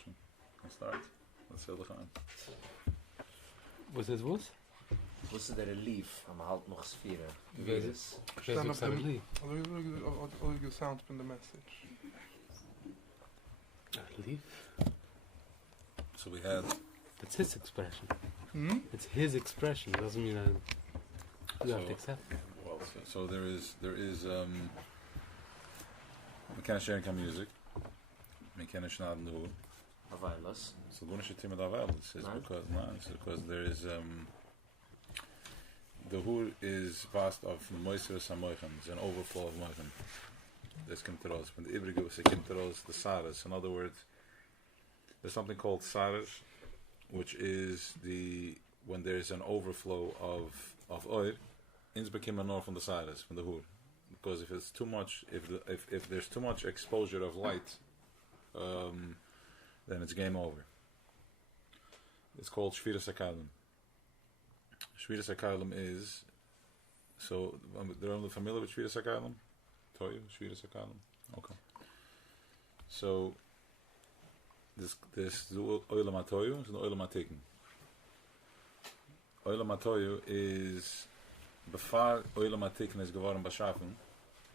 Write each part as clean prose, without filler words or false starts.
question. Let's start. Let's see the time. Was het wat? Was er relief am halt noch sfere? Weisz. Stand up Weisz and I'll you sound from the message. Relief? So we had. It's his expression. Hmm? It's his expression. It doesn't mean that you have to accept it. Well, so there is mechanisch sharing music. Mechanisch naden de hoor. Weisz. So when you team that well, it's because there is the hoor is vast of Moshe Samoichem. It's an overflow of Moichem. This Kimteros. When the Ibrige was a Kimteros, the Saras. In other words, there's something called Saras, which is when there's an overflow of oil, ins became a north from the Saras, from the hoor. Because if it's too much, if there's too much exposure of light, then it's game over. It's called Shviras HaKalim. Shviras HaKalim is, so they're only familiar with Shviras HaKalim? Toyu, Shviras HaKalim? Okay. So, this the Oilam HaToyu is the Oilam HaTikkun. Oilam HaToyu is, before Oilam HaTikkun is geworden beschaffen,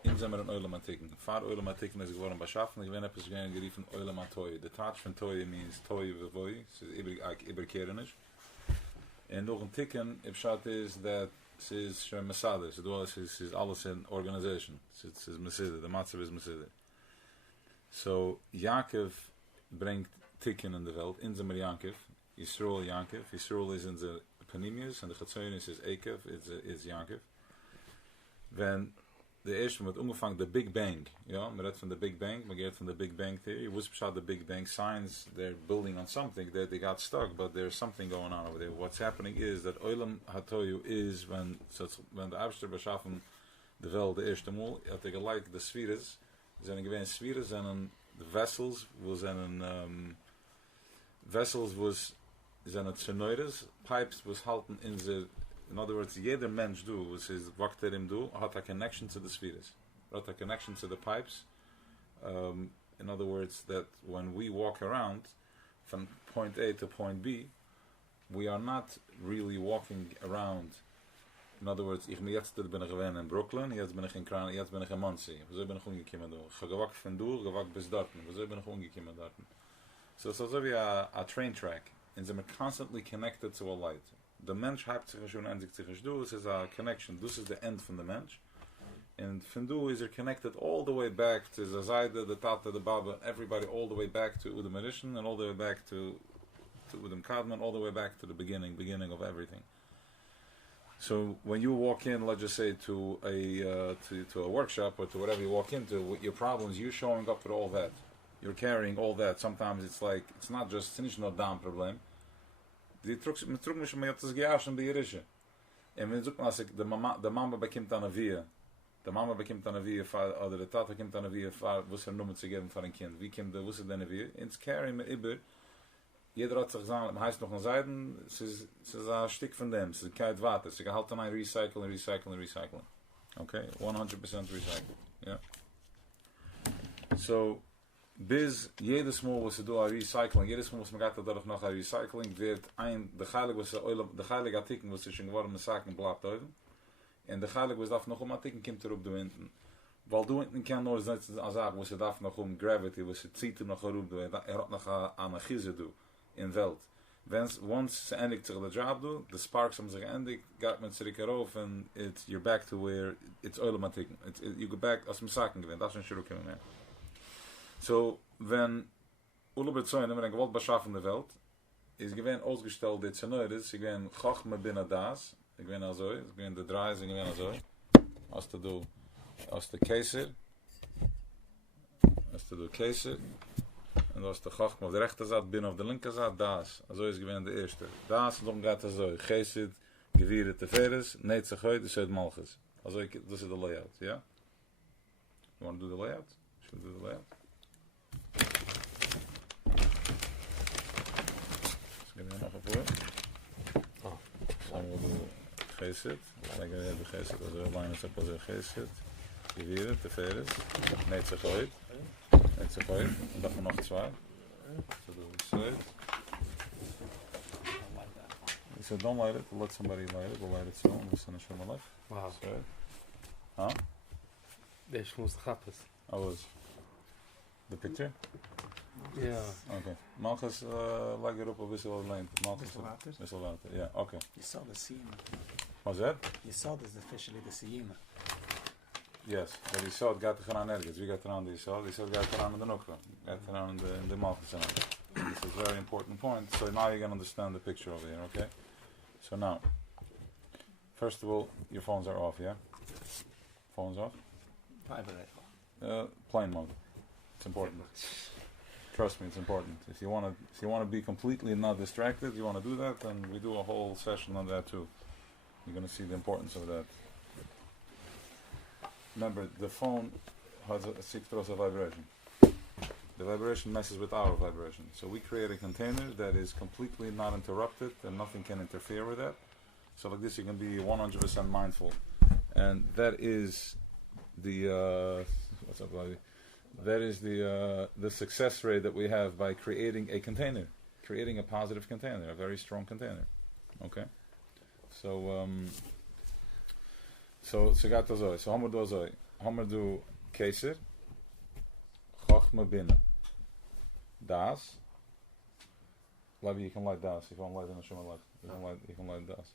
in zemer an Oilam HaTikkun. Before Oilam HaTikkun is geworden beschaffen, ich bin etwas geriefen Oilam HaToyu. The touch from Toyu means Toyu v'voi, so iberkerenish. And nog een tikken, Ipshat is that it is Shem Masada, so it is alles in organization. It is Masada, the Matzav is Masada. So Yaakov brengt tikken in de welt, in zemer Yaakov, Yisroel is in the Panemius, and the Chatzonis is Ekev, is Yaakov. When the eerste wordt ongevangen de Big Bang, ja, maar dat van de Big Bang, maar gaat van de Big Bang theory. Was beschaat the Big Bang science? They're building on something that they got stuck, but there's something going on over there. What's happening is that Oilam HaToyu is when the Abster beschaffen de welt de eerste mol, had hij gelijk de sferes, zijn geween sferes en de vessels zijn het senoides, pipes was halten in the. In other words, jeder Mensch was his vakterim had a connection to the spheres, had a connection to the pipes. In other words, that when we walk around from point A to point B, we are not really walking around. In other words, ich bin gewesen in Brooklyn, jetzt bin ich in Kran, jetzt bin ich in Monsey. Wieso bin ich umgekommen da? Gewak von gewak bis dorten. Wieso bin ich umgekommen dorten? So it's also a train track, and they're constantly connected to a light. The Mensch hat sich schon endlich sich do. This is a connection. This is the end from the Mensch. And Findu is connected all the way back to the Zayda, the Tata, the Baba, everybody all the way back to Udam Arishan, and all the way back to Udam Kadman, all the way back to the beginning of everything. So when you walk in, let's just say to a workshop or to whatever you walk into, with your problems, you're showing up with all that. You're carrying all that. Sometimes it's like, it's not just, it's not down problem. Die trug mich schon mal das gejaschen bei Irische. Und wenn sucht man sich, der Mama bekommt an a Via, oder der Tata bekommt an a Via, was Nummer zu geben für ein Kind. Wie kommt was denn a Via? Ins carry mit Iber, jeder hat sich gesagt, man heißt noch ein Seiden, es ist ein Stück von dem, es ist kein Water, es ist gehalten ein Recycling. Okay, 100% recycling. Yeah. So, bis jedes Mal was du a recycling, jedes Mal was man gatt dadurch noch a recycling, wird de heilige Artikel was schon geworden mit Sachen bleibt oben, und de heilige was darf noch Artikel kommt op de hinten, weil du hinten kann nur sagen, was darf noch gravity, was zieht noch herum, hat noch an Gise du in Welt. Once endigt sich der Job the sparks haben sich endigt, gaat man zurück herauf, and you're back to where it's automatic. You go back als man Sachen gewinnt, das ist schon kommen mehr. So, wenn Ulubert Zoin, wenn gewollt beschaffen der Welt, ist gewinn ausgestellt, die Zenoides, ich gewinn Chochme bin das, ich gewinn also, ich gewinn der Dreis, ich gewinn also, als der Kaiser, und als der Chochme auf der rechte Seite, bin auf der linke Seite, das, also ist gewinn der erste. Das, und dann geht es so, Chesed, Gewirre Teferes, Netzach heute, ist heute Malchus. Also, das ist der Layout, ja? You want to do the layout? Should we do the layout? Give me another for it. So we'll do Chesed. Like I have the Chesed. Also line us up as a Chesed. Gewirre, Teferes. Netzach heute. Und davon noch zwei. So do light it. He said, don't light it. Let somebody light it. We'll light it soon. We'll send a shema light. Wow. Sorry. Huh? Deze moest grappig. I was. The picture? Ja. Okay. Malchus, leg it up a wissel alleen. Malchus, wissel water. Yeah, okay. You saw the Siyuma. What's that? You saw this officially the Siyuma. Yes, but die zout gaat er gaan ergens. Wie gaat er aan die zout? Die zout gaat er aan in de nokra. Gaat er aan in de Malchus. This is a very important point. So now you can understand the picture over here, okay? So now, first of all, your phones are off, yeah? Phones off? Plane mode. It's important. Trust me, it's important. If you want to be completely not distracted, you want to do that, then we do a whole session on that too. You're going to see the importance of that. Remember, the phone has a 6 throws of vibration. The vibration messes with our vibration. So we create a container that is completely not interrupted and nothing can interfere with that. So like this you can be 100% mindful. And that is the what's up, buddy? That is the success rate that we have by creating a container. Creating a positive container, a very strong container. Okay? So so gaat dat zo. So hammer do zo. Hammer do keser. Chachma binnen. Das. Maybe you can light das. If you want light, then I'll show my light. You can light das.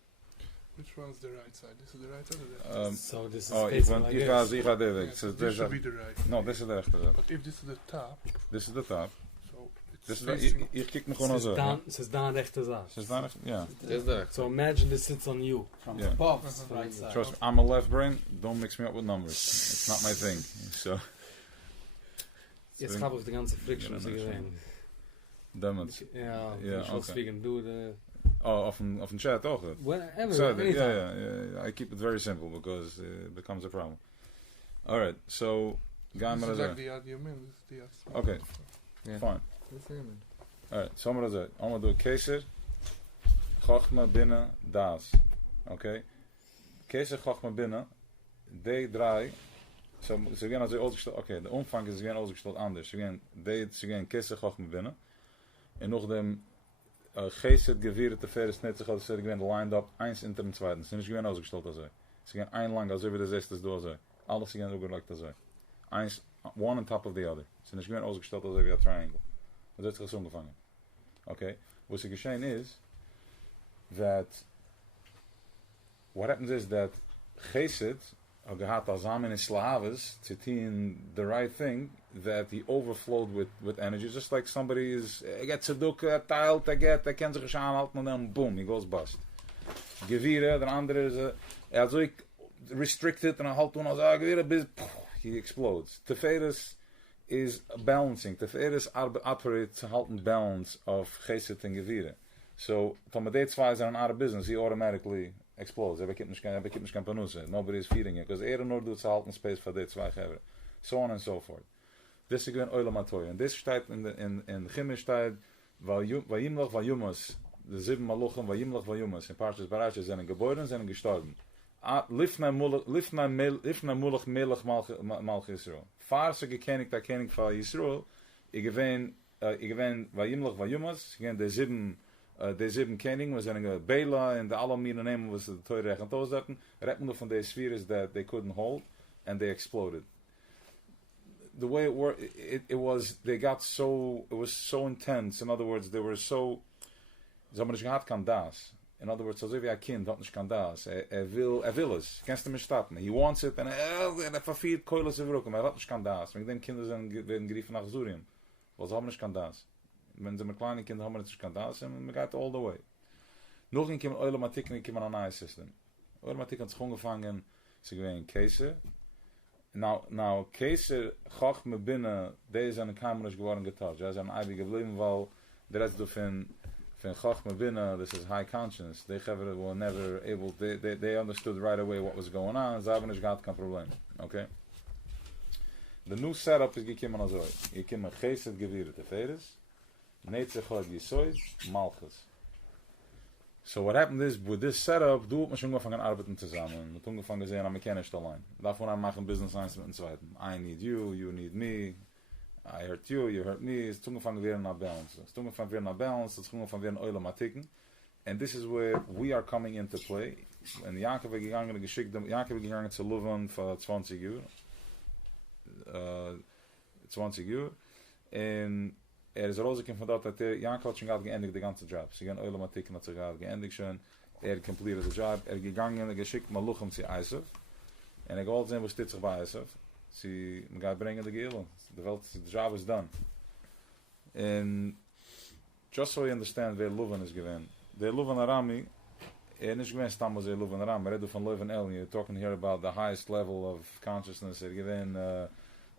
Which one's the right side? This is the right side or the left? So this is Oh, facing like this. ik ga dit weg. Yes, So this should be the right. No, this is de rechter. But if this is the top, This is de top. so it's This facing... hier kijk me gewoon zo. Ze is down rechter zaal. Ze is daar echt, ja. Is there. So imagine this sits on you. From Yeah. above, it's the right side. Trust me, I'm a left brain. Don't mix me up with numbers. It's not my thing. So. Jetzt habe ich die ganze Friction Ja, zu gewähnen. Damn it. Ja, Ja, ich was okay. wegen du de... Oh, auf dem chat auch. Whenever, So, anytime. yeah. I keep it very simple because it becomes a problem. All right, so gaan This we is naar like zo. the argument, this is the asphalt. Okay. Yeah. Fine. All right, so we zo. Allemaal door keser. Chachma binnen das. Okay. Keser Chachma binnen. D3. Ze gaan als uitgesteld. Oké, de omvang is gewoon uitgesteld anders. Ze gaan keser Chachma binnen. En nog dem geset gevierde te ver is net zo goed. Ze gaan lined up eins in dem zweiten. Ze gaan uitgesteld als ze gaan ein lang als we de zesde door zijn. Alles gaan ook gelijk als eins one on top of the other. Ze gaan uitgesteld als we a triangle. Dat is het ongevangen. Okay. Wat er geschehen is that what happens is that geset gehad azamen in slaves to the right thing, that he overflowed with energy, just like somebody is gets a duke tiled, I can zich aanhalten and then boom, he goes bust. Gevire, the andere is so restricted and halt toen als gevire he explodes. Teferis is balancing. Teferis operates to halten balance of geset and gevire. So from a date are out of business, he automatically explodes. Nobody is feeding it because air nor doet halt space for date geven. So on and so forth. This is going oilamatoy. And this steht in Chimisch steht vayimlach vayumas. The 7 Malochim vayimlach vayumas. In Parshas Barasha sind geboren, sind gestorben. Lifna mulach melach malch Yisrael. Farse gekenigt der König von Yisrael. Ich gewen vayimlach vayumas. Again the 7 Koning was in a Bela and the Alamina name was the Torah and those that retten from the spheres that they couldn't hold and they exploded. The way it worked, it was so intense. In other words, they were so kan das. In other words, als wie a kind hat nicht kan das. Will es. Kennst du mich starten? He wants it and verfiert Keulis überrücken. Hat nicht kan das. Wenn den Kinder werden geriefen nach Syrien. Was haben nicht kan das. Wenn sie mit kleinen Kindern haben nicht kan das, und man geht all the way. Noch ein kommen Eulamatik und kommen an ein System. Eulamatik hat sich angefangen, sie gewähnen Käse. Now Käse, Chachme binnen, die sind kein Mensch geworden getauscht. Sie sind eigentlich geblieben, weil der Rest von Chachme binnen, this is high conscience. They were never able, they understood right away what was going on, sie haben nicht gehabt kein Problem. Okay? The new setup is gekommen also. Gekommen Käse, Gewirre, Teferes, Netzechot, Yisoid, Malchus. So what happened is, with this setup, du hat man schon angefangen arbeiten zusammen. Man hat angefangen sehen, am mechanisch allein. Davon machen Business eins mit dem zweiten. I need you, you need me. I hurt you, you hurt me, it's angefangen weer naar balance. It's angefangen weer naar balance, it's angefangen weer naar oile matiken. And this is where we are coming into play. And Jacob gegangen geschickt, Jacob gegangen zu Luvan für 20 Uhr. 20 Uhr. Und is rausgekommen von dort, dass Jacob hat schon gerade geendigt die ganze Job. Sie gehen oile matiken, hat sich gerade geendigt schon. Completed the job. Gegangen, geschickt Maluchem zu Eisef. And gewollt sehen, was steht sich bei Eisef. Sie gaat brengen de geheel. The job is done. And just so you understand where Luvan is given. The Luvan Arami, and it's given Stamos Luvan Arami, redu van Luvan Elien. You're talking here about the highest level of consciousness. Given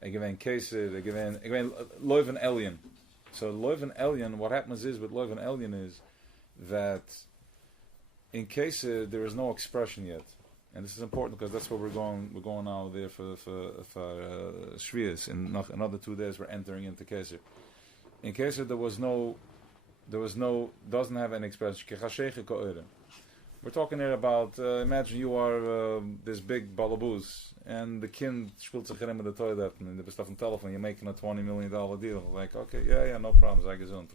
Keser, given Luvan Elien. So Luvan Elien, what happens is with Luvan Elien is that in Keser there is no expression yet. And this is important because that's where we're going now there for Shvius. In another 2 days we're entering into Keser. In Keser doesn't have any expression. We're talking here about, imagine you are this big balabuz, and the kind spielt sich in the toilet, and the best of telephone, you're making a $20 million deal. Like, okay, yeah, no problem, sei gesund.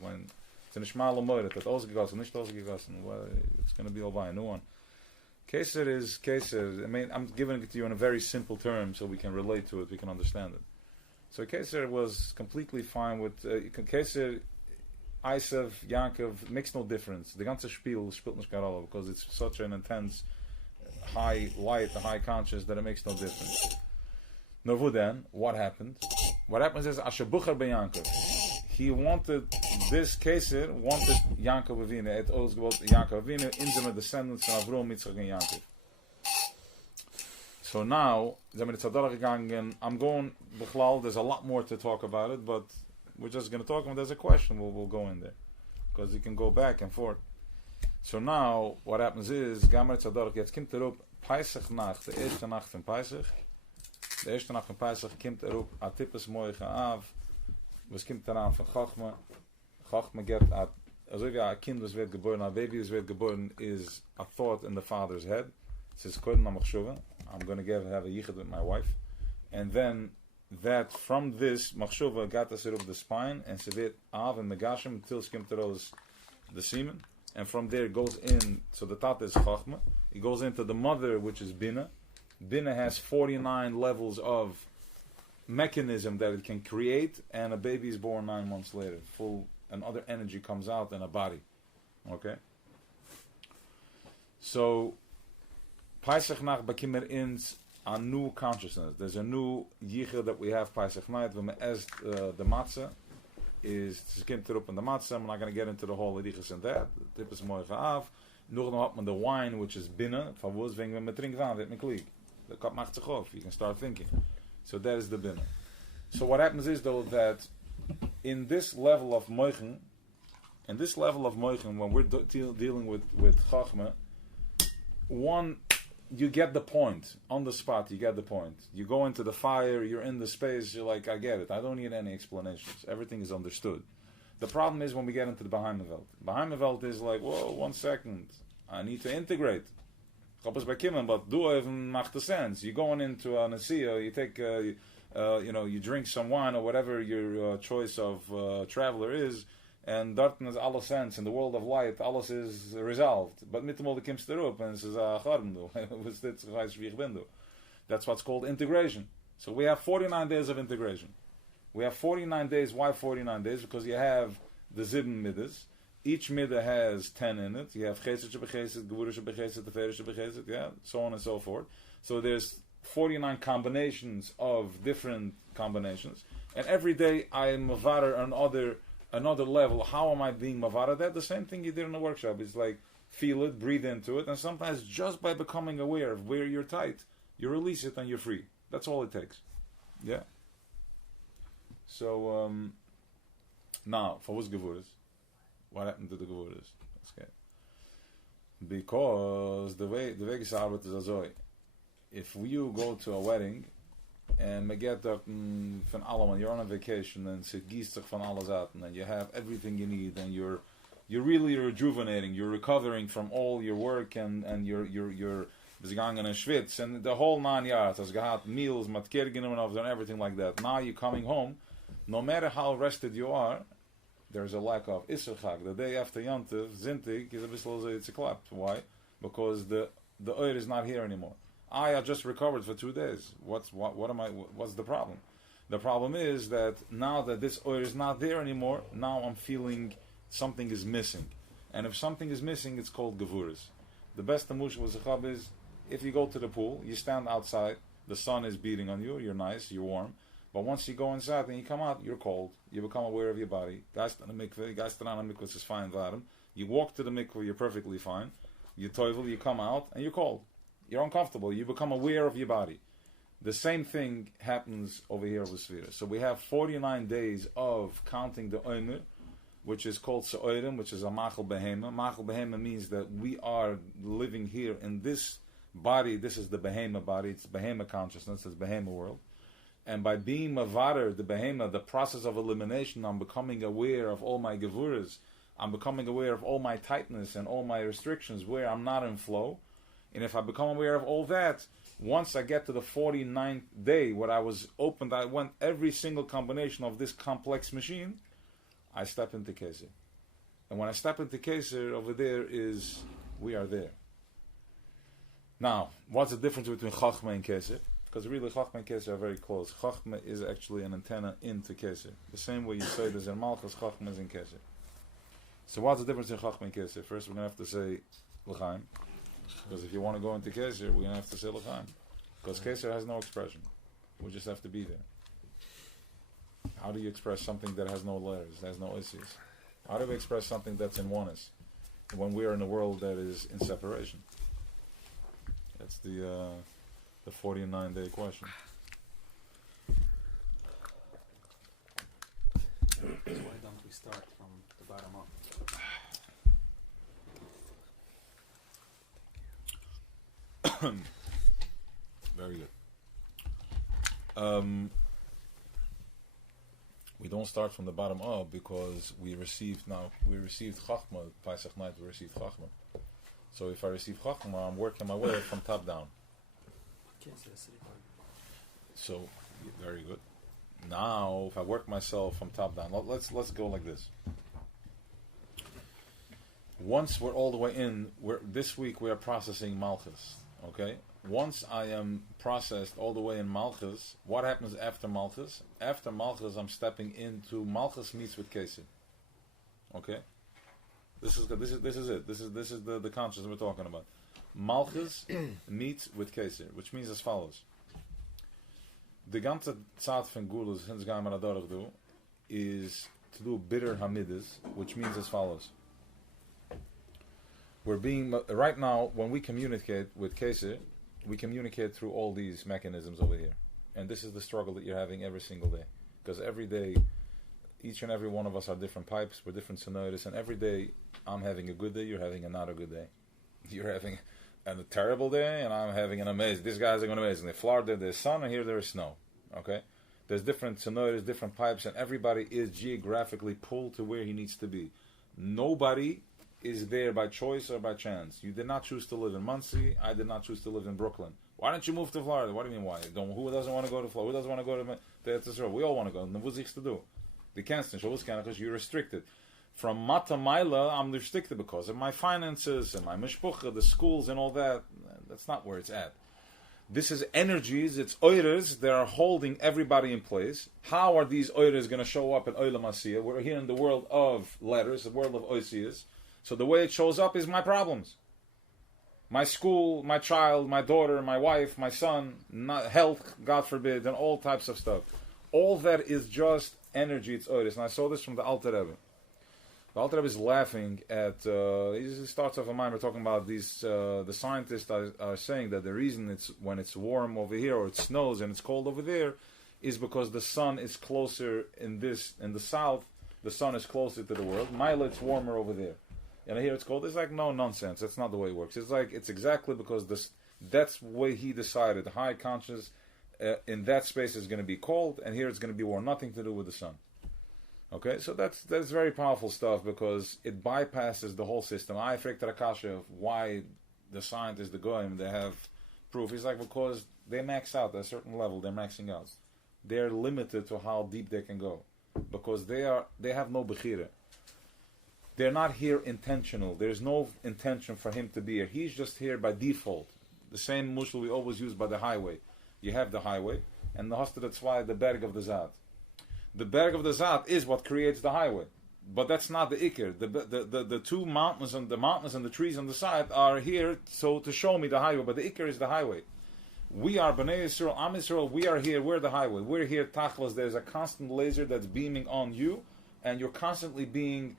It's in a schmale Möre, das ausgegossen, nicht ausgegossen. Well, it's going to be all by a new one. Keser is Keser. I mean, I'm giving it to you in a very simple term so we can relate to it, we can understand it. So Keser was completely fine with Keser, Eisev, Yaakov, makes no difference. The ganze Spiel spielt nicht keine Rolle because it's such an intense, high light, a high conscious that it makes no difference. No, then, what happened? What happens is Asher Bucher ben Yaakov. He wanted this Keser, wanted Yaakov Avinu. It always was Yaakov Avinu in the descendants from Avrom, Yitzchak, and Yaakov. So now, I'm going, there's a lot more to talk about it, but we're just going to talk about. There's a question, we'll go in there because you can go back and forth. So now, what happens is, Gamer Tzadorach, jetzt kommt up Pesach Nacht, the erste Nacht von Pesach. The erste Nacht von Pesach kommt up a Tippes Moiche Av. Was kommt daran von Chachma? Chachma get at, also wie a Kind was wird geboren, a baby was wird geboren, is a thought in the father's head. It says, I'm going to have a yichud with my wife. And then, that from this, Machshova got us up the spine, and se wird Av and Megashim, until it kommt those the semen. And from there it goes in, so the Tata is Chachma. It goes into the mother, which is Bina. Bina has 49 levels of mechanism that it can create, and a baby is born 9 months later. Another energy comes out in a body. Okay? So, Pesach Nacht bekimer ins a new consciousness. There's a new yichud that we have Pesach night. When as the matzah is skimmed up in the matzah. I'm not going to get into the whole lichus and that. The tip is mooi geaf. Nog hat man the wine, which is binnen. Van woens wegen we met drinken aan, weet me kliek. The kop macht zich off. You can start thinking. So that is the binnen. So what happens is though that in this level of moichen, when we're dealing with chachma, one, you get the point on the spot. You get the point. You go into the fire. You're in the space. You're like, I get it. I don't need any explanations. Everything is understood. The problem is when we get into the Beheimevelt. Beheimevelt is like, whoa, 1 second. I need to integrate. But do even macht the sense. You're going into an Asiya. You take, you drink some wine or whatever your choice of traveler is. And Darten is alles sense. In the world of light, alles is resolved. But mittemol comes up and says, that's what's called integration. So we have 49 days of integration. We have 49 days. Why 49 days? Because you have the Zibn Midas. Each Midah has 10 in it. You have Chesed Shebechesed, Gevura Shebechesed, Teferes Shebechesed, yeah, so on and so forth. So there's 49 combinations of different combinations. And every day I am Mavarer another level. How am I being Mavara? That the same thing you did in the workshop. It's like feel it, breathe into it, and sometimes just by becoming aware of where you're tight, you release it and you're free. That's all it takes. Yeah. So now for what's Gevuras? What happened to the Gevuras? Okay. Because the way Gesarbet is azoi. If you go to a wedding and me get that van allemaal, you're on a vacation and se gießt sich van alles uit and you have everything you need and you're really rejuvenating, you're recovering from all your work and you're gegangen in Schwitz and the whole 9 yards has gehad meals, mat keer genomen and everything like that. Now you're coming home no matter how rested you are, there's a lack of Isser Chag. The day after Yantiv, Zintig is a bissel it's a clap. Why? Because the oil is not here anymore. I just recovered for 2 days. What's the problem? The problem is that now that this oil is not there anymore, now I'm feeling something is missing. And if something is missing, it's called Gevuras. The best Amush was is if you go to the pool, you stand outside, the sun is beating on you, you're nice, you're warm. But once you go inside and you come out, you're cold. You become aware of your body. Geist an the mikveh, geist an the mikveh is fine warm. You walk to the mikveh, you're perfectly fine. You toivel, you come out, and you're cold. You're uncomfortable. You become aware of your body. The same thing happens over here with Sfira. So we have 49 days of counting the Omer, which is called Se'orim, which is a Machal Behema. Machal Behema means that we are living here in this body. This is the Behema body. It's Behema consciousness. It's Behema world. And by being Mavader, the Behema, the process of elimination, I'm becoming aware of all my Gevuras. I'm becoming aware of all my tightness and all my restrictions where I'm not in flow. And if I become aware of all that, once I get to the 49th day where I was opened, I went every single combination of this complex machine, I step into Keser. And when I step into Keser, over there is, we are there. Now, what's the difference between Chachma and Keser? Because really Chachma and Keser are very close. Chachma is actually an antenna into Keser. The same way you say there's in Malchus, Chachma is in Keser. So what's the difference in Chachma and Keser? First we're going to have to say L'chaim. Because if you want to go into Keser, we're going to have to say L'chaim. Because Keser has no expression. We just have to be there. How do you express something that has no letters, has no isis? How do we express something that's in oneness when we are in a world that is in separation? That's the 49-day question. So why don't we start from the bottom up? Very good. We don't start from the bottom up because we received Chachma, Pesach night we received Chachma. So if I receive Chachma, I'm working my way from top down. So, very good. Now, if I work myself from top down, let's go like this. Once we're all the way in, this week we are processing Malchus. Okay? Once I am processed all the way in Malchus, what happens after Malchus? After Malchus, I'm stepping into Malchus meets with Keser. Okay? This is it. This is the consciousness we're talking about. Malchus meets with Keser, which means as follows. The ganze Zeit von Gulus, hinz gaan we naar do, is to do bitter Hamidus, which means as follows. We're being, right now, when we communicate with Keser, we communicate through all these mechanisms over here. And this is the struggle that you're having every single day. Because every day, each and every one of us are different pipes, we're different sonoras, and every day I'm having a good day, you're having a not a good day. You're having a terrible day, and I'm having an amazing. These guys are going amazing. In Florida, there's sun, and here there is snow. Okay? There's different sonoras, different pipes, and everybody is geographically pulled to where he needs to be. Nobody is there by choice or by chance. You did not choose to live in Muncie. I did not choose to live in Brooklyn. Why don't you move to Florida? What do you mean why? Who doesn't want to go to Florida? Who doesn't want to go to Israel? We all want to go. And what's to do? The can't because you're restricted. From Mata Maila, I'm restricted because of my finances and my mishpucha, the schools and all that. That's not where it's at. This is energies, it's oiras that are holding everybody in place. How are these oiras going to show up in Olam Asiyah? We're here in the world of letters, the world of oisiyas. So the way it shows up is my problems. My school, my child, my daughter, my wife, my son, health, God forbid, and all types of stuff. All that is just energy, it's oiras. And I saw this from the Alter Rebbe. The Alter Rebbe is laughing at, he starts off a mind, we're talking about these, the scientists are saying that the reason it's when it's warm over here or it snows and it's cold over there is because the sun is closer in the south, the sun is closer to the world. Mila, it's warmer over there. And here it's cold. It's like, no, nonsense. That's not the way it works. It's like, it's exactly because that's the way he decided. High conscious in that space is going to be cold and here it's going to be warm. Nothing to do with the sun. Okay, so that's very powerful stuff because it bypasses the whole system. I freaked Rakasha of why the scientists, the Goyim, they have proof. It's like because they max out at a certain level, they're maxing out. They're limited to how deep they can go. because they have no bechira. They're not here intentional. There's no intention for him to be here. He's just here by default. The same mushal we always use by the highway. You have the highway, and the Hasta Tzvai, the Berg of the Zat. The Berg of the Zat is what creates the highway. But that's not the Iker. The two mountains and the trees on the side are here so to show me the highway, but the Iker is the highway. We are Bnei Yisrael, Am Yisrael, we are here, we're the highway. We're here, Tachlos, there's a constant laser that's beaming on you, and you're constantly being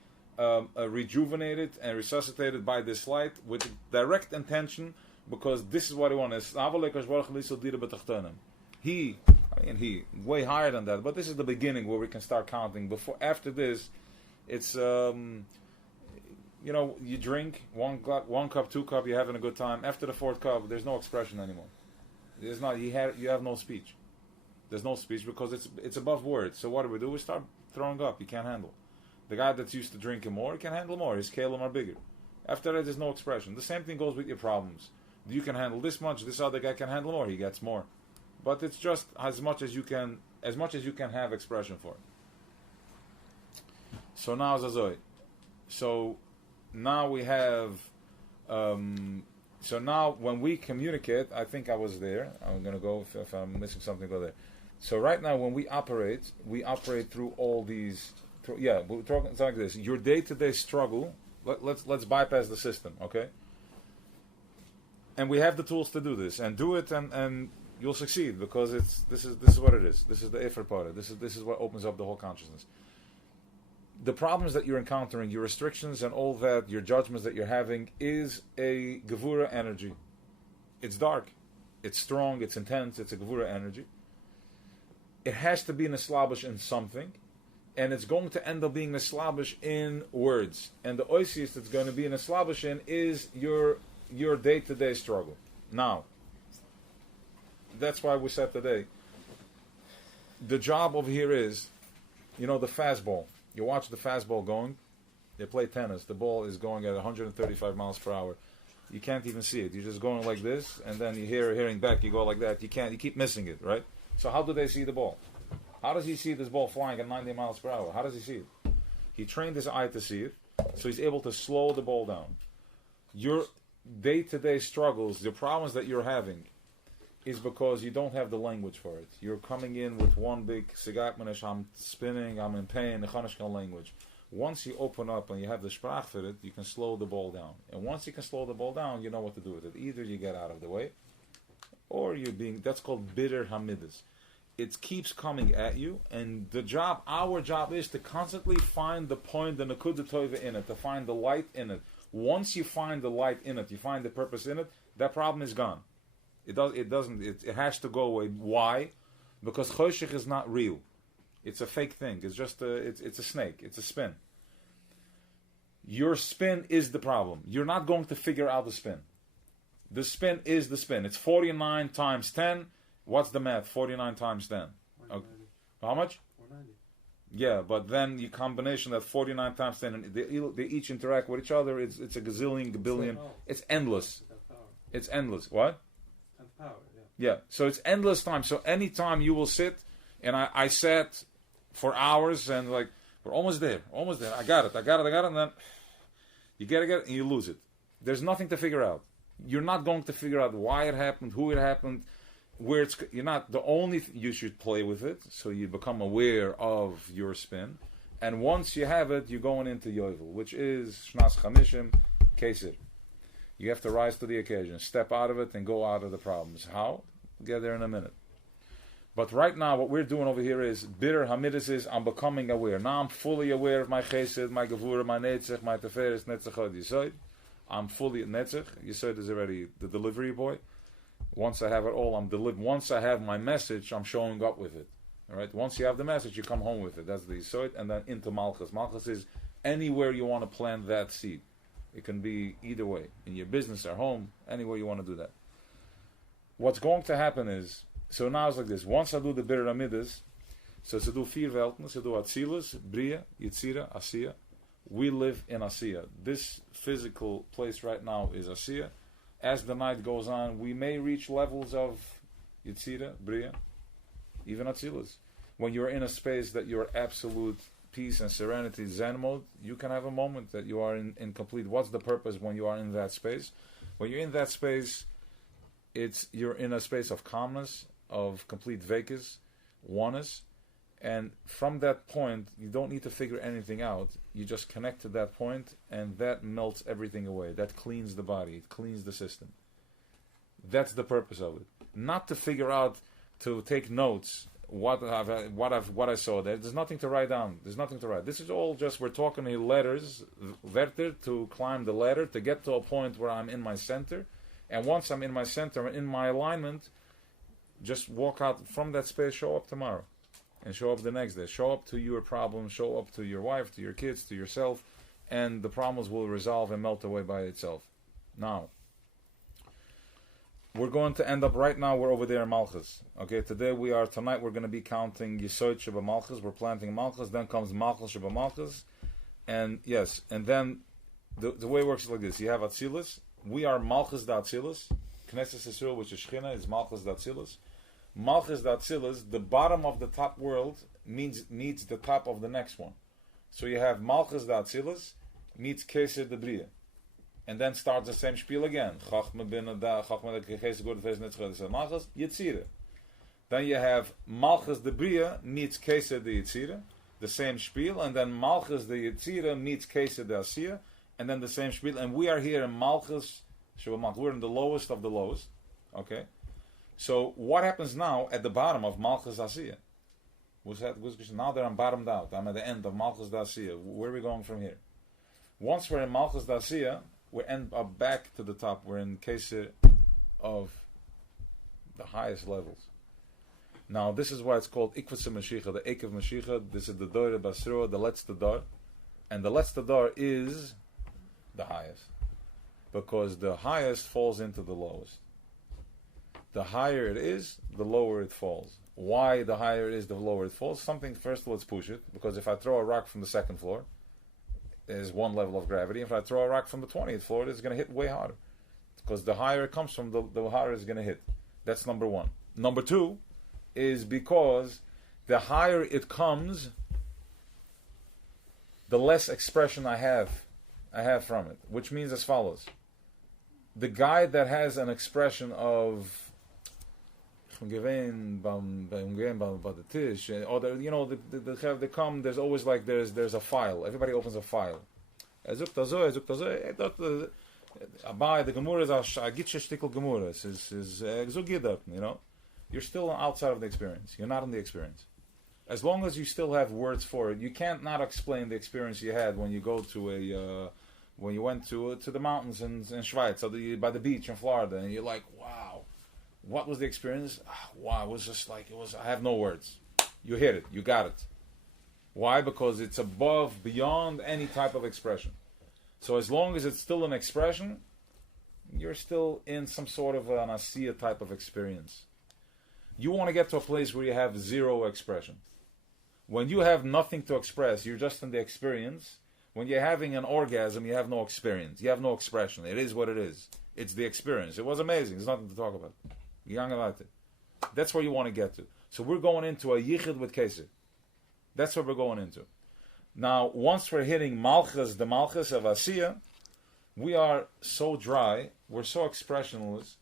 rejuvenated and resuscitated by this light with direct intention, because this is what he wants. He, way higher than that, but this is the beginning where we can start counting. After this, it's, you drink, one cup, 2 cup, you're having a good time. After the 4th cup, there's no expression anymore. There's not, you have no speech. There's no speech because it's above words. So what do? We start throwing up. You can't handle. The guy that's used to drinking more can handle more. His kalim are bigger. After that, there's no expression. The same thing goes with your problems. You can handle this much. This other guy can handle more. He gets more. But it's just as much as you can have expression for. So now Zazoi. So now we have. So now when we communicate, I think I was there. I'm going to go, if I'm missing something, go there. So right now when we operate through all these. We're talking like this. Your day-to-day struggle. Let's bypass the system, okay? And we have the tools to do this, and do it, and you'll succeed, because this is what it is. This is the Efer part. This is what opens up the whole consciousness. The problems that you're encountering, your restrictions and all that, your judgments that you're having, is a Gevura energy. It's dark, it's strong, it's intense, it's a Gevura energy. It has to be established in something, and it's going to end up being established in words. And the oisiest it's going to be established in is your day-to-day struggle. Now, that's why we said today, the job over here is, the fastball. You watch the fastball going. They play tennis. The ball is going at 135 miles per hour. You can't even see it. You're just going like this, and then you hearing back. You go like that. You keep missing it, right? So how do they see the ball? How does he see this ball flying at 90 miles per hour? How does he see it? He trained his eye to see it, so he's able to slow the ball down. Your day-to-day struggles, the problems that you're having, is because you don't have the language for it. You're coming in with one big sigat manish, I'm spinning, I'm in pain, the Chanishkan language. Once you open up and you have the sprach for it, you can slow the ball down. And once you can slow the ball down, you know what to do with it. Either you get out of the way, or that's called bitter hamidus. It keeps coming at you, and our job is to constantly find the point, the nakuda tova in it, to find the light in it. Once you find the light in it, you find the purpose in it, that problem is gone. It has to go away. Why? Because choshech is not real. It's a fake thing. It's just it's a snake. It's a spin. Your spin is the problem. You're not going to figure out the spin. The spin is the spin. It's 49 times 10. What's the math? 49 times 10. Okay. How much? 490. Yeah, but then you combination that 49 times 10, and they each interact with each other. It's a gazillion, gabillion. It's endless. It's endless. What? Power, yeah. So it's endless time. So anytime you will sit, and I sat for hours, and like, we're almost there. I got it, and then you get it, and you lose it. There's nothing to figure out. You're not going to figure out why it happened, who it happened, you're not the only you should play with it, so you become aware of your spin. And once you have it, you're going into Yovel, which is Shnas Chamishim, Kesir. You have to rise to the occasion, step out of it, and go out of the problems. How? We'll get there in a minute. But right now, what we're doing over here is, bitter hamidus is, I'm becoming aware. Now I'm fully aware of my chesed, my gevura, my netzach, my teferes, netzachod yisoid. I'm fully netzach. Yisoid is already the delivery boy. Once I have it all, I'm delivered. Once I have my message, I'm showing up with it. All right. Once you have the message, you come home with it. That's the yisoid, and then into malchus. Malchus is anywhere you want to plant that seed. It can be either way, in your business or home, anywhere you want to do that. What's going to happen is, so now it's like this. Once I do the bitter amidus, so to do 4 welten, so do atzilus, bria, yitzira, asiya. We live in asiya. This physical place right now is asiya. As the night goes on, we may reach levels of yitzira, bria, even atzilus. when you're in a space that you're absolute peace and serenity, Zen mode, you can have a moment that you are in complete. What's the purpose when you are in that space? When you're in that space, you're in a space of calmness, of complete vakus, oneness, and from that point, you don't need to figure anything out. You just connect to that point, and that melts everything away. That cleans the body. It cleans the system. That's the purpose of it. Not to figure out, to take notes. What I saw there. There's nothing to write down. There's nothing to write. This is all just, we're talking here letters, Werther, to climb the ladder, to get to a point where I'm in my center. And once I'm in my center, in my alignment, just walk out from that space, show up tomorrow. And show up the next day. Show up to your problems, show up to your wife, to your kids, to yourself, and the problems will resolve and melt away by itself. Now, we're going to end up right now, we're over there in Malchus. Okay, tonight we're going to be counting Yesod Sheba Malchus. We're planting Malchus, then comes Malchus Sheba Malchus. And yes, and then the way it works is like this. You have Atzilus. We are Malchus da Atzilus. Knesset Yisrael, which is Shechina, is Malchus da Atzilus. Malchus da Atzilus, the bottom of the top world needs the top of the next one. So you have Malchus da Atzilus meets Keser de Bria. And then starts the same spiel again. Malchus, Yetzirah. Then you have Malchus de Bria meets Keser de Yetzirah, the same spiel, and then Malchus de Yetzirah meets Keser de Asiyah, and then the same spiel. And we are here in Malchus, we're in the lowest of the lowest. Okay? So what happens now at the bottom of Malchus Asiyah? Now that I'm bottomed out, I'm at the end of Malchus Asiyah. Where are we going from here? Once we're in Malchus Asiyah, we end up back to the top. We're in Keser of the highest levels. Now, this is why it's called Ikvasa Mashiach, the Ekev Mashiach. This is the Dor Basro, the Letzte Dor. And the Letzte Dor is the highest. Because the highest falls into the lowest. The higher it is, the lower it falls. Why the higher it is, the lower it falls? Something, first of all, let's push it. Because if I throw a rock from the second floor, there's one level of gravity. If I throw a rock from the 20th floor, it's going to hit way harder. Because the higher it comes from, the harder it's going to hit. That's number one. Number two is because the higher it comes, the less expression I have from it. Which means as follows. The guy that has an expression of they come, there's always like there's a file. Everybody opens a file. Abai, the Gemara is a gitsche stickel Gemara. You know, you're still outside of the experience. You're not in the experience. As long as you still have words for it, you can't not explain the experience you had when you go to when you went to the mountains in Schweiz, by the beach in Florida, and you're like, wow, what was the experience? Wow, it was just like, I have no words. You hit it, you got it. Why? Because it's beyond any type of expression. So as long as it's still an expression, you're still in some sort of an asiya type of experience. You want to get to a place where you have zero expression. When you have nothing to express, you're just in the experience. When you're having an orgasm, you have no experience. You have no expression. It is what it is. It's the experience. It was amazing. There's nothing to talk about. That's where you want to get to. So we're going into a yichud with Keser. That's what we're going into. Now, once we're hitting Malchus, the Malchus of Asiya, we are so dry, we're so expressionless.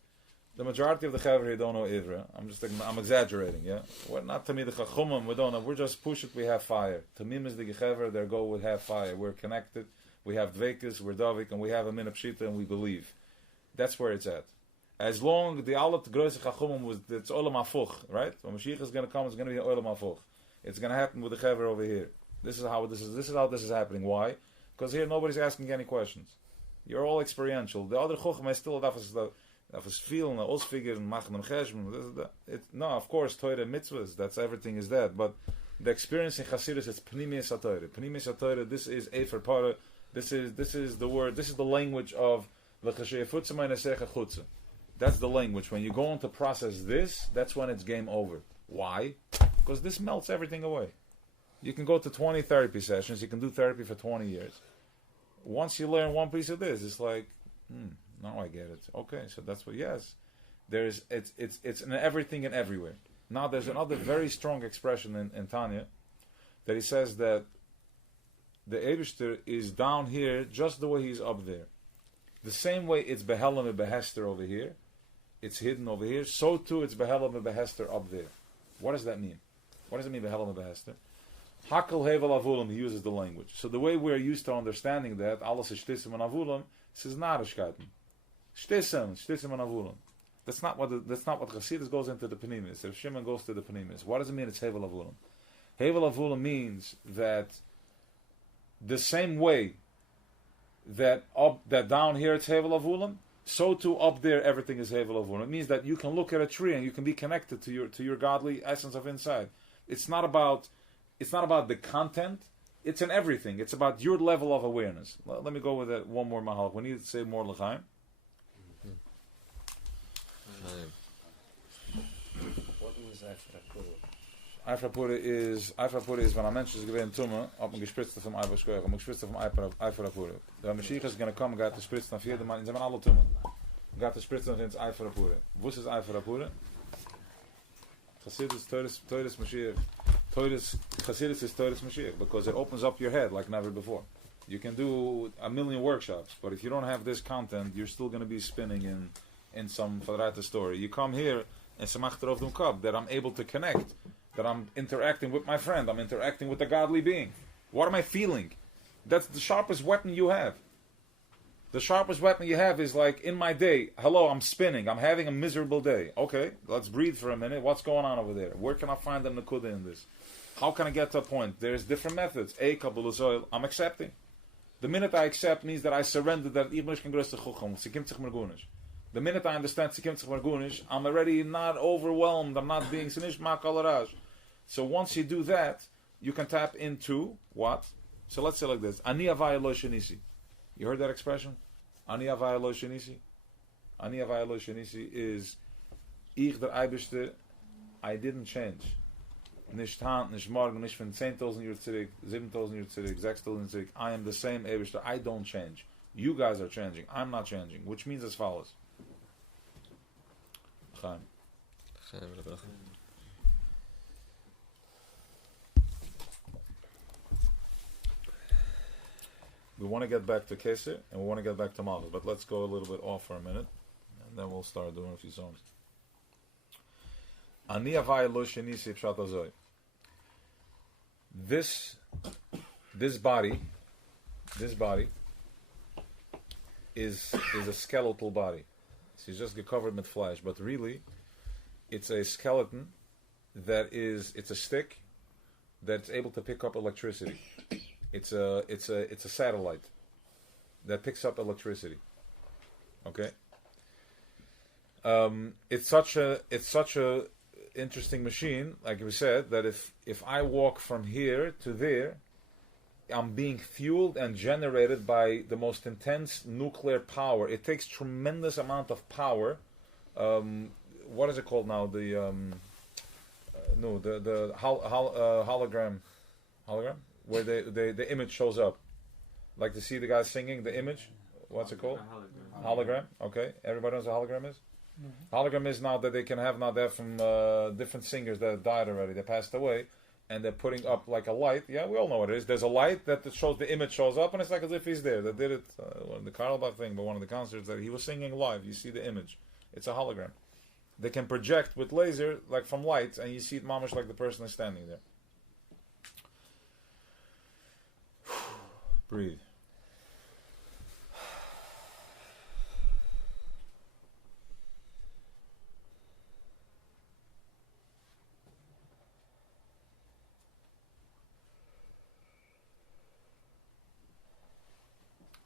The majority of the Chaver here don't know Ivra. I'm exaggerating, yeah? We're not Tamid Chachumim, we don't know. We're just push it, we have fire. Tamim is the Gechaver, their goal would have fire. We're connected, we have Dvekas, we're Davik, and we have a Min Pshita, and we believe. That's where it's at. As long the Alat Groise Chachumim was, it's Olam Hafuch, right? When Mashiach is going to come, it's going to be Olam Hafuch. It's going to happen with the Chaver over here. This is how this is happening. Why? Because here nobody's asking any questions. You're all experiential. The other Chochma is still das feeling, ausfigern, machen and cheshmen. No, of course, Torah mitzvahs, that's everything is that. But the experience in Chassidus is Pnimius HaTorah. Pnimius HaTorah, this is Efer Para. This is the word, this is the language of L'chashei Futza Meinesecha Chutza. That's the language. When you go on to process this, that's when it's game over. Why? Because this melts everything away. You can go to 20 therapy sessions, you can do therapy for 20 years. Once you learn one piece of this, it's like, now I get it. Okay, so that's what, yes. It's in everything and everywhere. Now there's another very strong expression in Tanya that he says that the Eibishter is down here just the way he's up there. The same way it's Behelam and Behester over here, it's hidden over here, so too it's Behelam and Behester up there. What does that mean? What does it mean, Behelam and Behester? Hakel Hevel Avulam, he uses the language. So the way we're used to understanding that, alles is Shtissim and Avulam, this is Narishkeiten. Shtissim and Avulam. That's not what Chassidus goes into the Penimis. If Shimon goes to the Penimis. What does it mean it's Hevel Avulam? Hevel Avulam means that the same way that down here it's Hevel Avulam, so too up there everything is Hevel Avulam. It means that you can look at a tree and you can be connected to your godly essence of inside. It's not about the content. It's in everything. It's about your level of awareness. Let me go with that one more mahal. We need to say more l'chaim. What was Eifrapura is when a mensch is gewesen Tumma, hat man gespritzt vom Eiferschkoich, hat man gespritzt vom Eifrapura. Der Mashiach is going to come, gaat te spritzen auf jeden Mann, sie haben alle Tumma. Gaat te spritzen auf ins Eifrapura. Wo ist Eifrapura? Chassidus Teures Mashiach. Chassidus is Teures Mashiach, because it opens up your head like never before. You can do a million workshops, but if you don't have this content, you're still going to be spinning in some Fadrata story. You come here and Samachter of Dumkab, that I'm able to connect, that I'm interacting with my friend, I'm interacting with a godly being. What am I feeling? That's the sharpest weapon you have. The sharpest weapon you have is like, in my day, hello, I'm spinning, I'm having a miserable day. Okay, let's breathe for a minute. What's going on over there? Where can I find the Nakuda in this? How can I get to a point? There's different methods. Kabbalah Zoil, I'm accepting. The minute I accept means that I surrender that ich can größte Chucham, sie kimmt sich mir gut nicht. The minute I understand I'm already not overwhelmed. I'm not being sinish makalaraj. So once you do that, you can tap into what? So let's say like this: Ani avaya lo shenisi. You heard that expression? Ani avaya lo shenisi. Ani avaya lo shenisi is ich der Eibishter. I didn't change. Nicht hand, nicht morgen, nicht von 10,000 Jahre zurück, 7,000 Jahre zurück, 6,000 zurück. I am the same Eibishter. I don't change. You guys are changing. I'm not changing. Which means as follows. Chaim. We want to get back to Keser and we want to get back to Malchus, but let's go a little bit off for a minute and then we'll start doing a few songs. Ani avai lo shenisi pshat hazoi. This body is a skeletal body. It's just covered with flesh, but really, it's a skeleton it's a stick that's able to pick up electricity. It's a satellite that picks up electricity. Okay. It's such a interesting machine, like we said, that if I walk from here to there, I'm being fueled and generated by the most intense nuclear power. It takes tremendous amount of power. What is it called now? The hologram, where the image shows up, like to see the guy singing the image. What's it called? Hologram. Okay, everybody knows what a hologram is. Mm-hmm. Hologram is now that they can have from different singers that died already, they passed away, and they're putting up like a light. Yeah, we all know what it is. There's a light that shows the image shows up, and it's like as if he's there. They did it the Karlbach thing, but one of the concerts that he was singing live. You see the image. It's a hologram. They can project with laser like from lights, and you see it mamish like the person is standing there. Breathe.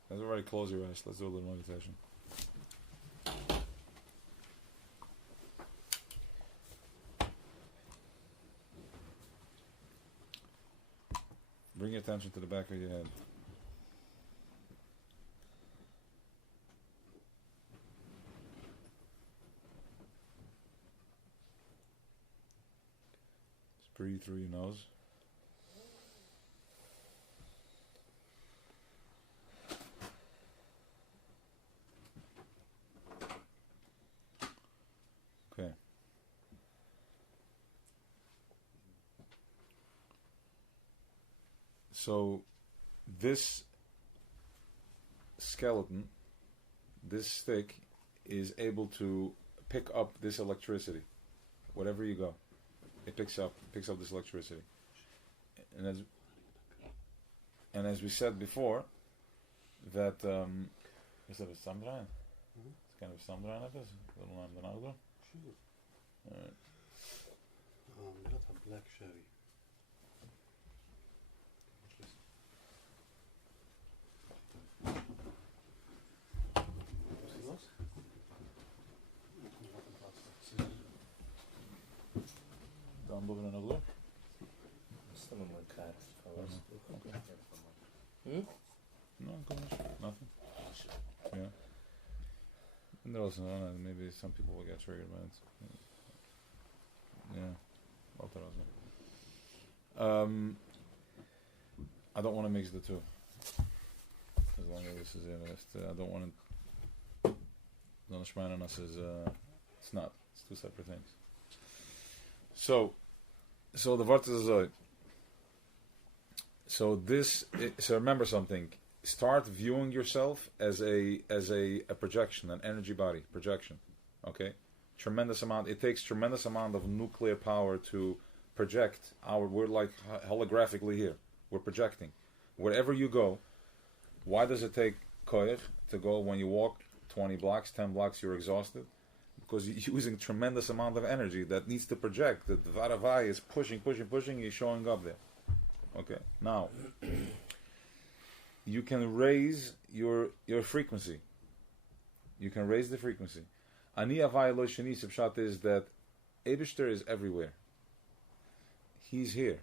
Let's already close your eyes. Let's do a little meditation. Bring your attention to the back of your head. Just breathe through your nose. Okay. So this skeleton, this stick, is able to pick up this electricity. Wherever you go, it picks up this electricity. And as we said before, that is that a samdrain? It's kind of a samdrain of this. Little lamb than other. Sure. Alright. Not a black sherry. Dan boven en over. Stem maar kaart. No, nothing. Yeah. And there was maybe some people will get triggered by it. Yeah. I don't want to mix the two. As long as this is I don't want to. It's not. It's two separate things. So the word is so. So remember something. Start viewing yourself as a projection, an energy body projection. Okay, tremendous amount. It takes tremendous amount of nuclear power to project we're like holographically here. We're projecting. Wherever you go, why does it take koyach to go when you walk 20 blocks, 10 blocks, you're exhausted? Because you're using tremendous amount of energy that needs to project. The Varavai is pushing, you're showing up there. Okay, now you can raise your frequency. You can raise the frequency. Ani Avai Lo Shani Sibshat is that Eibishter is everywhere. He's here.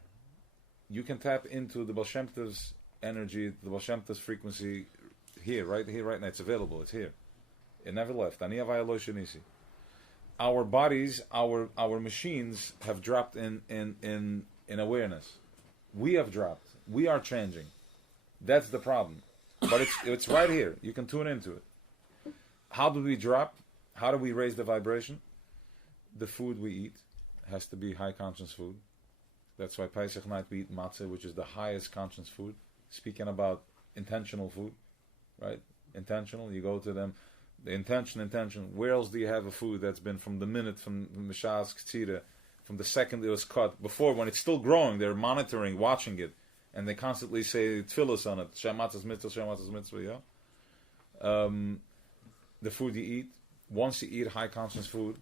You can tap into the Baal Shem Tov's energy, the Baal Shem Tov's frequency right here, right now. It's available. It's here. It never left. Ani Avai Lo Shanisi. Our bodies, our machines have dropped in awareness. We have dropped. We are changing. That's the problem. But it's right here. You can tune into it. How do we drop? How do we raise the vibration? The food we eat has to be high conscious food. That's why Pesach night we eat matzah, which is the highest conscious food. Speaking about intentional food, right? Intentional. You go to them. The intention. Where else do you have a food that's been from the minute, from Mishas K'tzira, from the second it was cut, before, when it's still growing, they're monitoring, watching it, and they constantly say tefillos on it. Shematzas mitzvah, yeah? The food you eat, once you eat high conscious food,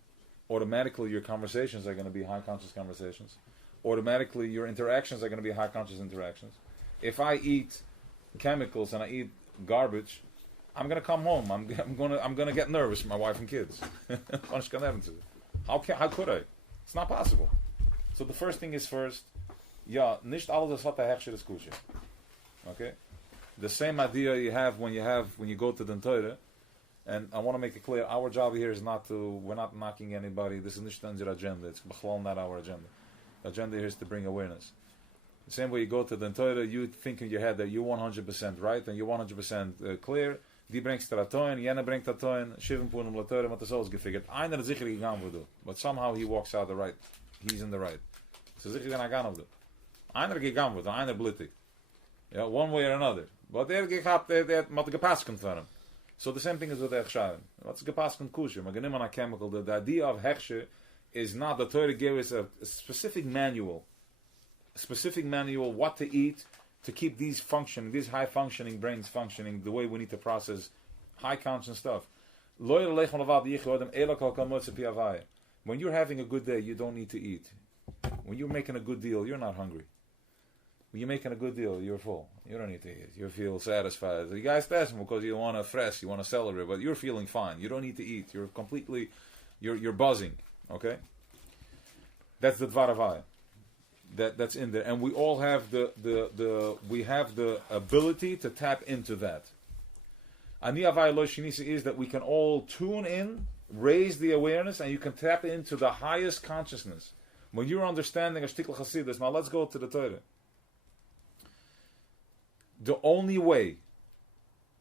automatically your conversations are going to be high conscious conversations. Automatically your interactions are going to be high conscious interactions. If I eat chemicals and I eat garbage, I'm going to come home. I'm going to get nervous with my wife and kids. How could I? It's not possible. So the first thing is first. Ja, nicht alles hat der Hechsher des Kusche. Okay? The same idea you have when you go to the Torah, and I want to make it clear, our job here is we're not knocking anybody. This is nicht unser agenda. It's not our agenda. The agenda here is to bring awareness. The same way you go to the Torah, you think in your head that you're 100% right and you're 100% clear. Die bringst der Atoin, jene bringt Atoin, Shivan Punim Latorah, hat das alles gefigured. Einer hat sicher gegangen wurde. But somehow he walks out the right. He's in the right. So sicher gegangen wurde. Einer gegangen wurde, einer blittig. Yeah, one way or another. But der hat gepasken for him. So the same thing is with Echshaven. What's gepasken kusher? Man genommen a chemical. The idea of Hechsher is not, the Torah gave us a specific manual. A specific manual what to eat to keep these high functioning brains functioning the way we need to process high conscious stuff. When you're having a good day, you don't need to eat. When you're making a good deal, you're not hungry. When you're making a good deal, you're full. You don't need to eat. You feel satisfied. You guys test them because you want to fresh, you want to celebrate, but you're feeling fine. You don't need to eat. You're completely, you're buzzing. Okay? That's the Dvaravaya. That's in there, and we all have we have the ability to tap into that. Ani Avai Lo Shinisi is that we can all tune in, raise the awareness, and you can tap into the highest consciousness. When you're understanding a shtikl Hasidus, now let's go to the Torah. The only way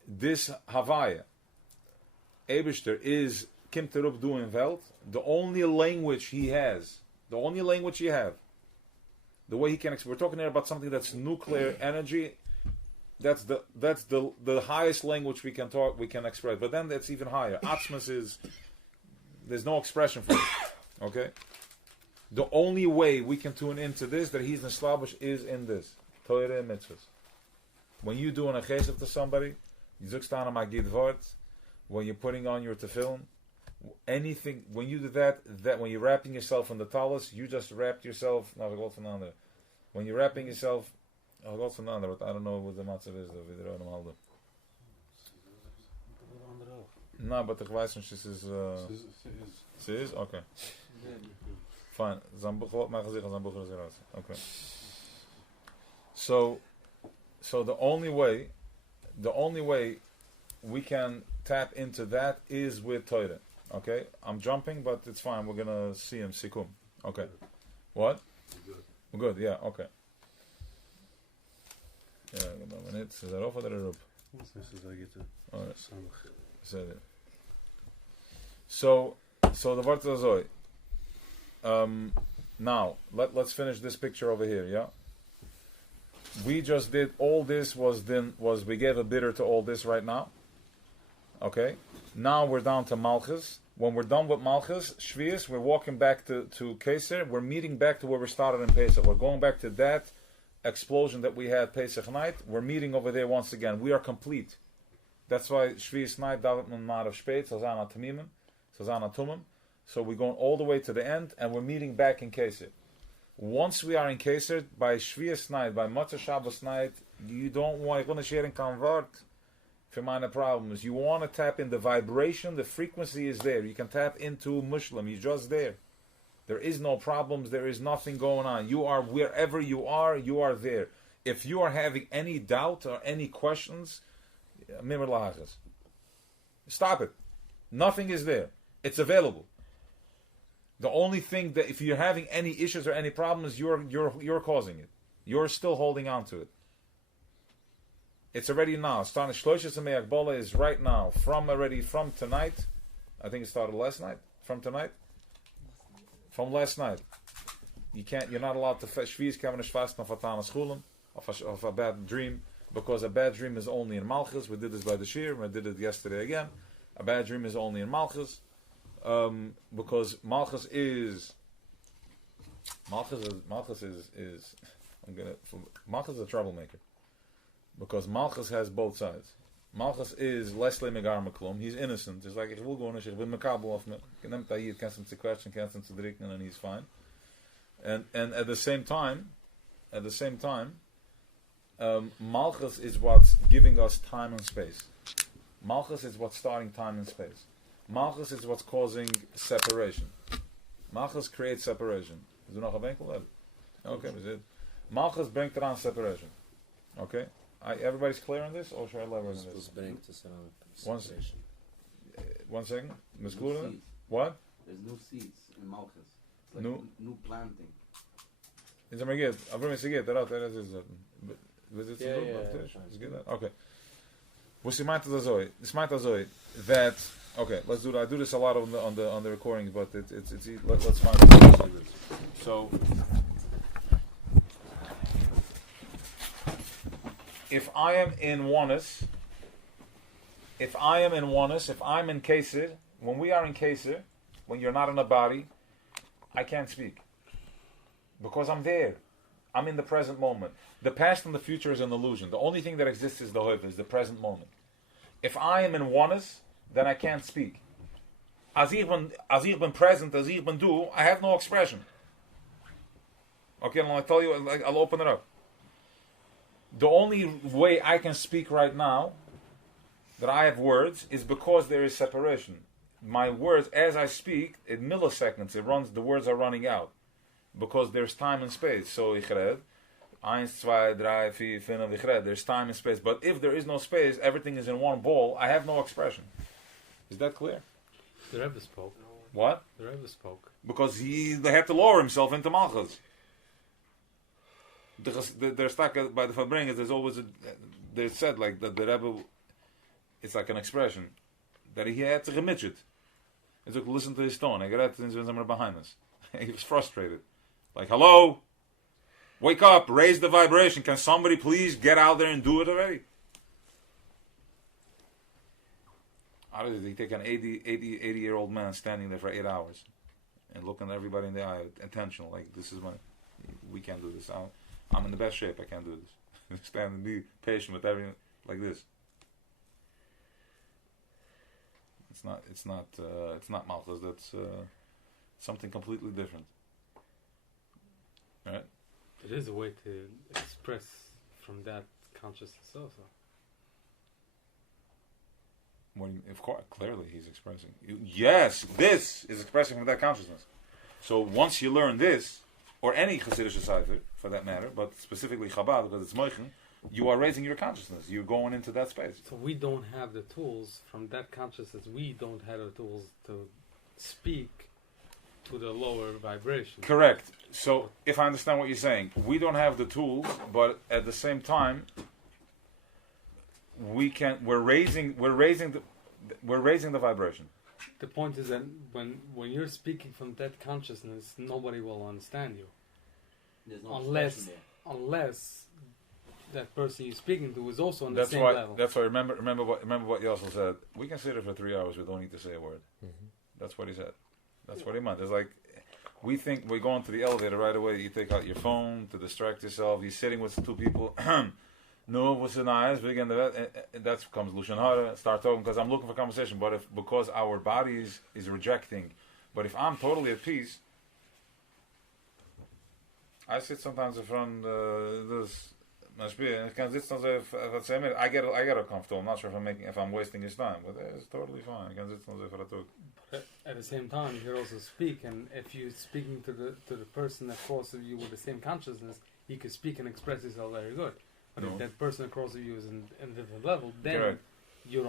this Havaya, Eibishter, is Kim Terub Du in Welt, the only language he has, the only language you have, The way he can express. We're talking here about something that's nuclear energy. That's the highest language we can talk, we can express. But then that's even higher. Atzmas is, there's no expression for it. Okay? The only way we can tune into this, that he's established, is in this. Torah and mitzvahs. When you doing a chesed to somebody, you zukst an magid vort, when you're putting on your tefillin, anything, when you do that when you're wrapping yourself in the talus, you just wrapped yourself, when you're wrapping yourself, but I don't know what the matzav is, though. No, but the Weisz this is, she is? Okay. Fine. Okay. So the only way we can tap into that is with Torah. Okay? I'm jumping, but it's fine. We're gonna see him. Sikum. Okay. What? We're good. Yeah. Okay. Yeah. Is that off or that up? All right. So the word is Zoe. Now let's finish this picture over here. Yeah. We just did all this. Was we gave a bidder to all this right now? Okay. Now we're down to Malchus. When we're done with Malchus, Shvius, we're walking back to Keser. We're meeting back to where we started in Pesach. We're going back to that explosion that we had Pesach night. We're meeting over there once again. We are complete. That's why Shvius night David man of Speit, Sazana Tamimim, Sazana Tumim. So we're going all the way to the end, and we're meeting back in Keser. Once we are in Keser, by Shvius night, by Matzah Shabbos night, you don't want to share in convert for minor problems. You want to tap in the vibration, the frequency is there. You can tap into Muslim. You're just there. There is no problems. There is nothing going on. You are wherever you are there. If you are having any doubt or any questions, stop it. Nothing is there. It's available. The only thing that if you're having any issues or any problems, you're causing it. You're still holding on to it. It's already now. Stanish Shloishes Me'akbola is right now. From tonight. I think it started last night. From tonight. From last night. You're not allowed to Shvius Kavanish fast on Fatana Schulim of a bad dream, because a bad dream is only in Malchus. We did this by the Shir. We did it yesterday again. A bad dream is only in Malchus. Because Malchus is Malchus is a troublemaker. Because Malchus has both sides. Malchus is Leslie Megar Maklum. He's innocent. It's like, ich will go in, ich will Makabel of me. Kenemt Ayid, kannst him to question, kannst him to dritten, and he's fine. And at the same time, Malchus is what's giving us time and space. Malchus is what's starting time and space. Malchus is what's causing separation. Malchus creates separation. Is er nog een winkel? Okay, we zit. Malchus brengt eraan separation. Okay? Everybody's clear on this? Or should I elaborate on this? One second. Ms. Klura? What? There's new seeds in Malchus. It's like new planting. Is er maar goed? Abram is goed. Daaruit, dat is het. Was it so good? Okay. What's the matter with Zoe? That okay, let's do that. I do this a lot on the recordings, but it's let's find it. So if I am in oneness, if I'm in Keser, when we are in Keser, when you're not in a body, I can't speak. Because I'm there. I'm in the present moment. The past and the future is an illusion. The only thing that exists is the hoiv, is the present moment. If I am in oneness, then I can't speak. As ich bin present, as ich bin do, I have no expression. Okay, and I'll tell you, I'll open it up. The only way I can speak right now, that I have words, is because there is separation. My words, as I speak, in milliseconds, the words are running out. Because there's time and space. So ich red, 1, 2, 3, 4, 5, ich red. There's time and space. But if there is no space, everything is in one ball, I have no expression. Is that clear? The Rebbe spoke. What? The Rebbe spoke. Because they had to lower himself into Malchus. They're stuck by the Farbringen. There's always they said like that the Rebbe, it's like an expression that he had to gemidget. He took listen to his tone. He got behind us. He was frustrated. Like, hello? Wake up, raise the vibration. Can somebody please get out there and do it already? How does he take an 80-year-old man standing there for 8 hours and looking at everybody in the eye, intentional, like, we can't do this. I'm in the best shape, I can't do this. Stand and be patient with everything, like this. It's not Malchus, that's something completely different. Right? It is a way to express from that consciousness also. Of course, clearly he's expressing. Yes, this is expressing from that consciousness. So once you learn this, or any Hasidic cipher for that matter, but specifically Chabad because it's Moichin, you are raising your consciousness. You're going into that space. So we don't have the tools from that consciousness. We don't have the tools to speak to the lower vibration. Correct. So if I understand what you're saying, we don't have the tools, but at the same time, we're raising the vibration. The point is that when you're speaking from that consciousness, nobody will understand you. There's no unless that person you're speaking to is also on the same level. That's why remember what Yossel said. We can sit there for 3 hours. We don't need to say a word. Mm-hmm. That's what he said. That's what he meant. It's like we think we're going to the elevator right away. You take out your phone to distract yourself. You're sitting with two people. No, what's in eyes? Begin that comes Lushan Hara. Start talking because I'm looking for conversation. But because our body is rejecting, but if I'm totally at peace, I sit sometimes in front this Mashpia, and I can sit sometimes if I get uncomfortable. I'm not sure if I'm wasting his time, but it's totally fine. I can sit sometimes if I talk. But at the same time, you can also speak, and if you're speaking to the person across of you with the same consciousness, he can speak and express himself very good. But if that person across of you is in a different level, then Correct. you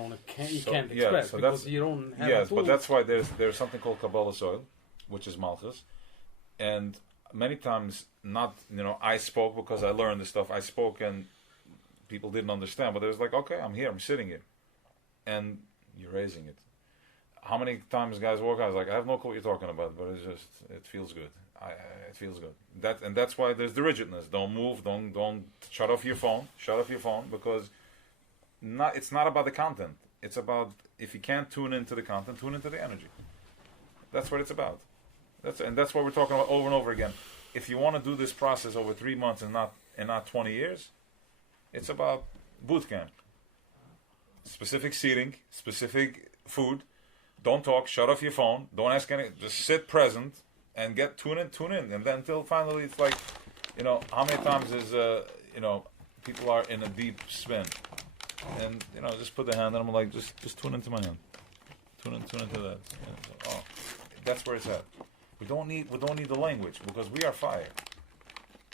can't express because you don't have. Yes, but that's why there's something called Kabbalah soil, which is Malchus, and many times I spoke because I learned this stuff. I spoke and people didn't understand, but it was like, okay, I'm here, I'm sitting here, and you're raising it. How many times guys walk out? I was like, I have no clue what you're talking about, but it feels good. It feels good. That's why there's the rigidness. Don't move. Don't shut off your phone. Shut off your phone because it's not about the content. It's about if you can't tune into the content, tune into the energy. That's what it's about. That's what we're talking about over and over again. If you want to do this process over 3 months and not 20 years, it's about boot camp. Specific seating, specific food. Don't talk. Shut off your phone. Don't ask any. Just sit present and tune in, and then until finally it's like, how many times is people are in a deep spin, and just put the hand, and I'm like, just tune into my hand, tune into that. That's where it's at. We don't need the language because we are fire.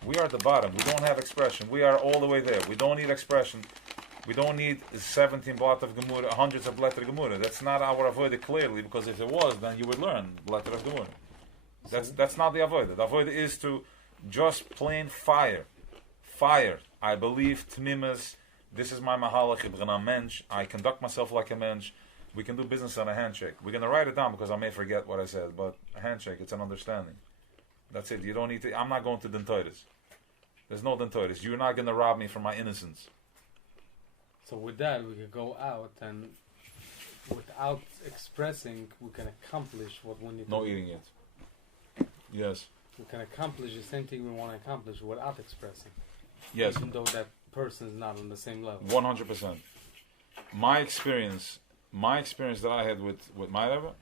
We are at the bottom. We don't have expression. We are all the way there. We don't need expression. We don't need 17 blat of Gemura, hundreds of blat of Gemura. That's not our avodah clearly, because if it was, then you would learn blat of Gemura. That's not the avodah. The avodah is to just plain fire. Fire. I believe tnimas. This is my mahalach. I'm a mensch. I conduct myself like a mensch. We can do business on a handshake. We're going to write it down because I may forget what I said, but a handshake, it's an understanding. That's it. You don't need to. I'm not going to dentoides. There's no dentoides. You're not going to rob me from my innocence. So with that, we can go out and without expressing, we can accomplish what we need to do. No eating it. Yes. We can accomplish the same thing we want to accomplish without expressing. Yes. Even though that person is not on the same level. 100%. My experience that I had with my Rebbe,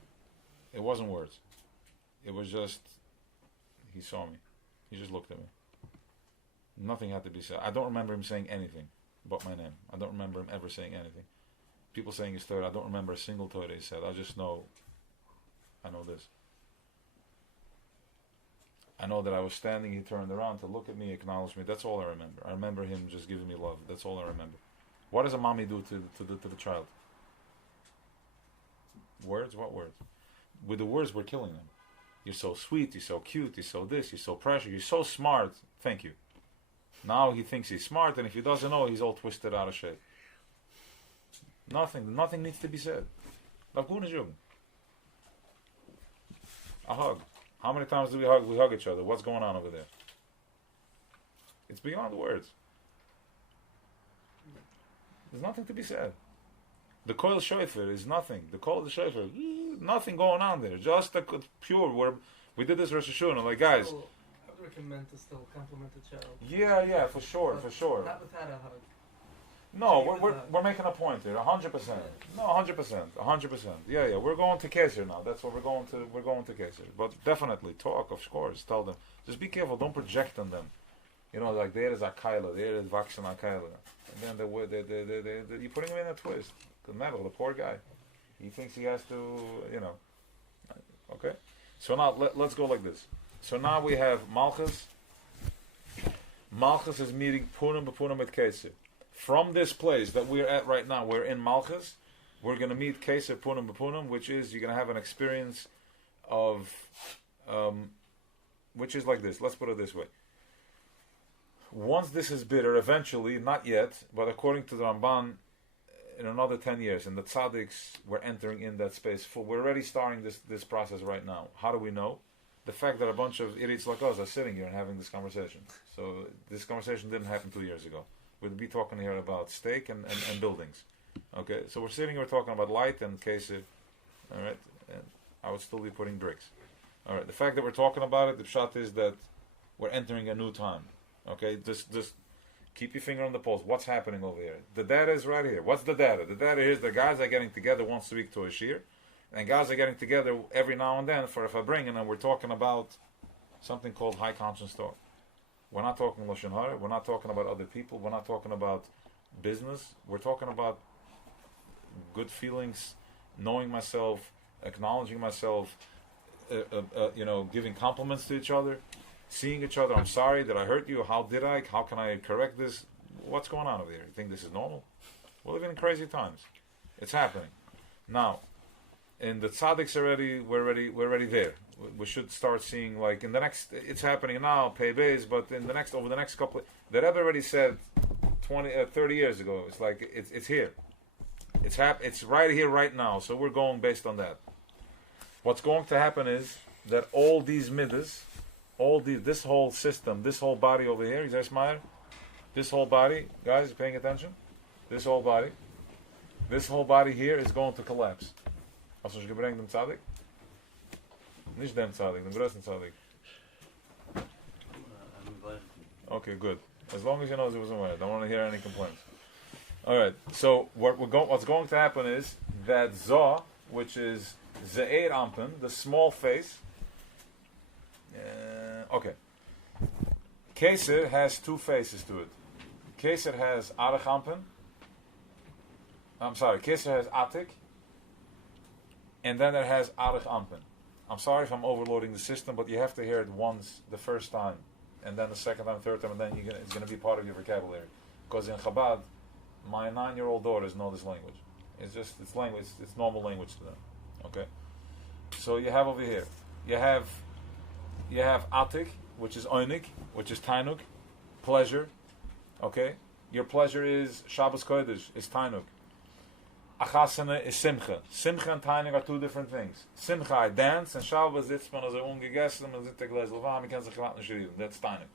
it wasn't words. It was just, he saw me. He just looked at me. Nothing had to be said. I don't remember him saying anything but my name. I don't remember him ever saying anything. People saying his Torah, I don't remember a single Torah he said. I just know, I know this. I know that I was standing, he turned around to look at me, acknowledge me. That's all I remember. I remember him just giving me love. That's all I remember. What does a mommy do to the child? Words? What words? With the words, we're killing them. You're so sweet, you're so cute, you're so this, you're so precious, you're so smart. Thank you. Now he thinks he's smart, and if he doesn't know, he's all twisted out of shape. Nothing needs to be said. A hug. How many times do we hug each other? What's going on over there? It's beyond words. There's nothing to be said. The koil shofar is nothing. The koil of the shofar, nothing going on there. Just a pure. We did this Rosh Hashanah, like guys. I would recommend to still compliment the child. Yeah, for sure. Not without a hug. No, we're making a point here. 100%. No, 100%. Yeah. We're going to Keser now. That's what we're going to. We're going to Keser. But definitely talk, of course. Tell them. Just be careful. Don't project on them. You know, like there is a kaila, there is vaxin a kaila, and then you're putting him in a twist. The metal, the poor guy, he thinks he has to, you know. Okay. So now let's go like this. So now we have Malchus. Malchus is meeting Punim b'Punim at Keser. From this place that we're at right now, we're in Malchus. We're going to meet Keser Punim b'Punim, which is you're going to have an experience of, which is like this. Let's put it this way. Once this is bitter, eventually, not yet, but according to the Ramban, in another 10 years, and the tzaddiks, we're entering in that space. We're already starting this process right now. How do we know? The fact that a bunch of idiots like us are sitting here and having this conversation. So this conversation didn't happen 2 years ago. We'd be talking here about steak and buildings. Okay, so we're sitting here talking about light and kesef. All right, and I would still be putting bricks. All right, the fact that we're talking about it, the pshat is that we're entering a new time. Okay, just keep your finger on the pulse. What's happening over here? The data is right here. What's the data? The data is the guys are getting together once a week to a shir, and guys are getting together every now and then for a Farbraingen, and we're talking about something called high conscience talk. We're not talking Lashon Hara. We're not talking about other people. We're not talking about business. We're talking about good feelings, knowing myself, acknowledging myself, giving compliments to each other, seeing each other. I'm sorry that I hurt you. How did I? How can I correct this? What's going on over here? You think this is normal? We're living in crazy times. It's happening. Now, in the tzaddiks we're already there. We should start seeing, like, in the next, it's happening now, pay bays, but over the next couple, the Rebbe already said 30 years ago, it's like, it's here. It's right here, right now, so we're going based on that. What's going to happen is that all these midas, this whole system, this whole body over here, you guys smile? This whole body, guys, paying attention? This whole body here is going to collapse. Als we gebrengt dem tzaddik? Nicht dem tzaddik, dem größten tzaddik. Okay, good. As long as you know it was aware, I don't want to hear any complaints. Alright, so what's going to happen is that Zoh, which is Ze'er Ampen, the small face. Okay. Keser has two faces to it. Keser has Arach Ampen. Keser has Atik. And then it has Arach Ampen. I'm sorry if I'm overloading the system, but you have to hear it once, the first time, and then the second time, third time, and then it's going to be part of your vocabulary. Because in Chabad, my 9-year-old daughters know this language. It's language, it's normal language to them. Okay? So you have over here, you have Atik, which is Oinik, which is Tainuk, pleasure. Okay? Your pleasure is Shabbos Kodesh, is Tainuk. Achasana is Simcha. Simcha and Tainuk are two different things. Simcha, I dance, and Shabbos sitzt man also ungegessen, man sitzt gleich Levam, man kann sich gerade nicht reden. That's Tainuk.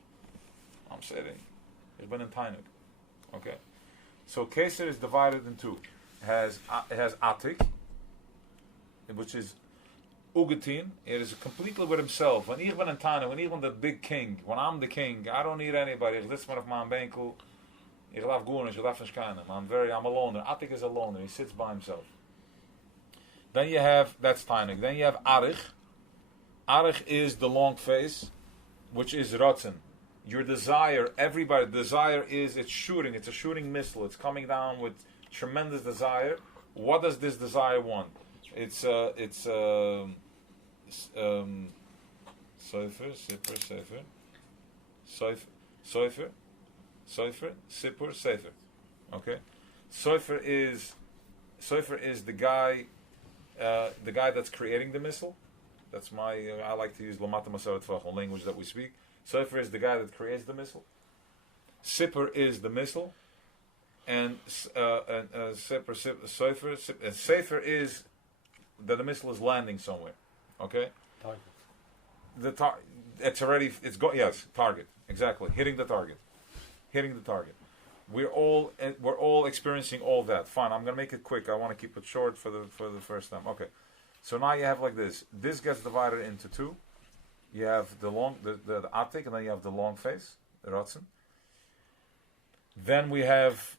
I'm sitting. Ich bin in Tainuk. Okay? So Keser is divided in two. It has Atik, which is Ugatin. It is completely with himself. When ich bin in Tainuk, when ich bin the big king, when I'm the king, I don't need anybody. Ich sitze man auf meinem Benkel. I'm a loner. Atik is a loner. He sits by himself. Then you have, that's Tainuk. Then you have Arich. Arich is the long face, which is Ratzin. Your desire, desire is, it's shooting. It's a shooting missile. It's coming down with tremendous desire. What does this desire want? Sofer, Sipur, Sefer. Okay? Sofer is the guy that's creating the missile. That's I like to use Lamata Masarat Tvachon, language that we speak. Sofer is the guy that creates the missile. Sipur is the missile. And Sefer is that the missile is landing somewhere. Okay? Target. Target. Exactly. Hitting the target. hitting the target. We're all experiencing all that. Fine, I'm gonna make it quick. I want to keep it short for the first time. Okay, so now you have like this. This gets divided into two. You have the atik, and then you have the long face, the rotzen. Then we have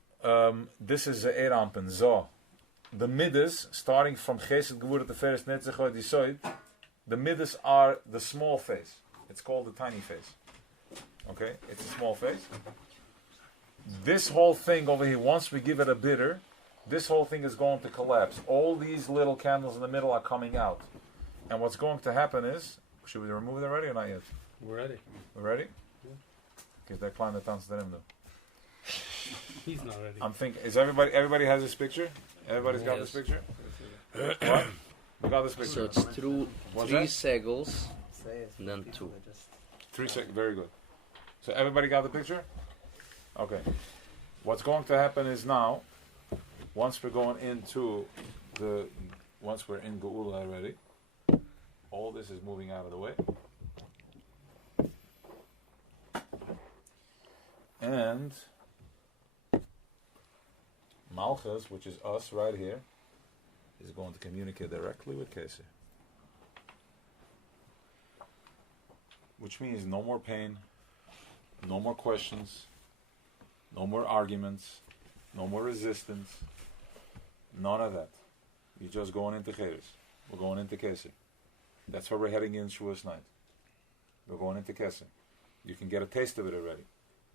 this is the erampen zo. The middes, starting from Chesed Gevurah Teferes Netzach Disoid, the middes are the small face. It's called the tiny face. Okay, it's a small face. This whole thing over here, once we give it a bitter, this whole thing is going to collapse. All these little candles in the middle are coming out. And what's going to happen is, should we remove it already or not yet? We're ready. We're ready? Yeah. Because they're climbing the tans to them though. He's not ready. I'm thinking, is everybody has this picture? Everybody's got this picture? What? We got this picture. So it's through What's three that? segels and then two. 3 seconds, very good. So everybody got the picture? Okay. What's going to happen is now, once we're going into once we're in Geula already, all this is moving out of the way. And Malchus, which is us right here, is going to communicate directly with Kesser. Which means no more pain, no more questions, no more arguments, no more resistance, none of that. You're just going into Cheres. We're going into Kesser. That's where we're heading in Shavuos night. We're going into Kesser. You can get a taste of it already.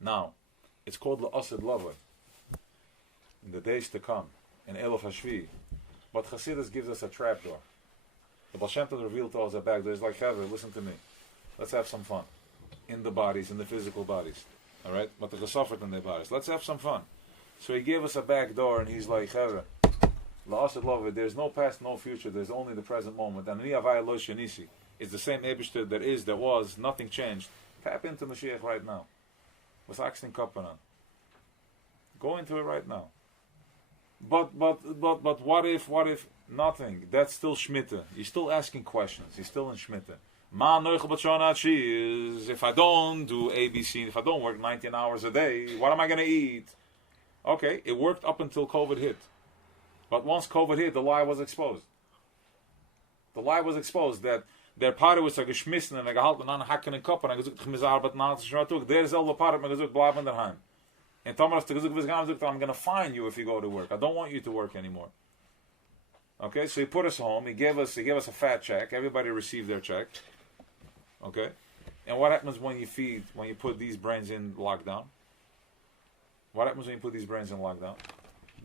Now, it's called La'asad Lavoi. In the days to come, in Erev Shvous. But Chassidus gives us a trapdoor. The Baal Shem Tov revealed to us a back door. It's like, Chavre, listen to me. Let's have some fun. In the bodies, in the physical bodies. Alright? But the Chasafret in their bodies. Let's have some fun. So he gave us a back door and he's like, Chavre, La'asad Lavoi, there's no past, no future. There's only the present moment. And Ni Avaya Lo Shenisi. It's the same Eibishter that is, that was, nothing changed. Tap into Mashiach right now. Was Axtin Kapanan. Go into it right now. But what if nothing? That's still Shmita. You're still asking questions. You're still in Shmita. Ma Neuchel B'Shanachi is, if I don't do ABC, if I don't work 19 hours a day, what am I going to eat? Okay, it worked up until COVID hit. But once COVID hit, the lie was exposed. The lie was exposed that der Pare was geschmissen und gehalten an Hacken in Kopf und gesagt, ich muss arbeiten, der selbe Pare hat mir gesagt, bleiben daheim. And Thomas has gesagt, I'm going to fine you if you go to work. I don't want you to work anymore. Okay, so he put us home. He gave us a fat check. Everybody received their check. Okay, and what happens when you put these brains in lockdown? What happens when you put these brains in lockdown?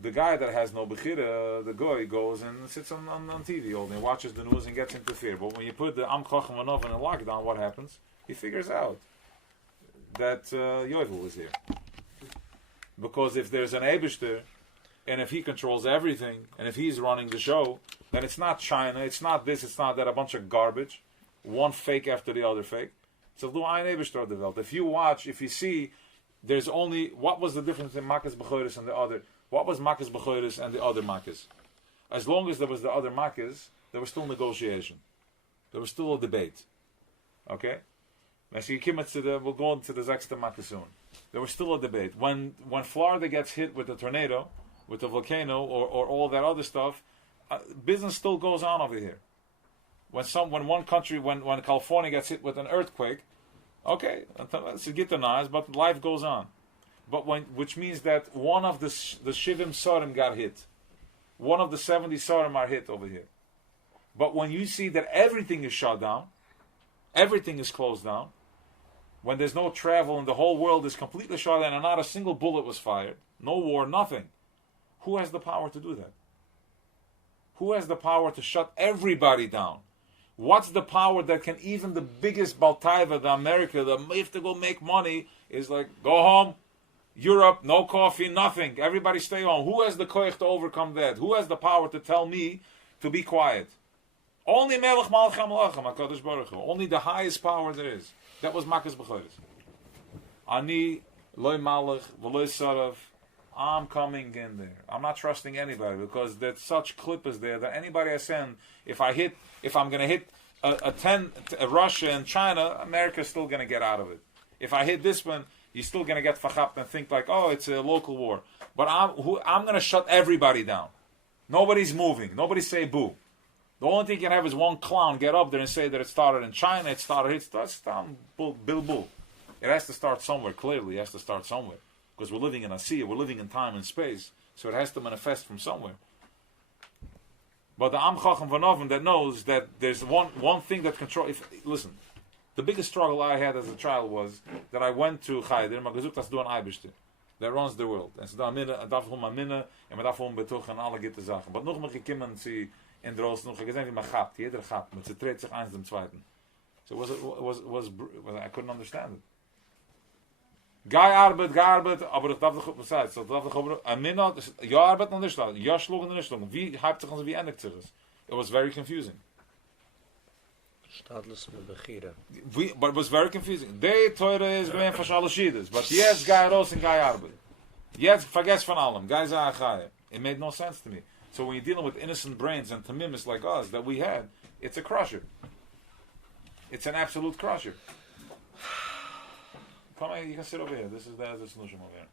The guy that has no bechira, the guy goes and sits on TV all day, watches the news and gets interfered. But when you put the Am Chacham Anov in a lockdown, what happens? He figures out that Yovel was here. Because if there's an Eibishter, and if he controls everything, and if he's running the show, then it's not China, it's not this, it's not that, a bunch of garbage, one fake after the other fake. So do ein Eibishter the Welt. If you watch, if you see, there's only, what was the difference in Makkah's Bechoris and the other? What was Makkah's Bechoris and the other Makkahs? As long as there was the other Makkahs, there was still negotiation. There was still a debate. Okay? We'll go into the Zexta Makkah soon. There was still a debate. When Florida gets hit with a tornado, with a volcano, or all that other stuff, business still goes on over here. When one country, when California gets hit with an earthquake, okay, it's a gittanized, but life goes on. But which means that one of the Shivim Sorim got hit. One of the 70 Sorim are hit over here. But when you see that everything is shut down, everything is closed down, when there's no travel and the whole world is completely shut down and not a single bullet was fired, no war, nothing, who has the power to do that? Who has the power to shut everybody down? What's the power that can even the biggest Baltaiva, the America, the if to go make money, is like, go home, Europe, no coffee, nothing. Everybody stay home. Who has the koich to overcome that? Who has the power to tell me to be quiet? Only Melech Malcham Lachem, HaKadosh Baruch Hu. Only the highest power there is. That was Makkah's Bechoros. Ani, Loi Malach, V'loi Sarav. I'm coming in there. I'm not trusting anybody because there's such clippers there that anybody I send, if I'm going to hit a Russia and China, America's still going to get out of it. If I hit this one, you're still going to get fachapt and think like, oh, it's a local war. But I'm going to shut everybody down. Nobody's moving. Nobody say boo. The only thing you can have is one clown get up there and say that it started in China, it started here, it's down, bull. It has to start somewhere, clearly. It has to start somewhere. Because we're living in Asiya, we're living in time and space. So it has to manifest from somewhere. But the Am Chacham Vanovim that knows that there's one thing that controls. Listen, the biggest struggle I had as a child was that I went to Chayder, maar gezoekt als doe een Eibishter that runs the world. En ze daar midden, darf gewoon maar minnen, en met daarvoor betoog en alle gitte zaken. Maar nog een gekimmen zie in Droos, nog gezien wie maar gaat, jeder gaat, met ze treedt zich eins dem zweiten. So I couldn't understand it. Guy arbeit, aber ich darf doch gut sagen. So darf doch aber ein Minute, ja arbeit noch nicht, ja schlugen nicht. Wie hypt sich und wie endigt sich es? It was very confusing. Staatlich mit Begierde. But it was very confusing. De teure is gewesen für alle Schieders, but jetzt Guy raus und Guy arbeit. Jetzt vergess von allem. Guy sagen Guy. It made no sense to me. So when you're dealing with innocent brains and tamimis like us that we had, it's a crusher. It's an absolute crusher. Come on, you can sit over here. This is the solution over here.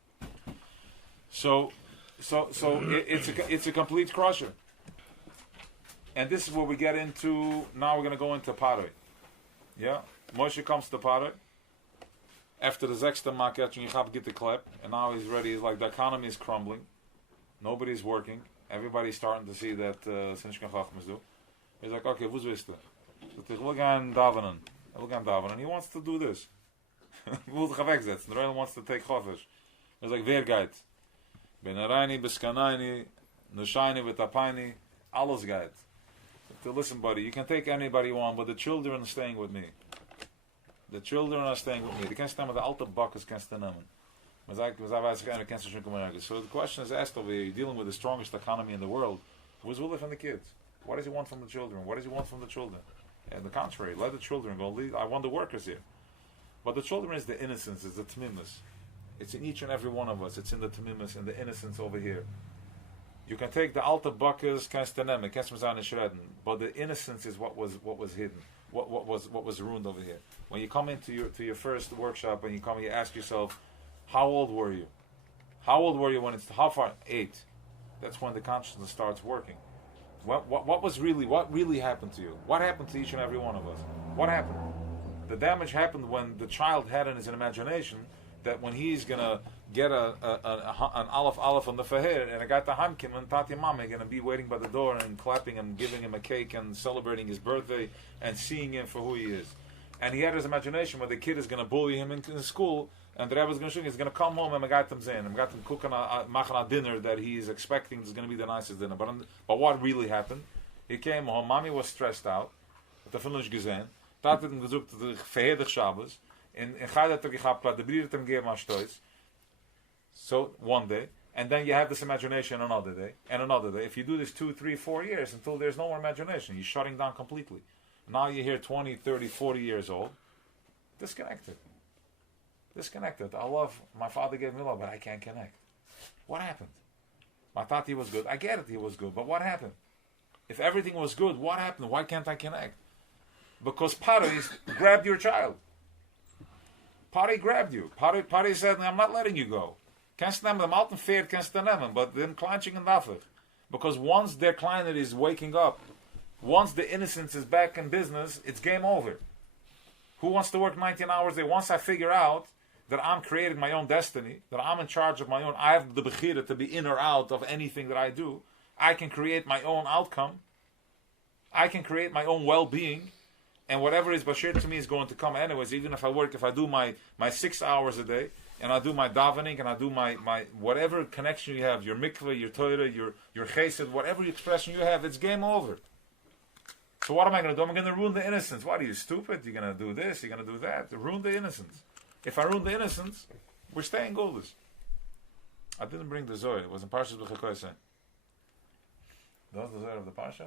So it's a complete crusher. And this is where we get into, now we're going to go into Paroi. Yeah? Moshe comes to Paroi. After the sechste market, you have to get the clap. And now he's ready. He's like, the economy is crumbling. Nobody's working. Everybody's starting to see that Sinishkan Chachmas do. He's like, okay, who's this? We'll go and davening. He wants to do this. Wil zich wegzetten. The Royal wants to take Chofish. He's like, wer geht? Benaraini, Beskanaini, Nushaini, Vitapaini, alles geht. So listen, buddy, you can take anybody you want, but the children are staying with me. The children are staying with me. Die kannst du nemen, de alte bakkers kannst du nemen. Maar zij weiß ik, kannst du schon kommen. So the question is asked over here, you're dealing with the strongest economy in the world. Who's willing from the kids? What does he want from the children? What does he want from the children? And the contrary, let the children go. I want the workers here. But the children is the innocence, it's the tmimus. It's in each and every one of us. It's in the tmimus and the innocence over here. You can take the alte bakkers, kannst du nemen, kannst du sein shredden. But the innocence is what was hidden, what was ruined over here. When you come into your first workshop and you ask yourself, how old were you? How old were you when how far? 8. That's when the consciousness starts working. What really happened to you? What happened to each and every one of us? What happened? The damage happened when the child had in his imagination that when he's gonna get an aleph on the faher and I got the hamkim and tati mama gonna be waiting by the door and clapping and giving him a cake and celebrating his birthday and seeing him for who he is. And he had his imagination where the kid is gonna bully him in school and the Rebbe is gonna show him, he's gonna come home and I got them zayin, I got them cooking a dinner that he's expecting is gonna be the nicest dinner. But what really happened? He came home, mommy was stressed out, the finish gesehen. Tat hat ihm gesucht, verhedig Shabbos. In Chayda hat gehabt, the Brir hat ihm gegeben als Stoiz. So, one day. And then you have this imagination another day. And another day. If you do this 2, 3, 4 years, until there's no more imagination, you're shutting down completely. Now you're here 20, 30, 40 years old. Disconnected. I love, my father gave me love, but I can't connect. What happened? My tati was good. I get it, he was good. But what happened? If everything was good, what happened? Why can't I connect? Because Pari grabbed your child. Pari grabbed you. Pari said, I'm not letting you go. Kannst du nemen, the mountain fair kannst du nemen, but then kleinching and dafür. Because once their client is waking up, once the innocence is back in business, it's game over. Who wants to work 19 hours a day? Once I figure out that I'm creating my own destiny, that I'm in charge of my own, I have the bechira to be in or out of anything that I do, I can create my own outcome, I can create my own well-being, and whatever is bashir to me is going to come anyways. Even if I do my 6 hours a day, and I do my davening, and I do my whatever connection you have, your mikveh, your Torah, your chesed, whatever expression you have, it's game over. So what am I going to do? I'm going to ruin the innocence. What, are you stupid? You're going to do this, you're going to do that. To ruin the innocence. If I ruin the innocence, we're staying goldus. I didn't bring the Zohar. It was in Parshas B'Chakoyse. That was the Zohar of the Parsha?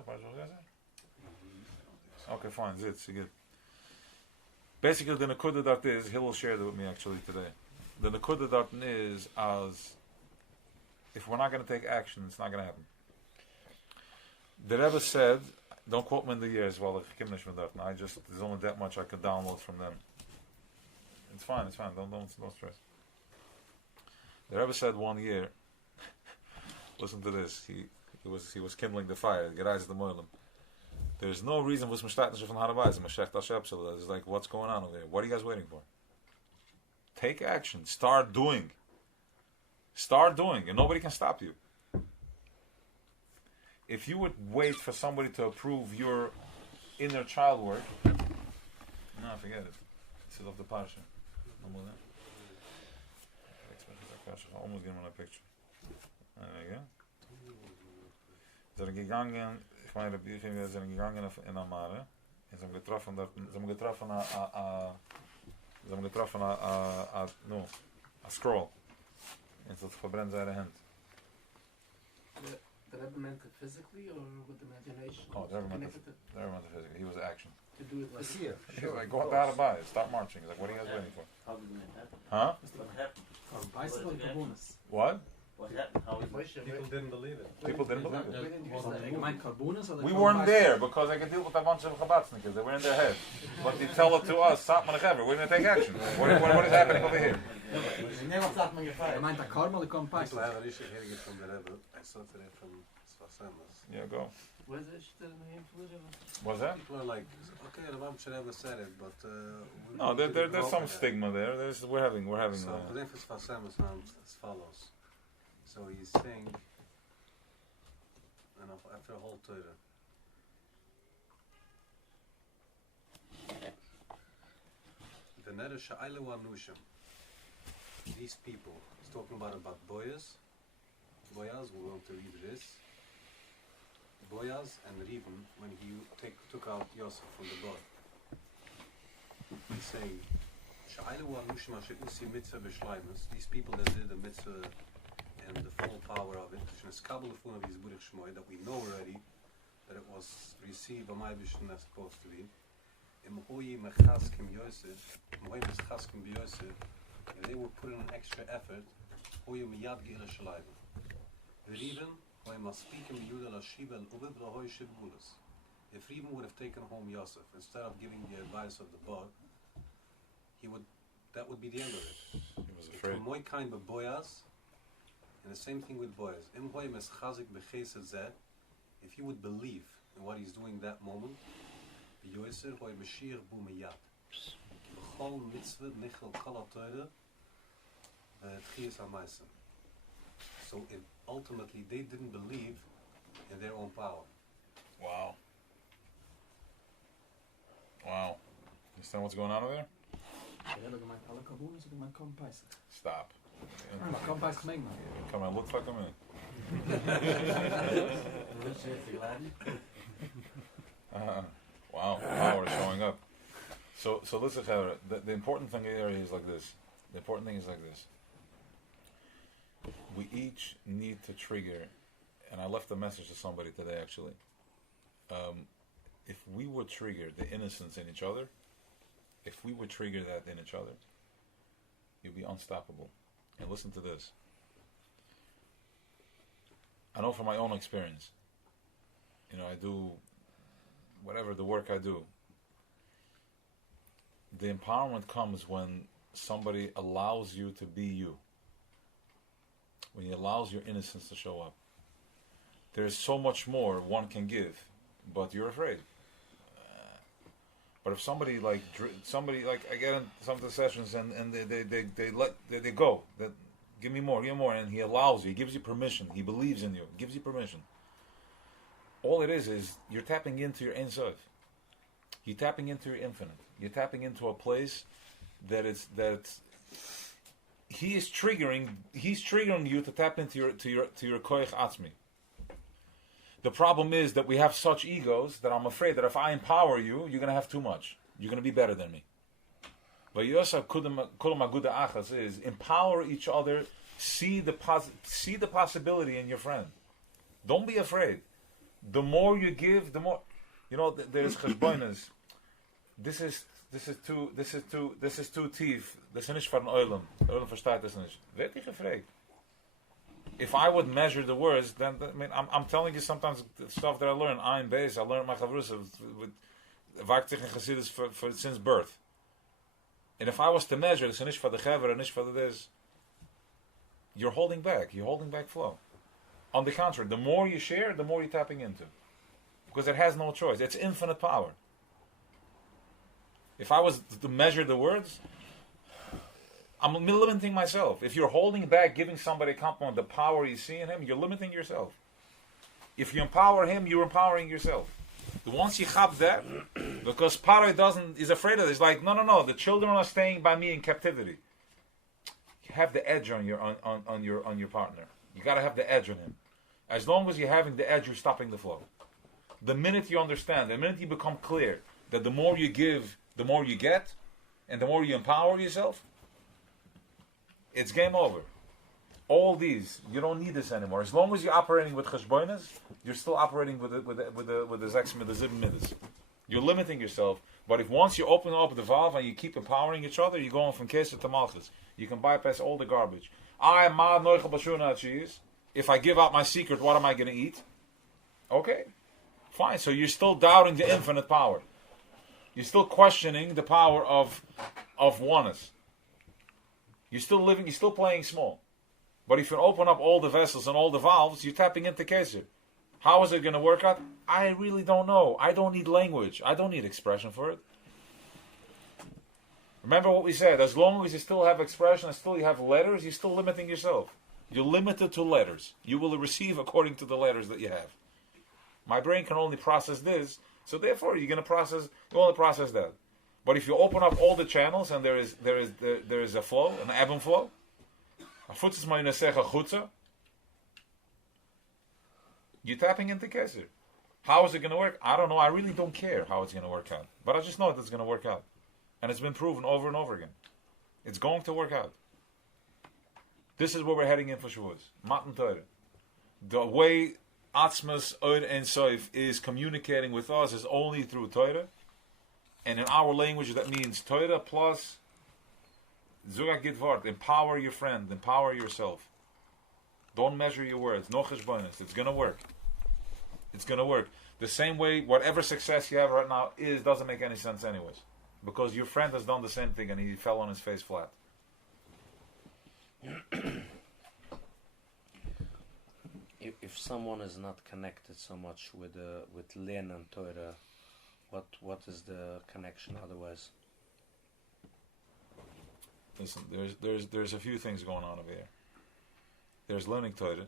Okay, fine. It's good. Basically, the Nakuda that is, Hillel shared it with me actually today. The Nakuda that is as if we're not going to take action, it's not going to happen. The Rebbe said, don't quote me in the years, well, there's only that much I could download from them. It's fine, don't stress. The Rebbe said one year, listen to this, he was kindling the fire, Gerais the Moilim. There's no reason for Mishtat from Harabais, Mashech Tashepsel. It's like, what's going on over here? What are you guys waiting for? Take action. Start doing. Start doing, and nobody can stop you. If you would wait for somebody to approve your inner child work, no, forget it. This is off the parsha. Almost getting on a picture. There you go. Ze zijn gegangen, ich meine, wir sind gegangen in Amare, und sie haben getroffen a scroll. Und das verbrennt seine Hand. The Rebbe meant it physically or with imagination? Oh, the Rebbe meant it physically. He was action. To do it Was physically. here. Sure, like, go out of by, start marching. He's like, what are you guys waiting for? How did it happen? Huh? What happened? Bicycle bonus. What? What happened? How is it? Moshe, People didn't believe it. People didn't believe it. we didn't use that. We weren't there because I could deal with a bunch of Chabadnikas. They were in their head. But they tell it to us, stop Manachevra, we're going to take action. What is happening over here? I meant a Carmel come past. People have an issue hearing it from the Rebbe. I saw today from Svasemas. Yeah, go. Where's the shit in the name for the Rebbe? What's that? People are like, okay, the Rebbe should have said it, but No, there's some stigma there. We're having. So the name for Svasemas sounds as follows. So he's saying, and after a whole Torah, the Neder Sha'ile wa Nushim. These people, he's talking about Boaz. Boaz, we're going to read this. Boaz and Reuben, when he took out Yosef from the boat. He's saying, Sha'ile wa Nushim asher usi mitzvah b'shleimus. These people that did the mitzvah and the full power of it, that we know already that it was received by my vision as supposed to be. They will put in an extra effort. If Reuben would have taken home Yosef instead of giving the advice of the bug, that would be the end of it. He was afraid. And the same thing with Boaz. If he would believe in what he's doing that moment, so ultimately they didn't believe in their own power. Wow. Wow. You understand what's going on over there? Stop. Come on, look like him in. Wow, power is showing up. So listen, the important thing here is like this. The important thing is like this. We each need to trigger, and I left a message to somebody today actually. If we would trigger the innocence in each other, if we would trigger that in each other, you'd be unstoppable. And listen to this. I know from my own experience, I do whatever the work I do. The empowerment comes when somebody allows you to be you. When he allows your innocence to show up. There's so much more one can give, but you're afraid. But if somebody like I get in some of the sessions and they go, that give me more, and he allows you, he gives you permission, he believes in you, gives you permission. All it is you're tapping into your Ein Sof. You're tapping into your infinite. You're tapping into a place that he's triggering you to tap into your koich atzmi. The problem is that we have such egos that I'm afraid that if I empower you, you're going to have too much. You're going to be better than me. But Yosef Kulam Aguda Achas is empower each other. See the possibility in your friend. Don't be afraid. The more you give, the more there's cheshbonos. This is too tief. Das ist nicht von Eulam. Eulam versteht das nicht. Werd ich afraid. If I would measure the words, then I'm telling you sometimes the stuff that I learn. I'm based. I learned my chavrus with Vaktik and Chassidus for since birth. And if I was to measure, it's nicht for the chaver, and nicht for this. you're holding back. You're holding back flow. On the contrary, the more you share, the more you're tapping into. Because it has no choice. It's infinite power. If I was to measure the words, I'm limiting myself. If you're holding back giving somebody a compliment, the power you see in him, you're limiting yourself. If you empower him, you're empowering yourself. Once you have that, because Paro is afraid of this, like, no, the children are staying by me in captivity. You have the edge on your partner. You got to have the edge on him. As long as you're having the edge, you're stopping the flow. The minute you understand, the minute you become clear that the more you give, the more you get, and the more you empower yourself, it's game over. All these, you don't need this anymore. As long as you're operating with cheshbonas, you're still operating with the zeks with the zibim midas. You're limiting yourself. But if once you open up the valve and you keep empowering each other, you're going from keser to malchus. You can bypass all the garbage. If I give out my secret, what am I going to eat? Okay, fine. So you're still doubting the infinite power. You're still questioning the power of oneness. You're still living. You're still playing small. But if you open up all the vessels and all the valves, you're tapping into Keser. How is it going to work out? I really don't know. I don't need language. I don't need expression for it. Remember what we said. As long as you still have expression and still you have letters, you're still limiting yourself. You're limited to letters. You will receive according to the letters that you have. My brain can only process this, so therefore you only process that. But if you open up all the channels and there is a flow, an ebb and flow, you're tapping into Keser. How is it going to work? I don't know. I really don't care how it's going to work out. But I just know that it's going to work out. And it's been proven over and over again. It's going to work out. This is where we're heading in for Shavuos. Matan Torah. The way Atzmas Oid and Soif is communicating with us is only through Torah. And in our language that means Torah plus Zugak Gidvart, empower your friend, empower yourself. Don't measure your words. No cheshbonos. It's going to work. It's going to work. The same way, whatever success you have right now doesn't make any sense anyways. Because your friend has done the same thing and he fell on his face flat. If someone is not connected so much with Len and Torah, what is the connection otherwise? Listen, there's a few things going on over here. There's learning Torah,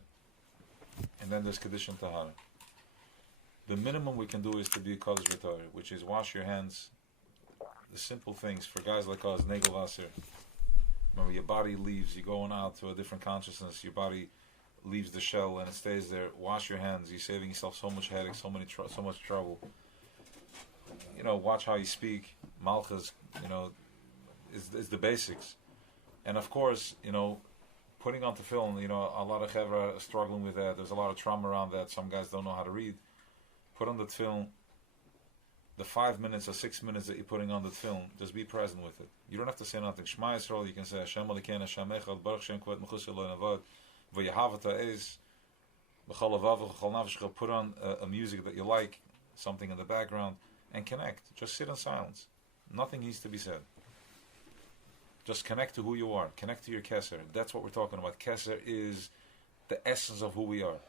and then there's Kedushin Tahara. The minimum we can do is to be Kodesh V'Torah, which is wash your hands. The simple things for guys like us, Negel Wasser. Remember, your body leaves, you're going out to a different consciousness, your body leaves the shell and it stays there. Wash your hands, you're saving yourself so much headache, so much trouble. Watch how you speak. Malchus, is the basics. And of course, putting on tefillin, a lot of chevra are struggling with that. There's a lot of trauma around that. Some guys don't know how to read. Put on the tefillin. The 5 minutes or 6 minutes that you're putting on the tefillin, just be present with it. You don't have to say nothing. Shema Yisrael, you can say Hashem Elokeinu Hashem Echad, Baruch Shem Kvet Mechus Eloi Navad, V'Yehavata Ez, B'Chol Avav V'Chol Nafshcha. Put on a music that you like, something in the background, and connect. Just sit in silence. Nothing needs to be said. Just connect to who you are. Connect to your Keser. That's what we're talking about. Keser is the essence of who we are.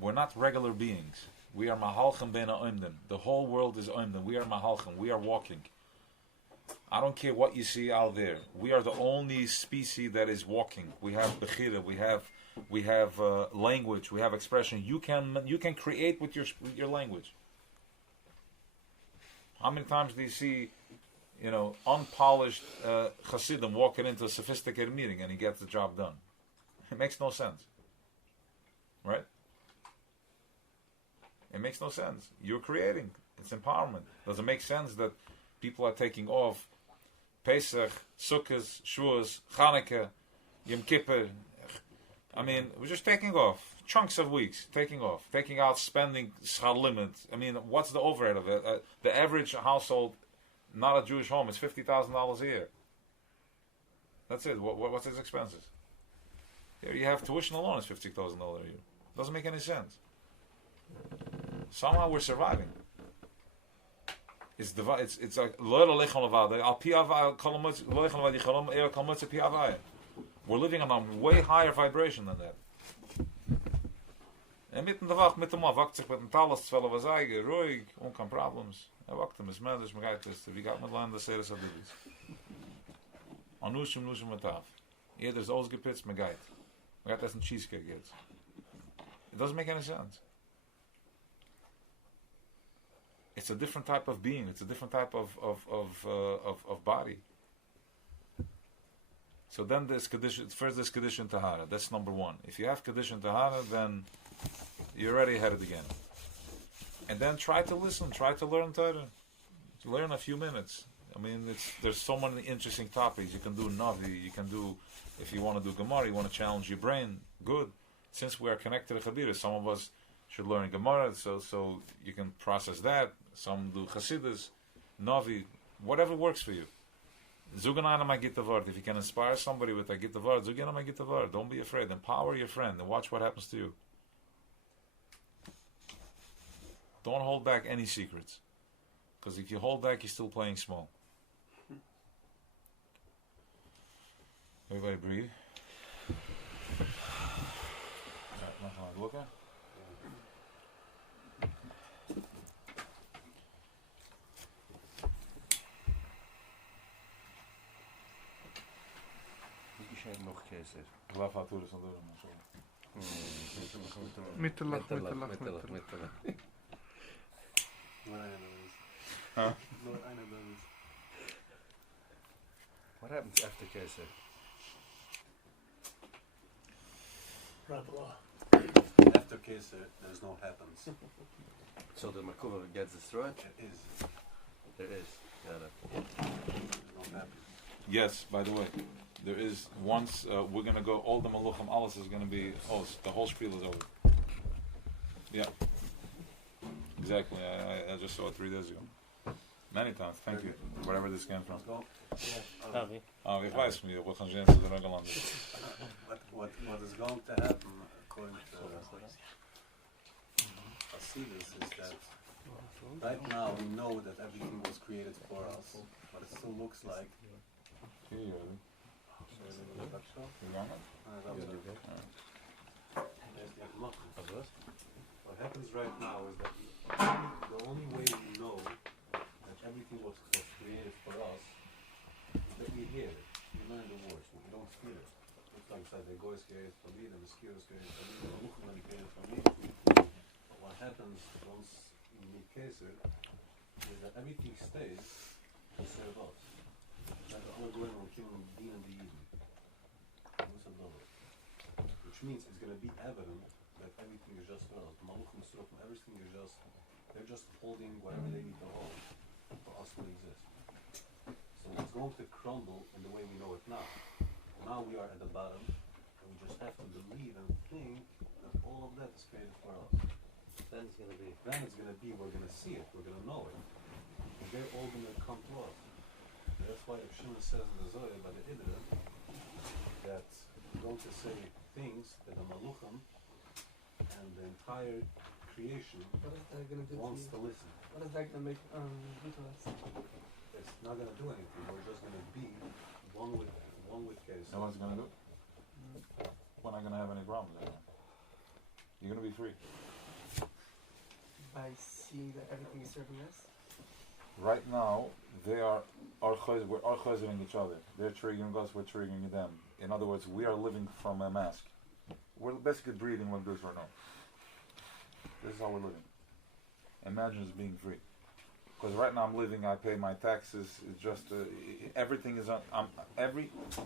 We're not regular beings. We are Mahalchim Ben Oimdim. The whole world is Oimdim. We are Mahalchim. We are walking. I don't care what you see out there. We are the only species that is walking. We have Bechira. We have language. We have expression. You can create with your language. How many times do you see, unpolished Hasidim walking into a sophisticated meeting and he gets the job done? It makes no sense, right? It makes no sense. You're creating. It's empowerment. Does it make sense that people are taking off Pesach, Sukkot, Shavuos, Chanukah, Yom Kippur? I mean, we're just taking off. Chunks of weeks, taking out spending schar limit. I mean, what's the overhead of it? The average household, not a Jewish home, is $50,000 a year. That's it. What's his expenses? Here you have tuition alone is $50,000 a year. Doesn't make any sense. Somehow we're surviving. It's like We're living on a way higher vibration than that. En mitten der Wacht mit dem Mann, wacht sich mit dem Talas, 12 was eigen, ruhig, kein Problems. Wacht ihm, ist medisch, man geht das, wie geht man lernen, das Seres Adibis. Anushim, Nushim, Mataf. Jeder ist ausgepitzt, man geht. Man geht essen Cheesecake jetzt. It doesn't make any sense. It's a different type of being. It's a different type of body. So then there's Kedushin, first there's Kedushin Tahara. That's number one. If you have Kedushin Tahara, then you're already ahead again. And then try to listen, try to learn Torah. Learn a few minutes. I mean, there's so many interesting topics. You can do Navi, you can do, if you want to do Gemara, you want to challenge your brain, good. Since we are connected to Chabira, some of us should learn Gemara, so you can process that. Some do Chassidus, Navi, whatever works for you. Zugan ana my Gitavard. If you can inspire somebody with a Gitavard, Zugan ana my Gitavard. Don't be afraid. Empower your friend and watch what happens to you. Don't hold back any secrets. Because if you hold back, you're still playing small. Everybody breathe. Look at. Nog keer. Laat haar toe, dus dan doen we maar zo. Mitterlach. Nur einer da ist. Huh? Nur einer da ist. What happens after Kesef? After Kesef, there's no happens. So the Merkava gets destroyed? There is. There is. Yeah, There's no happens. Yes, by the way, there is once we're gonna go. All the Maluchim Alis is gonna be. Oh, the whole spiel is over. Yeah, exactly. I just saw it 3 days ago. Many times. Thank you. Wherever this came from. Oh, ik weiß niet. We gaan zien ze er ook landen. What is going to happen, according to Hasidus, is that right now we know that everything was created for us, but it still looks like. Zie je jullie? What happens right now is that the only way we know that everything was created for us is that we hear it. We learn the words, but we don't feel it. It's like I said, the goy is created for me, the mosquito is created for me, the mukhman is created for me. But what happens once in the Keser is that everything stays to serve us. Like we're going on killing Din and the Eden. Which means it's going to be evident that everything is just for us. Maluchim Surafim, everything is just, they're just holding whatever they need to hold for us to exist. So it's going to crumble in the way we know it now. Now we are at the bottom, and we just have to believe and think that all of that is created for us. Then it's going to be. We're going to see it, we're going to know it. And they're all going to come to us. And that's why if Shimon says in the Zohar by the Idra, that we're going to say things that the Maluchim and the entire creation What is that going to do wants to to you? listen. What is that going to make do to us? It's not going to do anything. We're just going to be one with Kesef. And what's it gonna do? We're not gonna have any problems anymore. You're gonna be free. By seeing that everything is serving us? Right now, we're archizing each other. They're triggering us, we're triggering them. In other words, we are living from a mask. We're basically breathing like this right now. This is how we're living. Imagine us being free. Because right now I'm living, I pay my taxes. It's just everything is in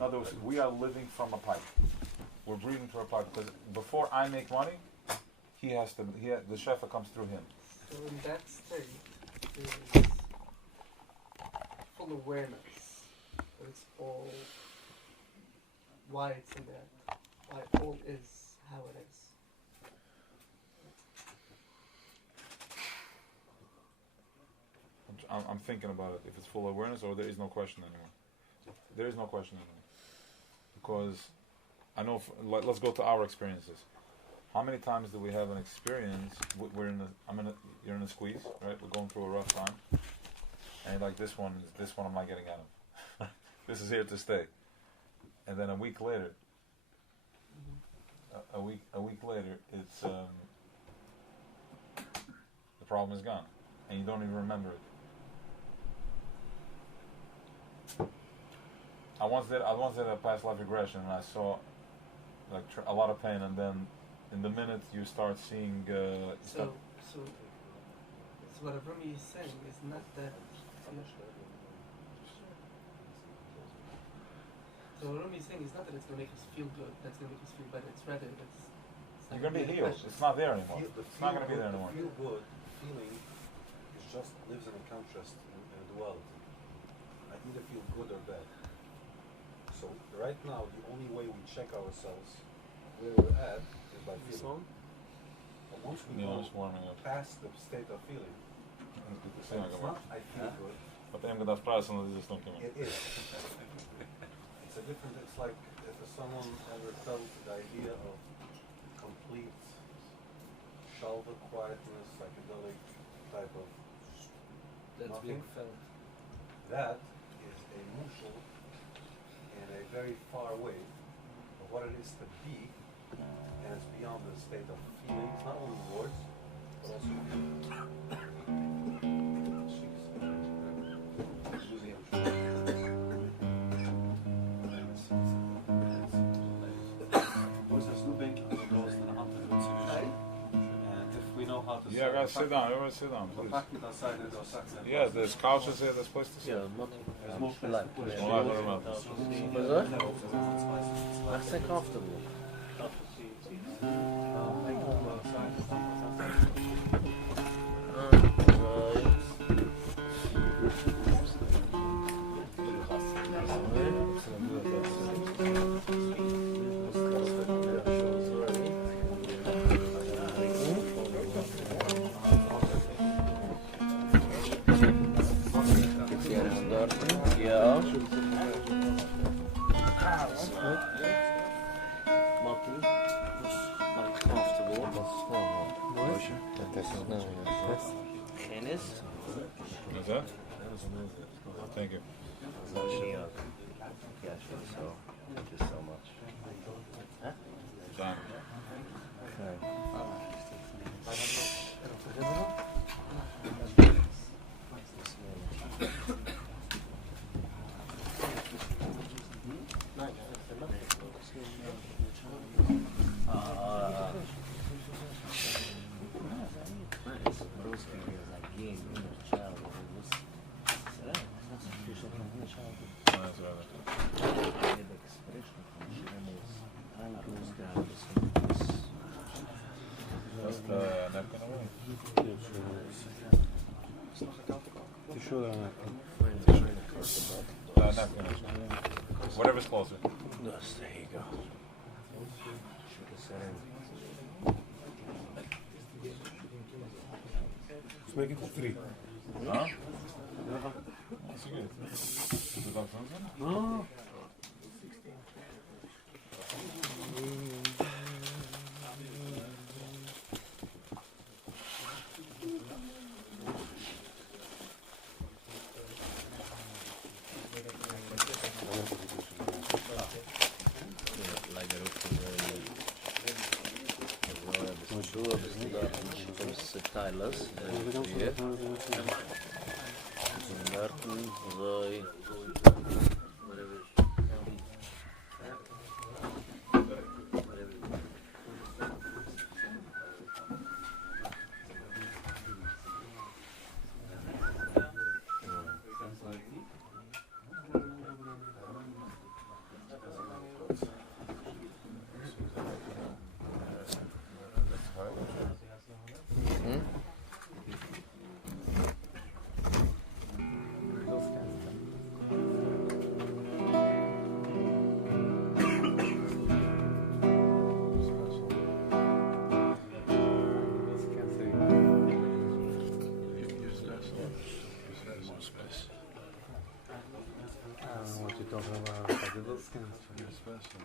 other words, we are living from a pipe. We're breathing through a pipe. Because before I make money, the chef comes through him. So in that state, there is full awareness that it's all why it's in that, why all is how it is. I'm thinking about it. If it's full awareness or there is no question anymore. There is no question anymore. Because I know, let's go to our experiences. How many times do we have an experience? You're in a squeeze, right? We're going through a rough time, and like this one I'm not getting out of. This is here to stay. And then a week later, a week later, it's the problem is gone, and you don't even remember it. I once did a past life regression, and I saw like a lot of pain, and then in the minute you start seeing. So what Rumi is saying is not that. So what Rumi is saying is not that it's going to make us feel good, that's going to make us feel better. It's rather that it's you're going to be healed. It's not there anymore. It's not going to be there anymore. The feel good feeling is just lives in a contrast in a duality. I either feel good or bad. So right now, the only way we check ourselves where we're at is by feeling. But once we go past the state of feeling, it's not I feel good. But I'm going to It is. It's a different. It's like if someone ever felt the idea of complete shalva quietness, psychedelic type of That's nothing. being felt. That is a mushal in a very far way of what it is to be, and it's beyond the state of feelings, not only words, but also Yeah, guys, sit down. Everyone sit down, please. Yeah, there's couches here. There's place to sit. Ja, man Mach sig comfortable. Ja. Martin, I'm comfortable. Moshe. Tennis. Is that? Thank you. Yeah, sure. So, thank you so much. Huh? John. Whatever's closer. Yes, there you go. let's make it 3. Huh? That's good. Is it about something? No. Silas, Martin, Roy. Special.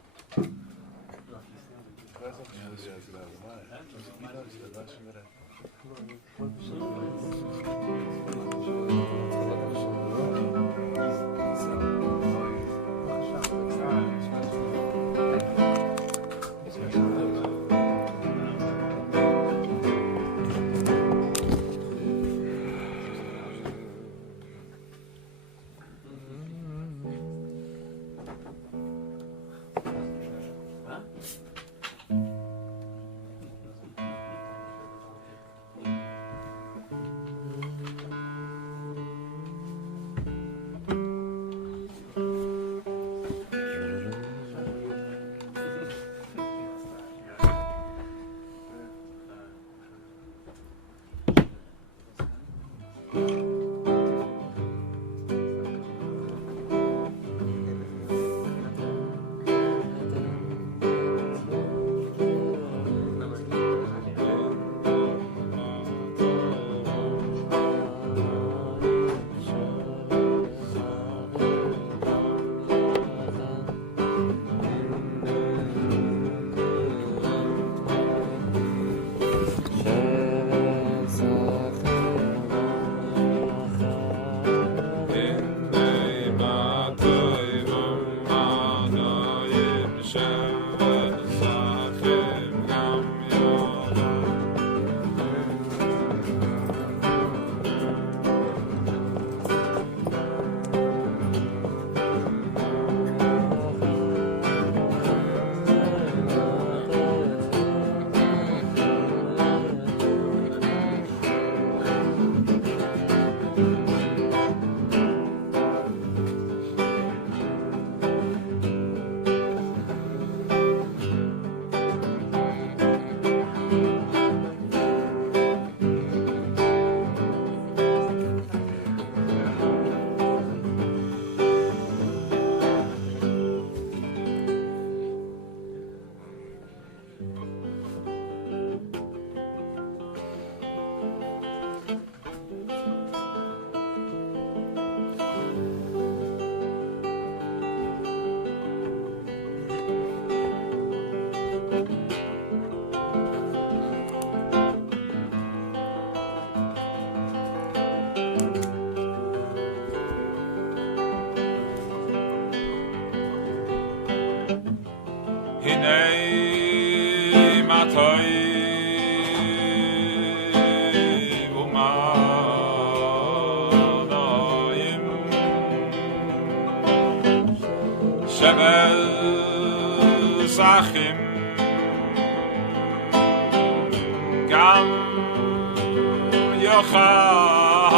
echad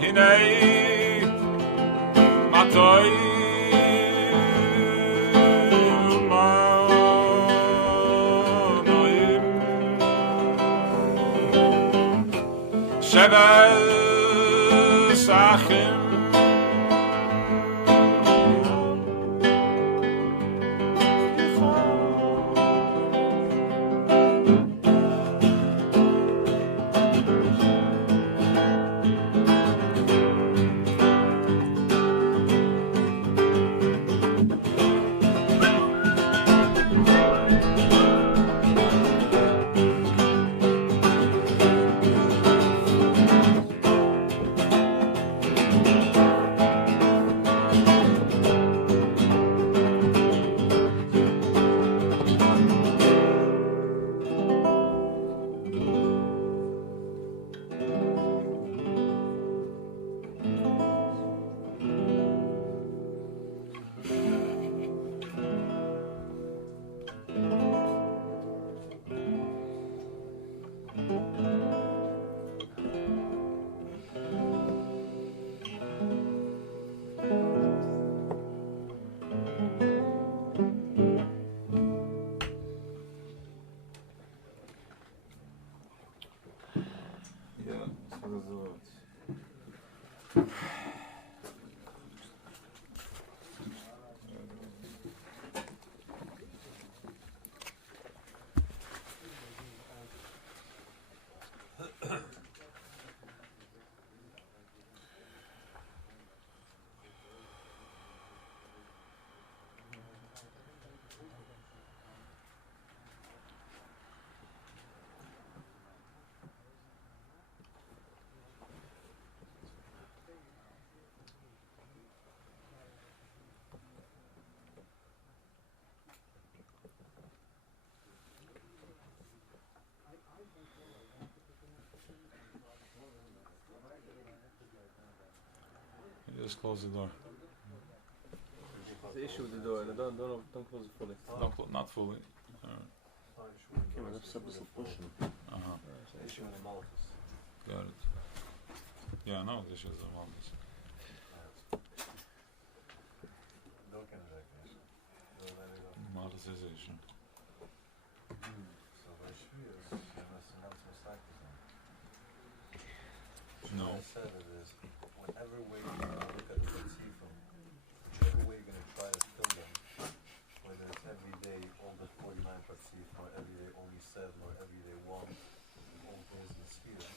hinei matoi manoim sheves achim Just close the door. The issue with the door, don't close it fully. Not fully. Okay, maar dat is een beetje pushen. It's an issue in the Malchus. Got it. Yeah, no, this is the one. Door kennen ze eigenlijk niet. Malchus is issue. So by Shvus, there must have some mistakes. No. What I said it is, whatever way you look at the Patsifim, whichever way you're going to try to fill them, whether it's every day all the 49 Patsifim, or every day only 7, or every day 1, all days in the sphere,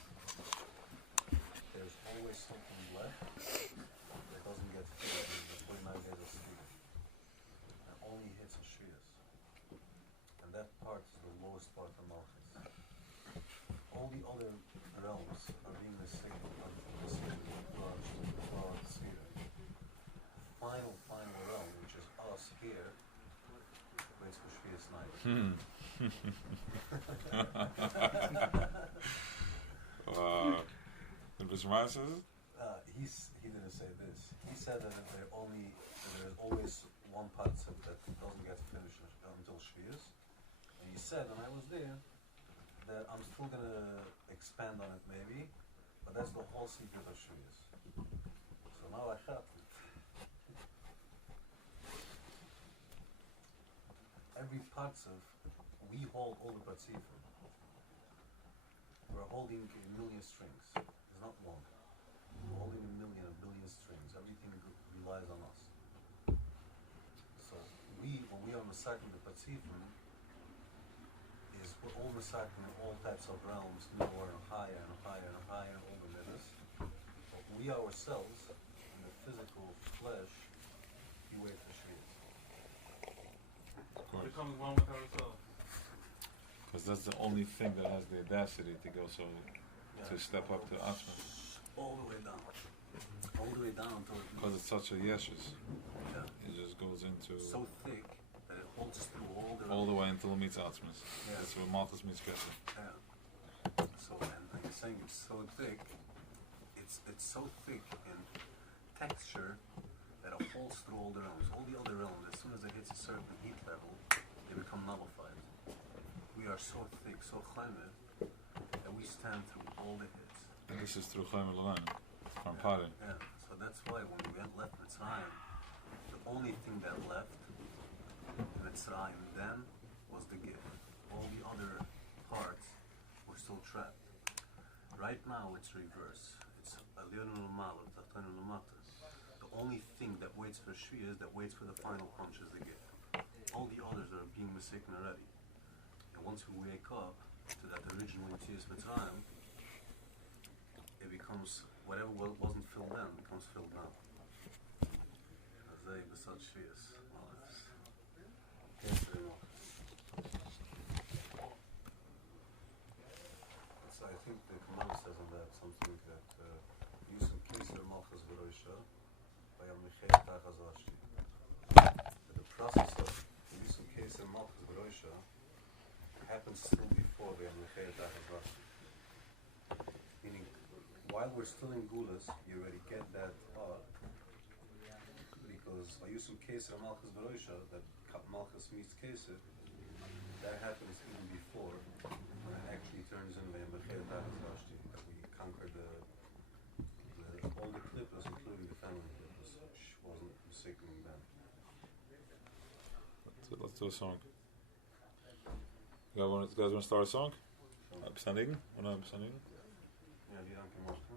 there's always something left that doesn't get filled in the 49 days of sphere. And only hits a Shvius. And that part is the lowest part of Malchus. All the other realms are being restricted by the sphere. Final realm, which is us here, waits for Shvius night. The Bishmar says it? He didn't say this. He said that there's always one part that doesn't get finished until Shvius. And he said, when I was there, that I'm still gonna expand on it maybe, but that's the whole secret of Shvius. So now I got it. Every Patsev, we hold all the Patsifim. We're holding a million strings. It's not one. We're holding a billion strings. Everything relies on us. So when we are massacring the Patsifim, we're all massacring all types of realms, lower and higher and higher and higher, all the middles. But we ourselves, in the physical flesh, we wait for Shvius. Becoming one with ourselves. Because that's the only thing that has the audacity to go so, to step up to Atma. All the way down. All the way down to it. Because it's such a yeshus. Yeah. It just goes into... So thick that it holds through all the way until it meets Atmas. Yeah. That's where Malchus meets Kesher. Yeah. So, and you're saying it's so thick, it's so thick in texture that it holds through all the realms. All the other realms, as soon as it hits a certain heat level, they become nullified. We are so thick, so chaimed, that we stand through all the hits. And this is through Chaim Levan, from Pari. Yeah, so that's why when we left Mitzrayim, the only thing that left in Mitzrayim then was the gift. All the other parts were still trapped. Right now it's reverse. It's Aliyun L'Mala, Tachton L'Mata. The only thing that waits for Shvi is that waits for the final punch is the gift. All the others are being mistaken already. And once we wake up to that original Yetzias Mitzrayim, it becomes whatever wasn't filled in becomes filled now. Azay b'sad shvius. So I think the command says on that something that Yusuf Kiser Malchus V'Roisha V'Yam Nechei Tachas Vashti. The process of Yusuf Kiser Malchus V'Roisha happens still before V'Yam Nechei Tachas Vashti. Meaning, while we're still in Gulas, you already get that part, because Ayusum Keser Malchus Baroisha, that Malchus meets Keser, that happens even before, when it actually turns in Vayam Bechel Tachas Vashti, that we conquer all the clippers, including the family clippers, which wasn't sickening then. Let's do a song. You guys want to start a song? Beständigen? Oder beständigen? Ja, die danke Moshe.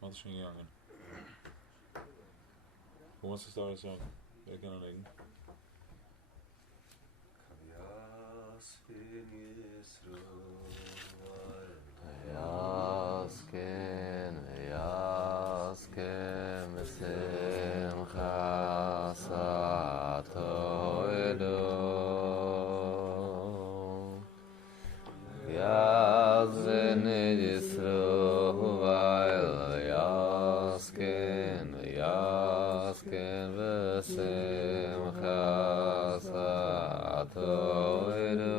Wat is ging jangen? Who wants to start a song? Wer kann anlegen? Yasken, Yasken, Simcha Satoidu. Yazin Yisroel, Yasken, Yasken, Simcha Satoidu.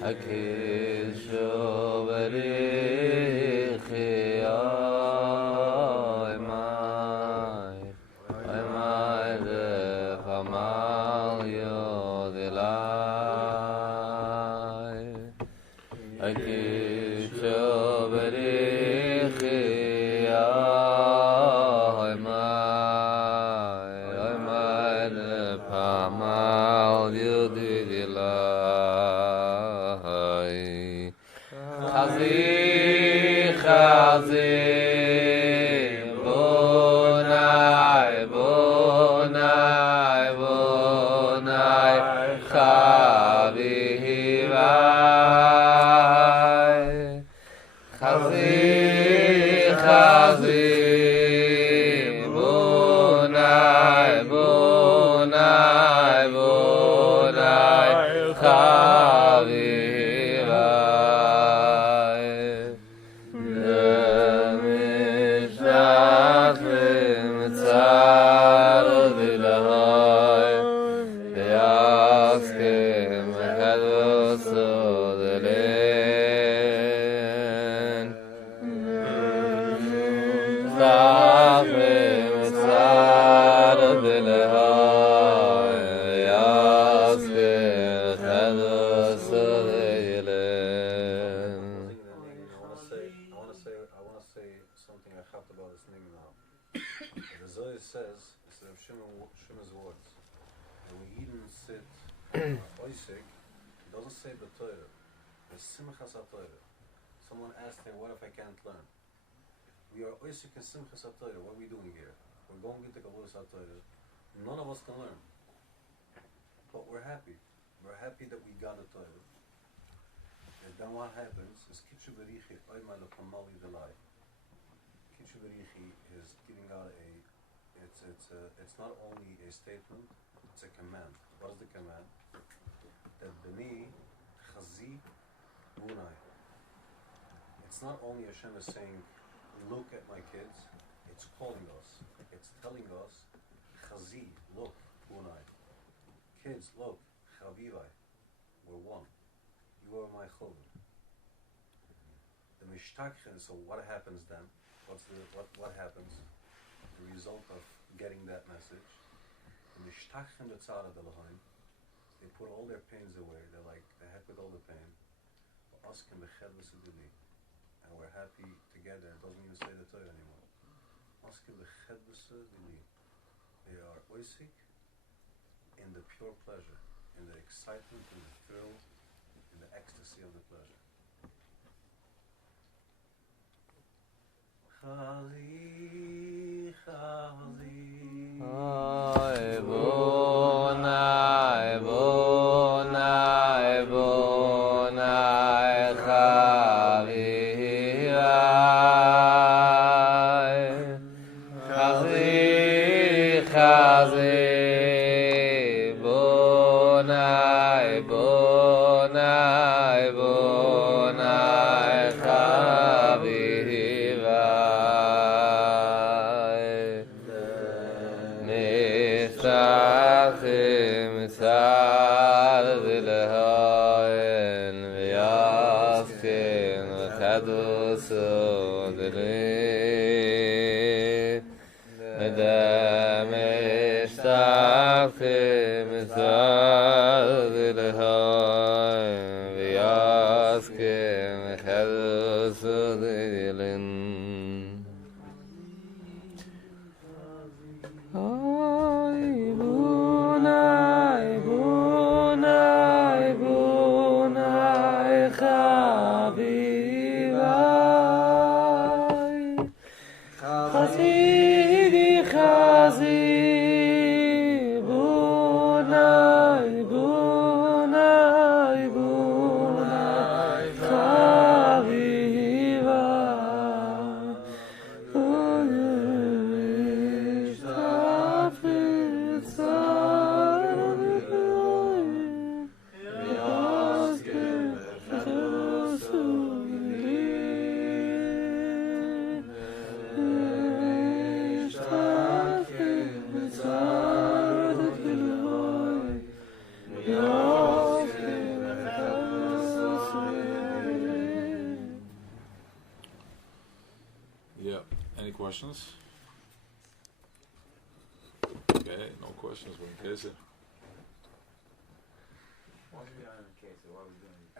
Hakil Shoberichi Aymai Lechamal Yodilai Hakil Shoberichi Aymai Lechamal Yodilai Chazi, Chazi, Bonai, Bonai, Bonai, Chavivai. Chazi, Chazi, Bonai, Bonai, Bonai, Chavivai. Someone asked him, what if I can't learn? We are Oisik and Simchas HaTorah. What are we doing here? We're going into Kabbalas HaTorah. None of us can learn. But we're happy. We're happy that we got a Torah. And then what happens is Kitchu Berichi Oymai L'Kamali Delai. Kitchu Berichi is giving out it's not only a statement, it's a command. What is the command? That Beni Chazi Bunai. It's not only Hashem is saying, look at my kids, it's calling us. It's telling us, Chazi, look, Bunai. Kids, look, Chavivai, we're one. You are my children. The Mishtakchen, so what happens then? What happens? The result of getting that message. The Mishtakchen the Tzara Delahim, they put all their pains away. They're like, the heck with all the pain. Us Maskim b'chedvus adili, and we're happy together. It doesn't even say the Torah anymore. Maskim b'chedvus adili. They are oisik in the pure pleasure, in the excitement, in the thrill, in the ecstasy of the pleasure. Chali, chali. Ay, bonai, bonai, bonai, chavivai. Chazi, chazi, bonai, bonai, bonai, chavivai. Nistachim tzad v'lehoyen v'yaskim v'chadus u'dili. V'dem nistachim tzad v'lehoyen v'yaskim v'chadus u'dili. Ay, bunai, bunai, bunai, chavivai. Chazidi, chazi, bunai, bunai, bunai, chavivai. Yeah. Any questions? Okay, no questions. We're in case it.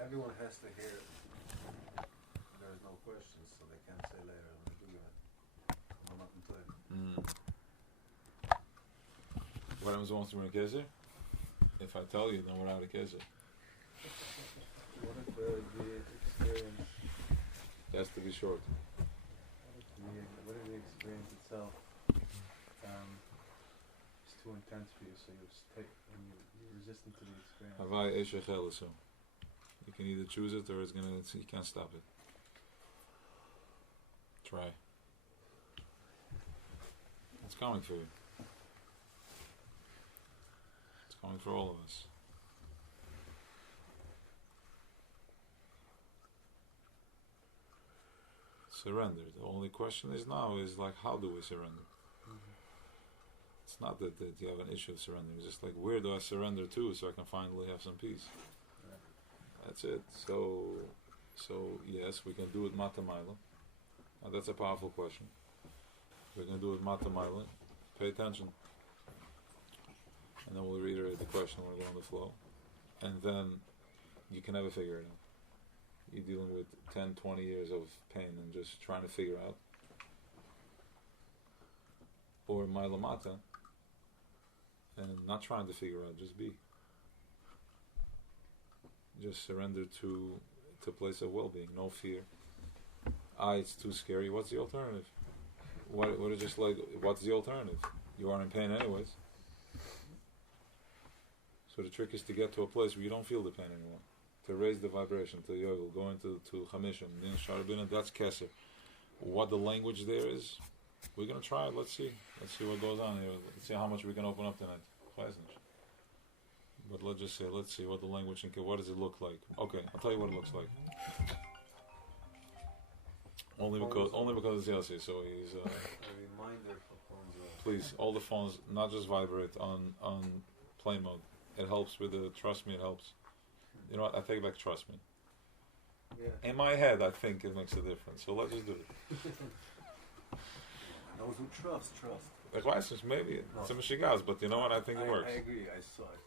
Everyone has to hear it. There's no questions, so they can't say later. I'm not in time. What happens once we're in case it? If I tell you, then we're out of case it. What if the experience, It has to be short. what if the experience itself is too intense for you, so you're resistant to the experience? Havai Eshe Chelisu. You can either choose it or you can't stop it. Try. It's coming for you. It's coming for all of us. Surrender. The only question is now is like, how do we surrender? It's not that you have an issue of surrender. It's just like, where do I surrender to so I can finally have some peace? That's it. So yes, we can do it Mata Maila. Now that's a powerful question. We're going to do it Mata Maila. Pay attention. And then we'll reiterate the question when we go on the flow. And then you can never figure it out. You're dealing with 10, 20 years of pain and just trying to figure out. Or Maila Mata. And not trying to figure out, just be. Just surrender to a place of well-being, no fear. It's too scary. What's the alternative? What is just like? What's the alternative? You are in pain anyways. So the trick is to get to a place where you don't feel the pain anymore. To raise the vibration to Yogel, go into Chamishim, Nin Sharabina. That's Keser. What the language there is, we're gonna try it. Let's see. Let's see what goes on here. Let's see how much we can open up tonight. But let's just say, let's see what the language and what does it look like. Okay, I'll tell you what it looks like. Only because it's Yossi, so he's. A reminder for phones. Please, all the phones, not just vibrate on plane mode. It helps with the. Trust me, it helps. You know what? I take it back. Trust me. Yeah. In my head, I think it makes a difference. So let's just do it. Those who trust. Like Weisz, maybe it's a Mishigaz, but you know what? I think it works. I agree. I saw it.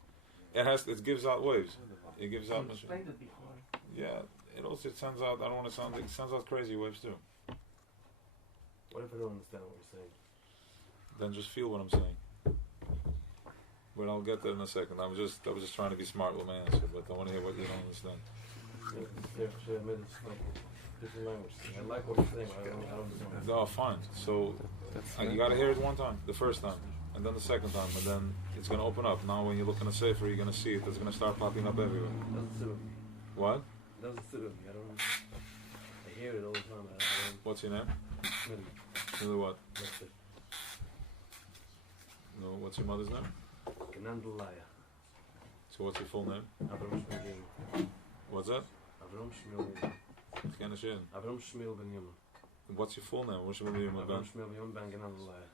It gives out waves. It gives out. Explained it before. Yeah, it also sends out, I don't want to sound, it sends out crazy waves too. What if I don't understand what you're saying? Then just feel what I'm saying. But I'll get there in a second. I was just trying to be smart with my answer, but I want to hear what you don't understand. Different language. I like what you're saying, but I don't understand. No, fine. So you got to hear it one time, the first time, and then the second time, and then it's going to open up. Now when you look in the Sefer, you're going to see it. It's going to start popping up everywhere. Doesn't sit with me. What? Doesn't sit with me. I hear it all the time. I don't. What's your name? Really. Really what? That's it. No, what's your mother's name? Gnandalaya. So what's your full name? Avram Shmuel. What's that? Avram Shmuel. Avram Shmuel Ben Yom. What's your full name? What's your name? Avram Shmuel Ben Yom Ben Gnandalaya.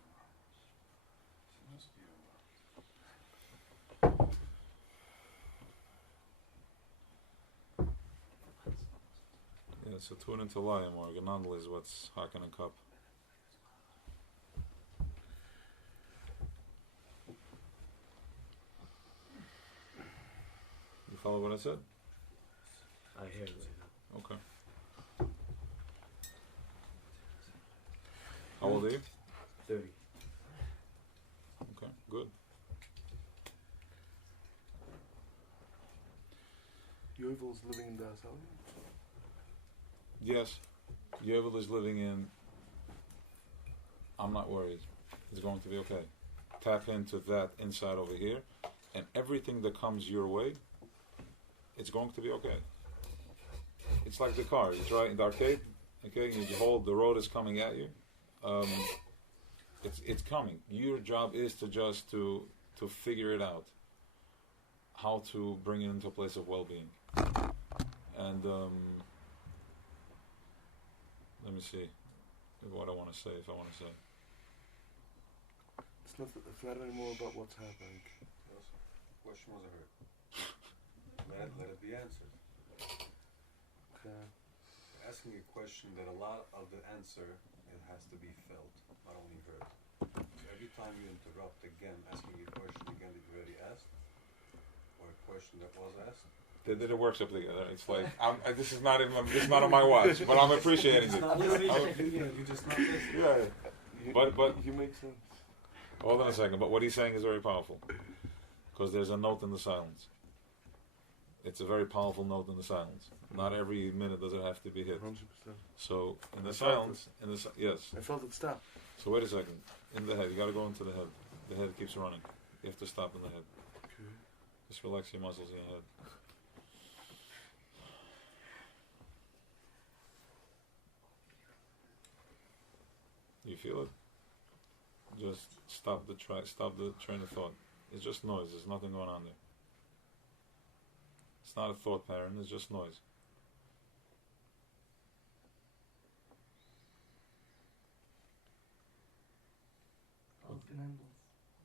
Yeah, so tune into Liam or Ganandal is what's Hakan and Cup. You follow what I said? I hear it. Okay. How old are you? 30. Okay, good. Yovel's living in Das Island? Yes. Yovel is living in. I'm not worried. It's going to be okay. Tap into that inside over here, and everything that comes your way, it's going to be okay. It's like the car. You try in the arcade, okay? You hold, the road is coming at you. It's coming. Your job is to just to figure it out. How to bring it into a place of well-being. And let me see what I want to say. If I want to say. It's not anymore about what's happening. Question wasn't heard. Let it be answered. Okay. Asking a question that a lot of the answer, it has to be felt, not only heard. So every time you interrupt again, asking a question again that you already asked, or a question that was asked. They did a workshop together. It's like this is not on my watch, but I'm appreciating it. You just not listening. Yeah. But you make sense. Hold on a second. But what he's saying is very powerful, because there's a note in the silence. It's a very powerful note in the silence. Not every minute does it have to be hit. 100%. So in the silence, yes. I felt it stop. So wait a second. In the head, you got to go into the head. The head keeps running. You have to stop in the head. Okay. Just relax your muscles in your head. You feel it? Just stop the train of thought. It's just noise. There's nothing going on there. It's not a thought pattern. It's just noise.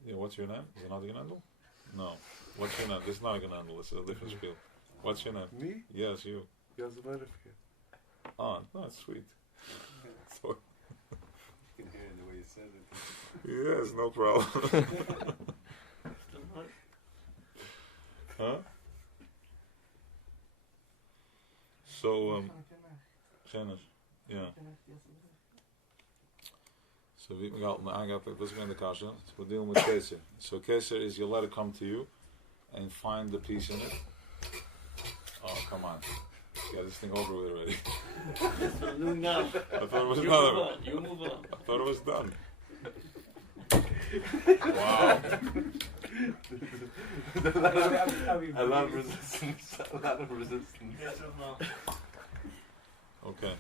Yeah. What's your name? Is it not a Ganandal? No. What's your name? This is not a Ganandal. It's a different spiel. What's your name? Me? Yes, you. Oh, that's sweet. So, You can hear it the way you said it. yes, no problem. Huh? So, yeah. So we got this is in the kasha. So we're dealing with keser. So keser is you let it come to you, and find the piece in it. Oh, come on. Get this thing over with already. I thought it was done. You move on. I thought it was done. Wow. A lot of resistance. A lot of resistance. Yes or no? Okay.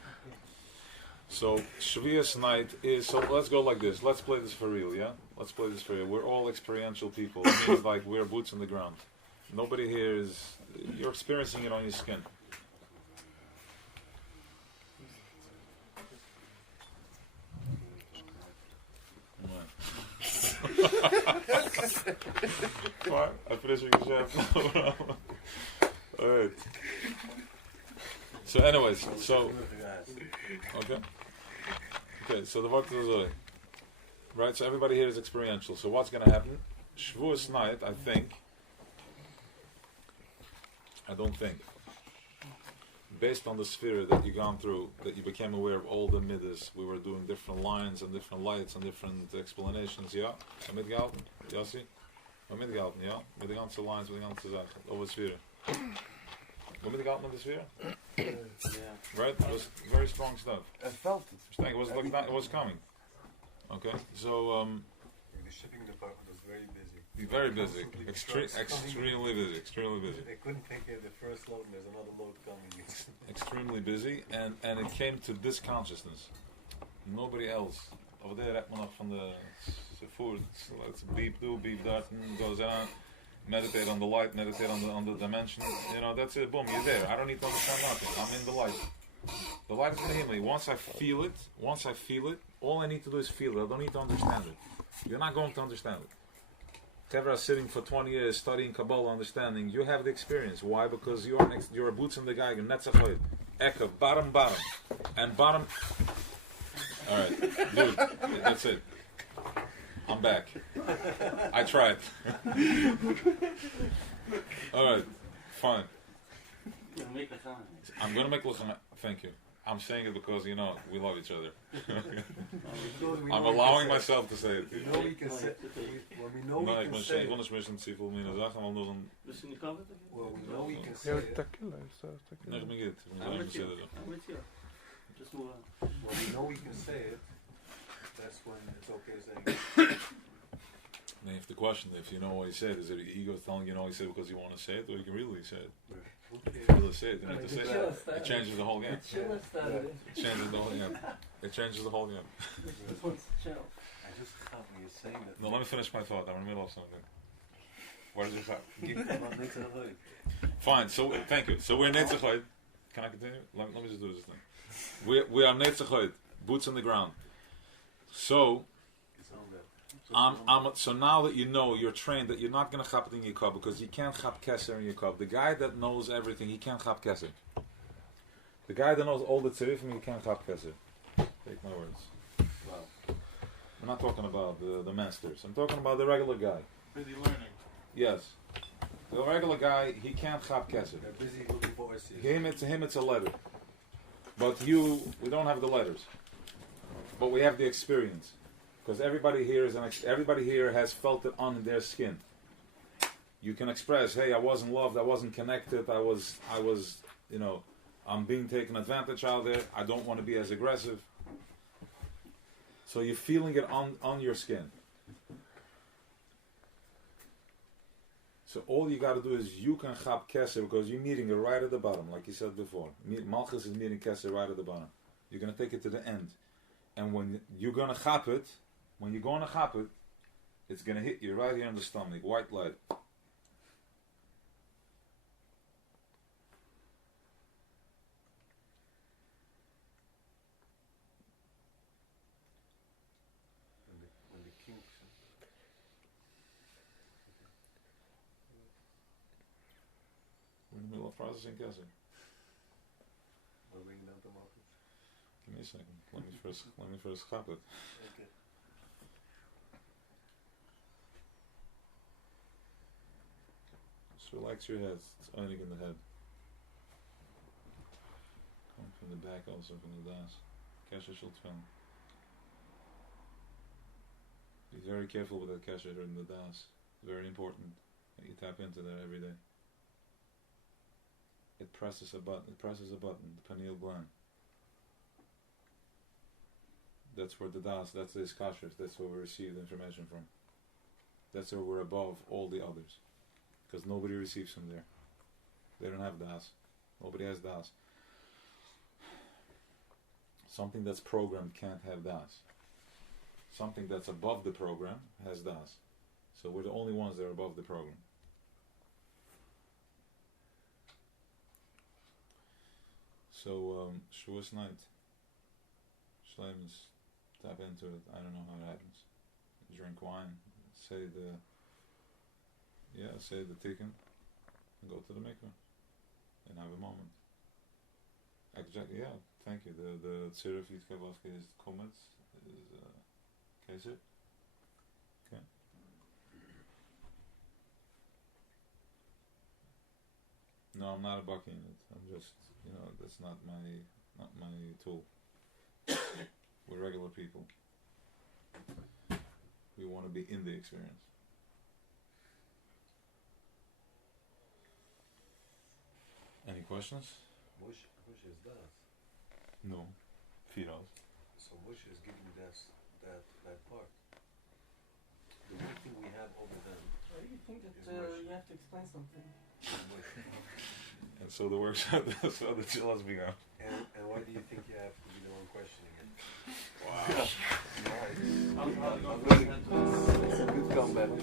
So Shvius night is, so let's go like this. Let's play this for real, yeah? Let's play this for real. We're all experiential people. It means like we're boots on the ground. Nobody here is, you're experiencing it on your skin. Fine, I finish your chef. Alright. So anyways, so okay, so the Vakt is right, so everybody here is experiential. So what's gonna happen? Shvuos night, I don't think. based on the sphere that you've gone through, that you became aware of all the midas. We were doing different lines and different lights and different explanations. Yeah, mitgehalten, Yossi, mitgehalten, yeah, mit de ganze lines, mit de ganze Sachen, over sphere. What mitgehalten on the sphere? Yeah. Right, it was very strong stuff. I felt it. It was like that. It was coming. Okay, so The shipping department was very busy. very busy, Constantly extremely busy, extremely busy. They couldn't take care of the first load, and there's another load coming. Extremely busy, and it came to this consciousness. Nobody else. Over there, that one up from the food. So let's beep do, beep that, and goes on. Meditate on the light, meditate on the dimension. You know, that's it. Boom, you're there. I don't need to understand nothing. I'm in the light. The light is going to heal me. Once I feel it, all I need to do is feel it. I don't need to understand it. You're not going to understand it. Tevra sitting for 20 years studying Kabbalah, understanding. You have the experience. Why? Because you're a boots in the guy. Netzachoid, Eka, bottom, and bottom. All right, dude, that's it. I'm back. I tried. All right, fine. I'm gonna make lechana. Thank you. I'm saying it because you know we love each other. I'm allowing myself to say it. We know we can say it. Well, we know we can say it. Well, we know we can say Ja, it. tequila. I'm with you. Just move on. Well, we know we can say it. That's when it's okay saying it. Now you have to question if you know what he said. Is it ego telling you know what he said because you want to say it, or you can really say it? If you really say it, you have to say it. It changes the whole game. It changes the whole game. It changes the whole game. I just thought when you're saying that. No, let me finish my thought. I'm in the middle of something. Where did you stop? Fine. So thank you. So we're Netzachoid. Can I continue? Let me just do this thing. We are Netzachoid. Boots on the ground. So. So now that you know, you're trained that you're not going to chap it in your cup because you can't chap keser in your cup. The guy that knows everything, he can't chap keser. The guy that knows all the tzirifim, he can't chap keser. Take my words. Wow. I'm not talking about the masters. I'm talking about the regular guy. Busy learning. Yes. The regular guy, he can't chap keser. They're busy looking for To him, it's a letter. But we don't have the letters. But we have the experience. Because everybody here has felt it on their skin. You can express, hey, I wasn't loved, I wasn't connected, I was, you know, I'm being taken advantage of there, I don't want to be as aggressive. So you're feeling it on your skin. So all you got to do is you can chap keser because you're meeting it right at the bottom, like you said before. Malchus is meeting keser right at the bottom. You're going to take it to the end. And when you're going to chap it, it's going to hit you right here in the stomach, white light. when the kinks. We're in the middle of processing keser. We're bringing down the market. Give me a second. Let me first chap it. Okay. Just relax your head. It's only in the head. Come from the back, also from the das. Kesher shall film. Be very careful with that kesher in the das. Very important that you tap into that every day. It presses a button. The pineal gland. That's where the das. That's the kashrus. That's where we receive the information from. That's where we're above all the others. Because nobody receives from there. They don't have das. Nobody has das. Something that's programmed can't have das. Something that's above the program has das. So we're the only ones that are above the program. So, Shavuos night. Shleimus, tap into it. I don't know how it happens. Drink wine. Say the tikkun. And go to the mikveh. And have a moment. Exactly, yeah. Thank you. The tziruf yitkavavke is komets. Is keser. Okay. I'm not a buck in it. I'm just, that's not my tool. We're regular people. We want to be in the experience. Any questions? Moshe is that. No. Firas. So Moshe is giving that part. The only thing we have over them. Why do you think that you have to explain something? And so the workshop, so the chill has begun. And why do you think you have to be the one questioning it? Wow. It's a good comeback. When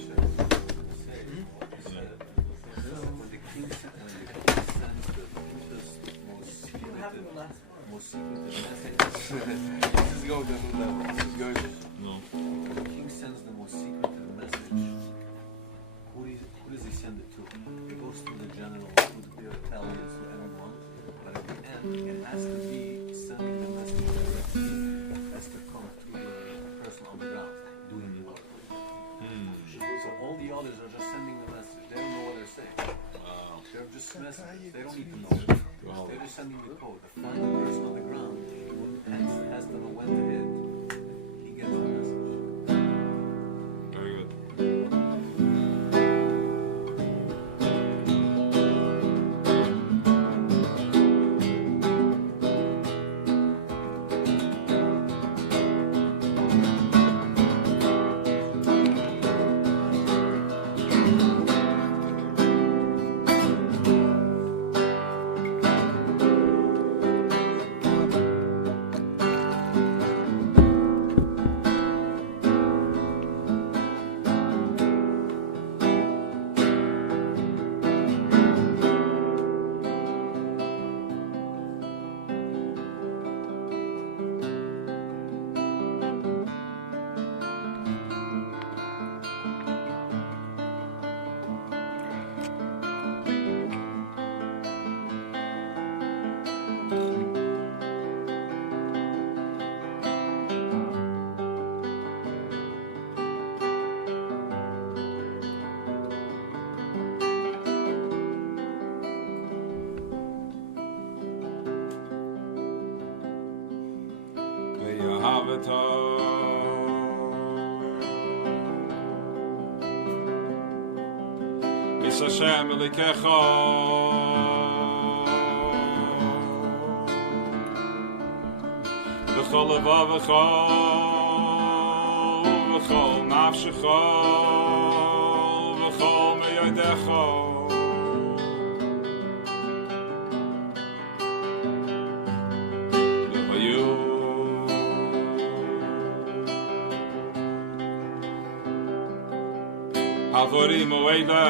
the king sends the most You have the last one. most secretive message. This is going to a new level. This is going to. No. When the king sends the most secretive message, who does he send it to? It goes to the general, to the battalions, to everyone. But at the end, it has to be sending the message directly. It has to come to the person on the ground doing the work. So all the others are just sending the message. They don't know what they're saying. Wow. They're just messengers. They don't need to know. They're just sending the code. The final person on the ground has to know when to hit. He gets the message. Very good. Is Hashem Elikecha V'chol levavecha V'chol nafshecha V'chol meyodecha V'chayu Havorim Oeila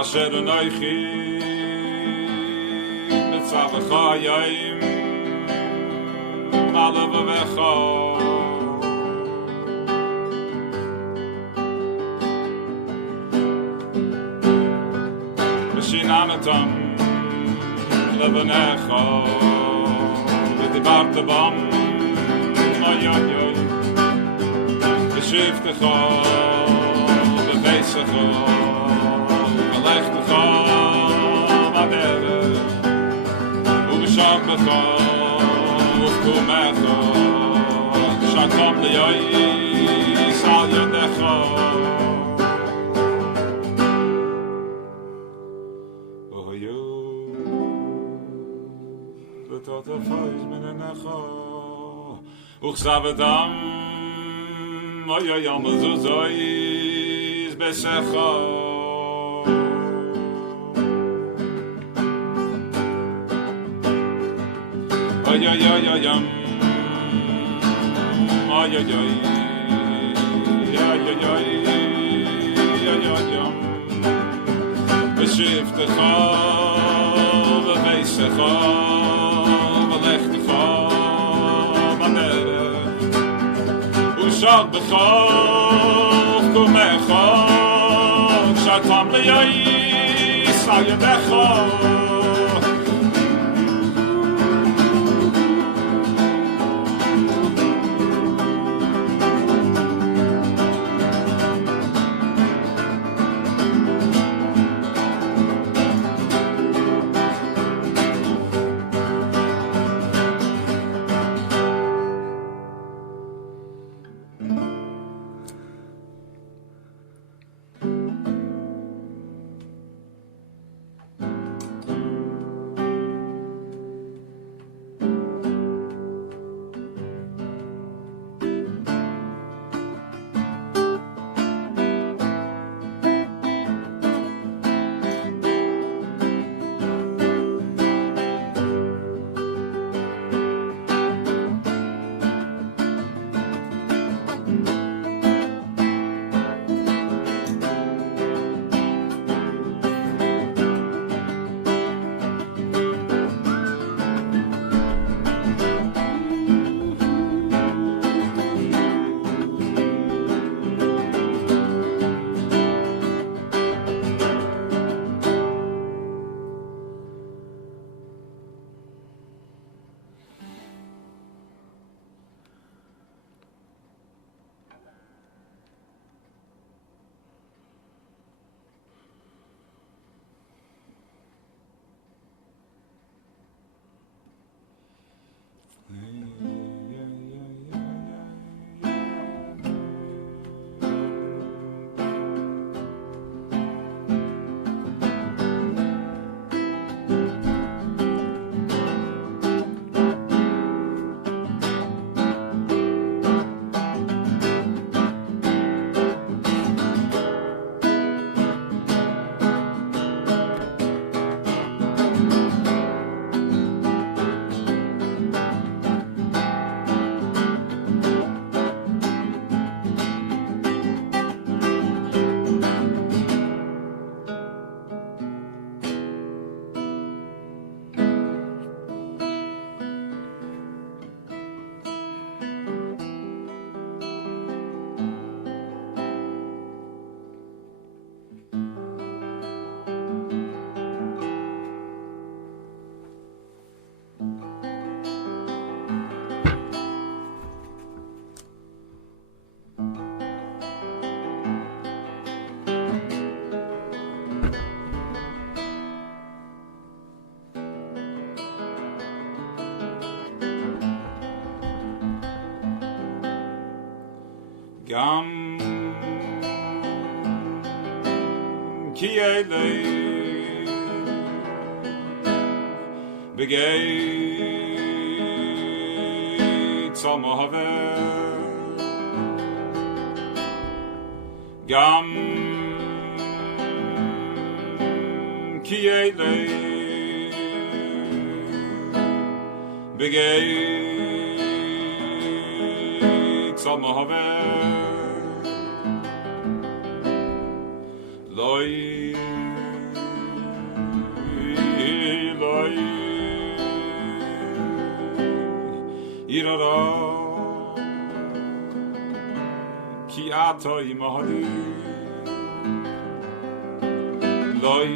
Asher Anoichi Mitzavacha Yaim Malavavecha Mashinanatam Levanecha V'dibarta Bam Ayoyoy V'shivtecha V'veisecha V'lechtecha V'adere V'shambecha V'kumecha Shakom Liyoy Sal Yodecha V'hoyu V'tota Faiz Menenecha Uchsavadam Oyoyom Zuzois Besecha Oyoyoyoyom Oyoyoy Oyoyoy Oyoyoyom Beshivtecha V'veisecha V'lechtecha Ushad b'chov kumecha Shatam liyoy Sal yodecha Gam ki elei begeit samahave Gam ki elei begeit samahave Loi irara ki ata imahadi Loi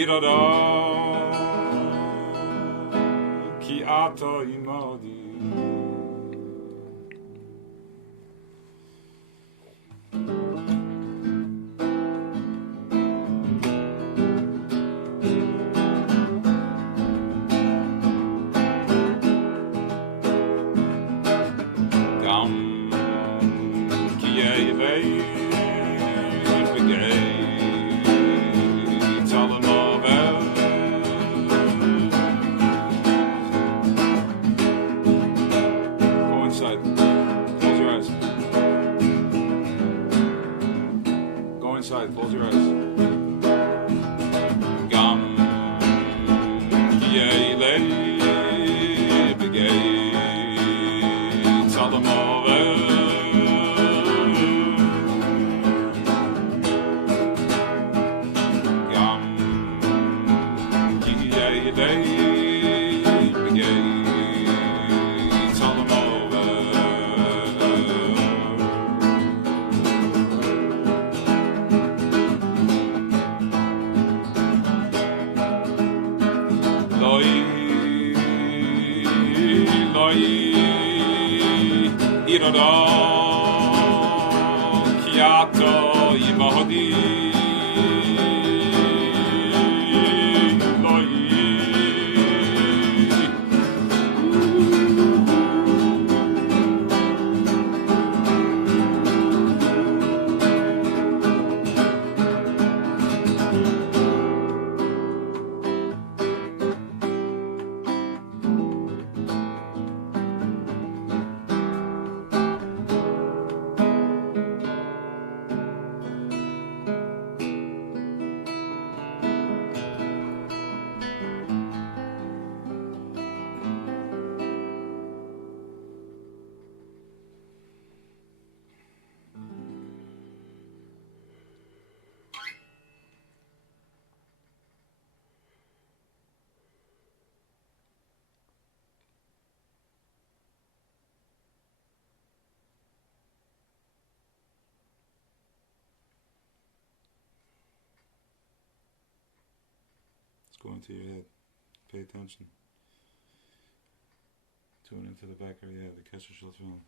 irara ki ata imahadi Close your eyes. Gam kielei begeit salamove Gam kielei begeit salamove irada kiato imahadi Go into your head. Pay attention. Tune into the back of your head, the Kesher Shel Tefillin.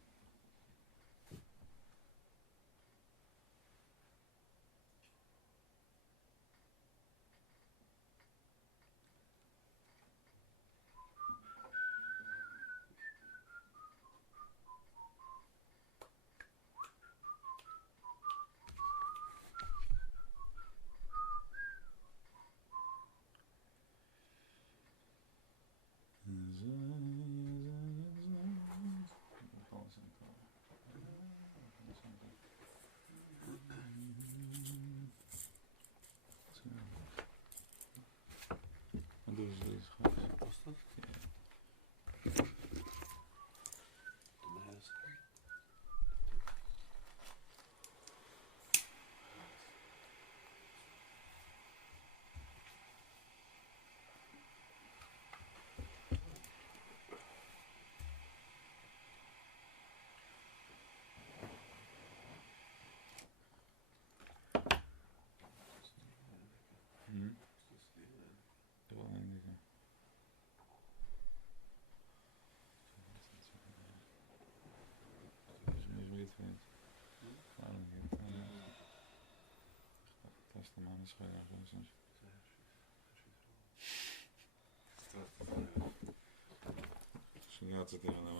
gaat het even naar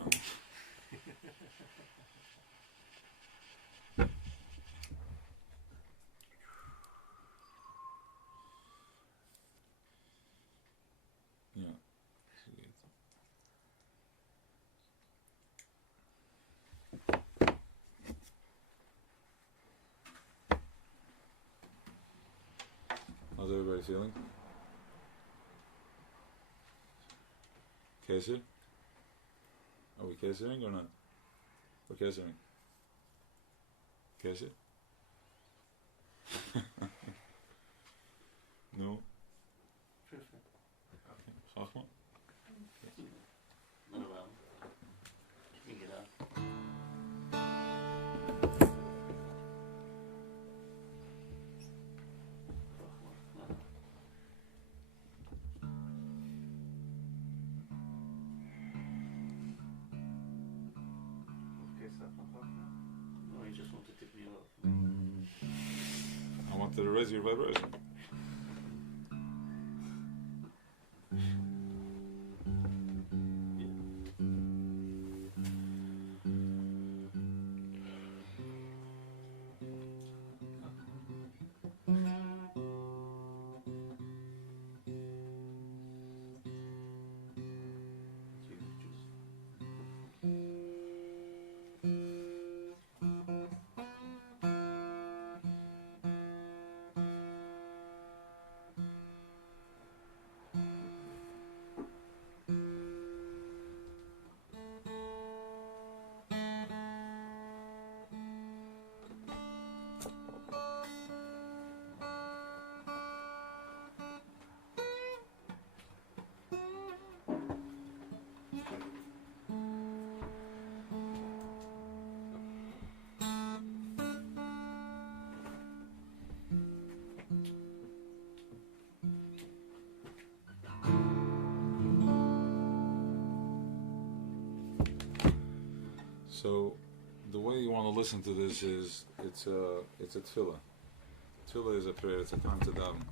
ja, zo geht. How's everybody feeling? Keser? Are we kesering or not? We're kesering. Keser? No? Perfect. Graag maar. Nou wel. Check it out. No, he just wanted to tip me off. I wanted to raise your vibration. So, the way you want to listen to this is, it's a tefillah. Tefillah is a prayer, it's a time to daven.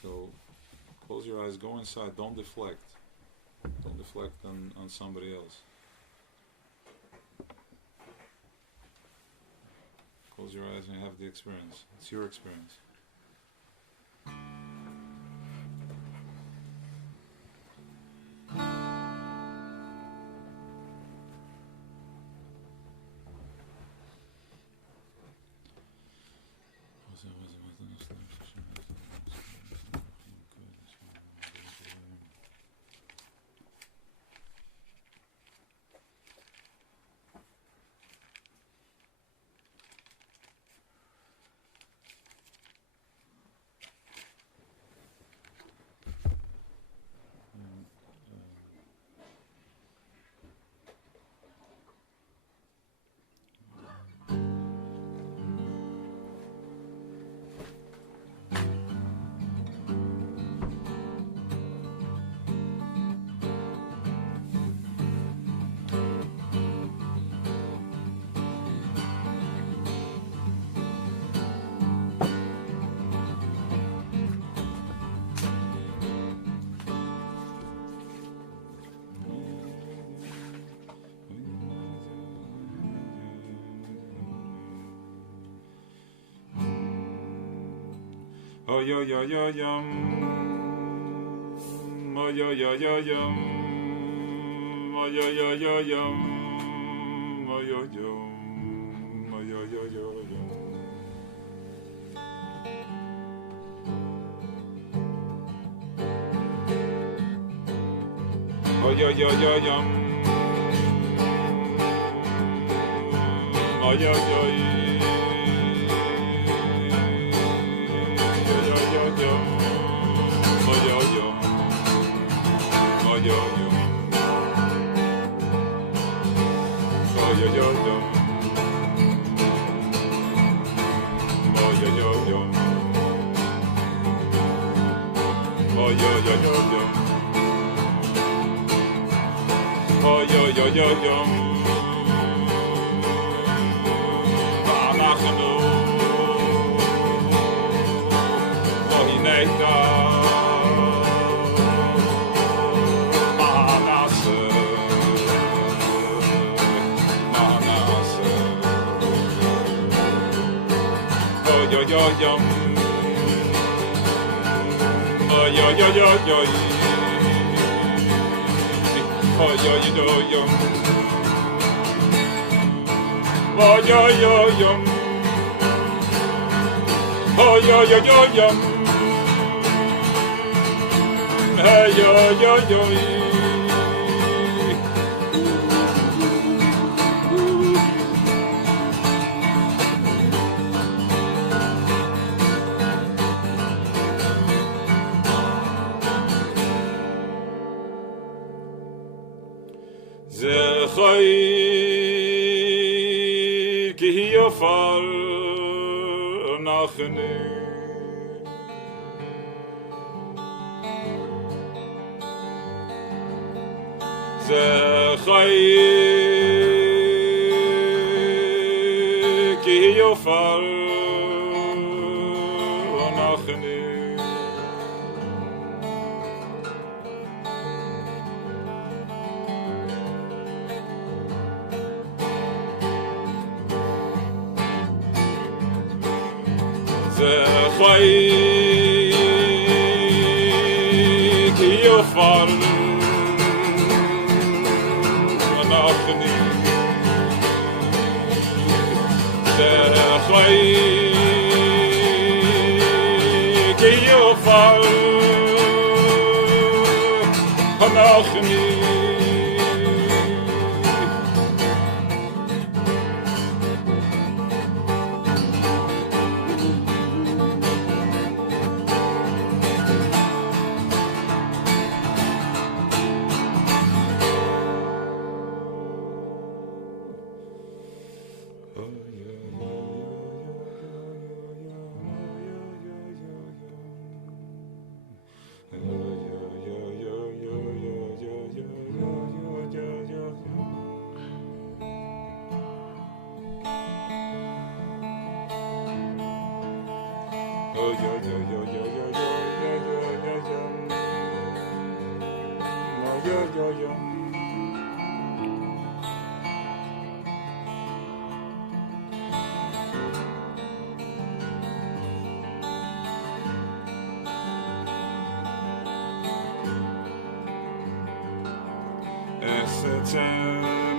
So, close your eyes, go inside, don't deflect. Don't deflect on somebody else. Close your eyes and have the experience. It's your experience. Oh yo yo yo yum, oh yo yo yo yum, oh yo yo yo yum, oh yo yum, oh yo yo yo yum. Oh yo yo yo yum, oh yo yo. Master yo yo yo oh yo yo yo yo oh yo yo yo yo oh yo yo yo oh yo yo yo yo hey yo yo yo Zechai ki yofar nachne Zechai ki yofar nachne Zechai ki yofar nachni Zechai ki yofar nachni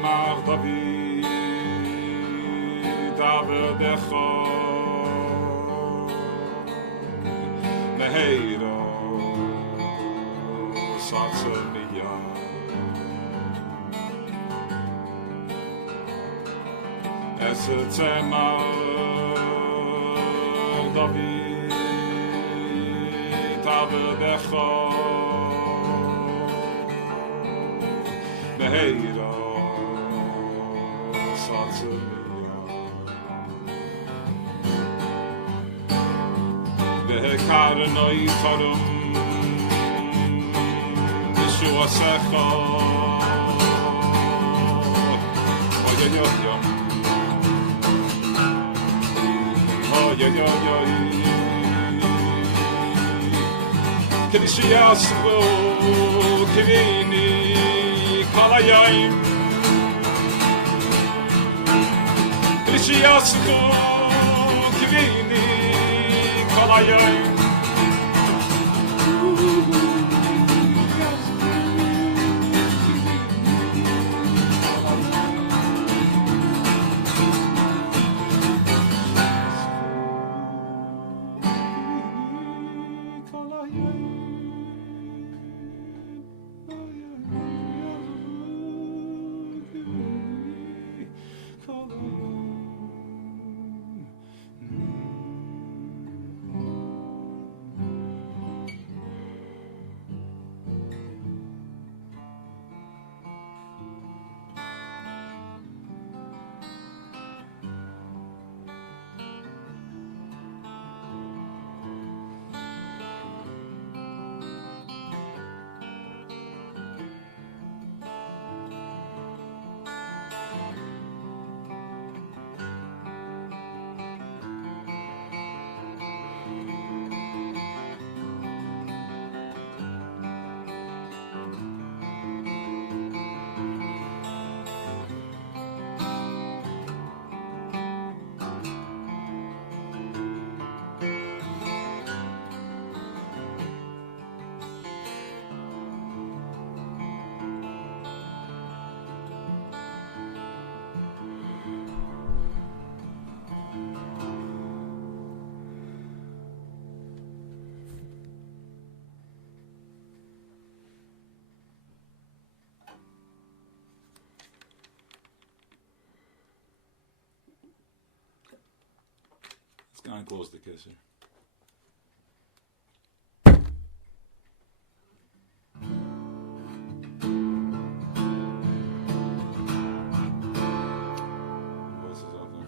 Mar David Avedecho Meheiro Satsemiya Mar David Avedecho Meheiro Satsemiya Vehekarnoi Tarum Yeshua Secha Oyoyoyom Oyoyoyoy Kedishiyasro Kivini Kalayim Kedishiyasro Kivini Kalayim can't close the kisser. Voice is out there.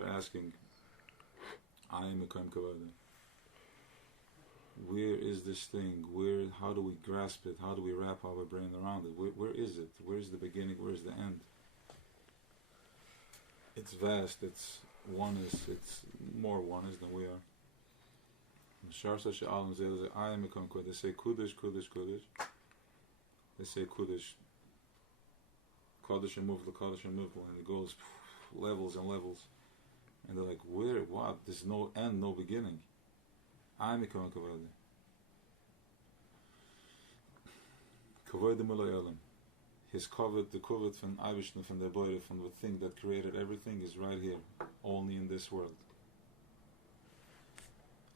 are asking, I am a Koim Kavada. Where is this thing? How do we grasp it? How do we wrap our brain around it? Where is it? Where's the beginning? Where's the end? It's vast. It's more oneness than we are. I am a Koim Kavada. They say Kudish, Kudish, Kudish. They say Kudish. Kodesh and Muvla, Kodesh and Muvla, and it goes levels and levels. And they're like, where, what? There's no end, no beginning. I'm a Kohen Kavod. Kavod Malayalam. His covered, the covered from Ivishnu, from the Boyer, from the thing that created everything is right here, only in this world.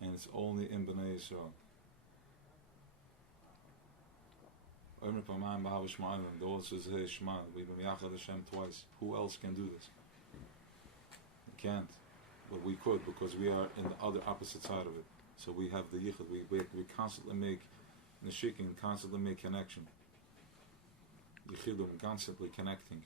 And it's only in Bnei Yisrael. The Lord says, hey, Shema, we've been Yachad Hashem twice. Who else can do this? We can't. But we could, because we are in the other opposite side of it. So we have the Yichud. We constantly make Neshikin, constantly make connection. Yichidum, constantly connecting.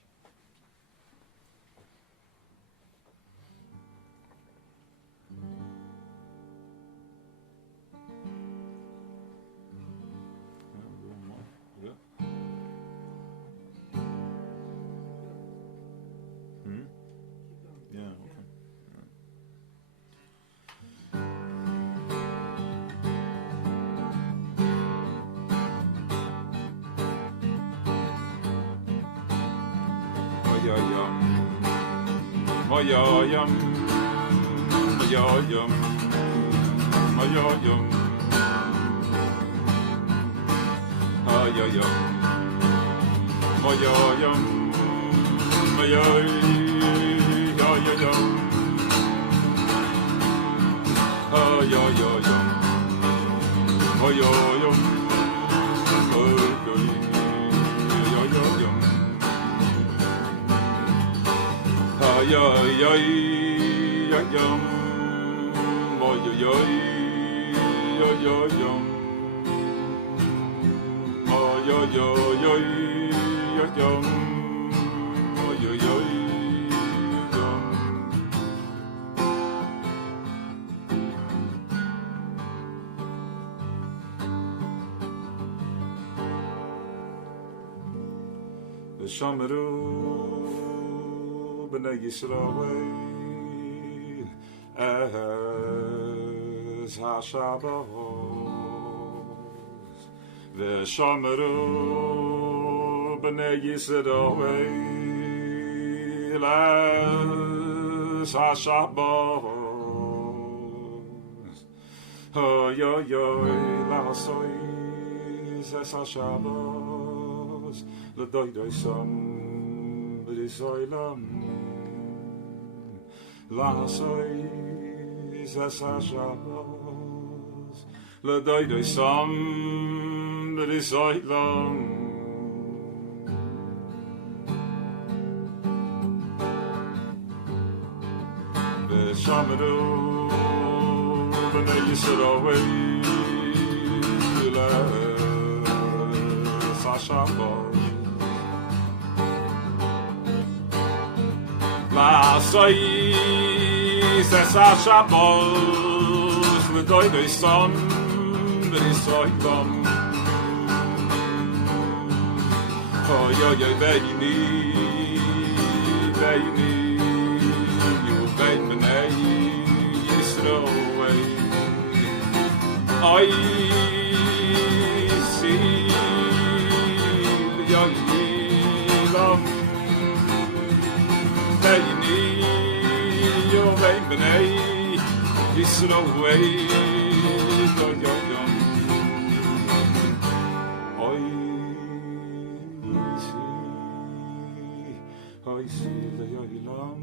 Mayayam, mayayam, mayayam, ayayam, mayayam, mayayam, ayayam, mayayam, ayayam. Ay ay ay ay yum, ay ay ay ay ay yum, ay ay ay ay ay yum, ay ay ay yum. V'shameru B'nai Yisrael es ha-Shabbos v'shameru B'nai Yisrael es ha-Shabbos oy oy oy l'asoi es ha-Shabbos l'doy doy som b'risoylam L'asoi zes ha-Shabbos l'doy sam b'risoylam v'shameru b'nei Yisrael es ha-Shabbos L'asoi zes ha-Shabbos l'doy sam b'risoylam oy oy oy ve'ini yu ve'in b'nei Yisrael oy si yoyilam ve'ini yu ve'in b'nei Yisrael oy oy oy I see the yoilam.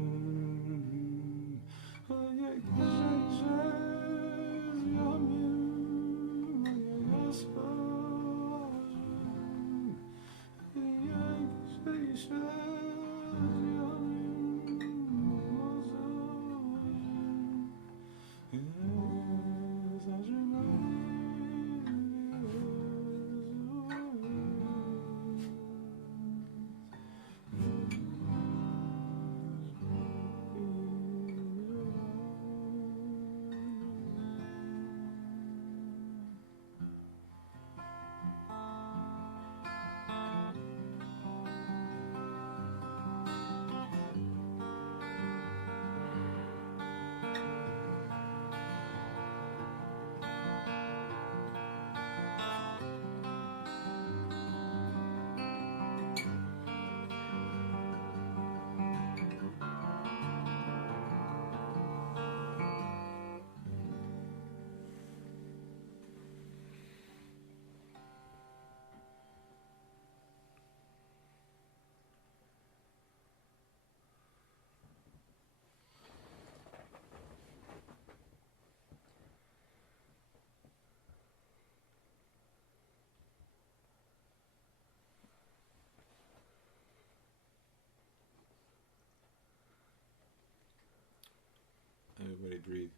Agreed.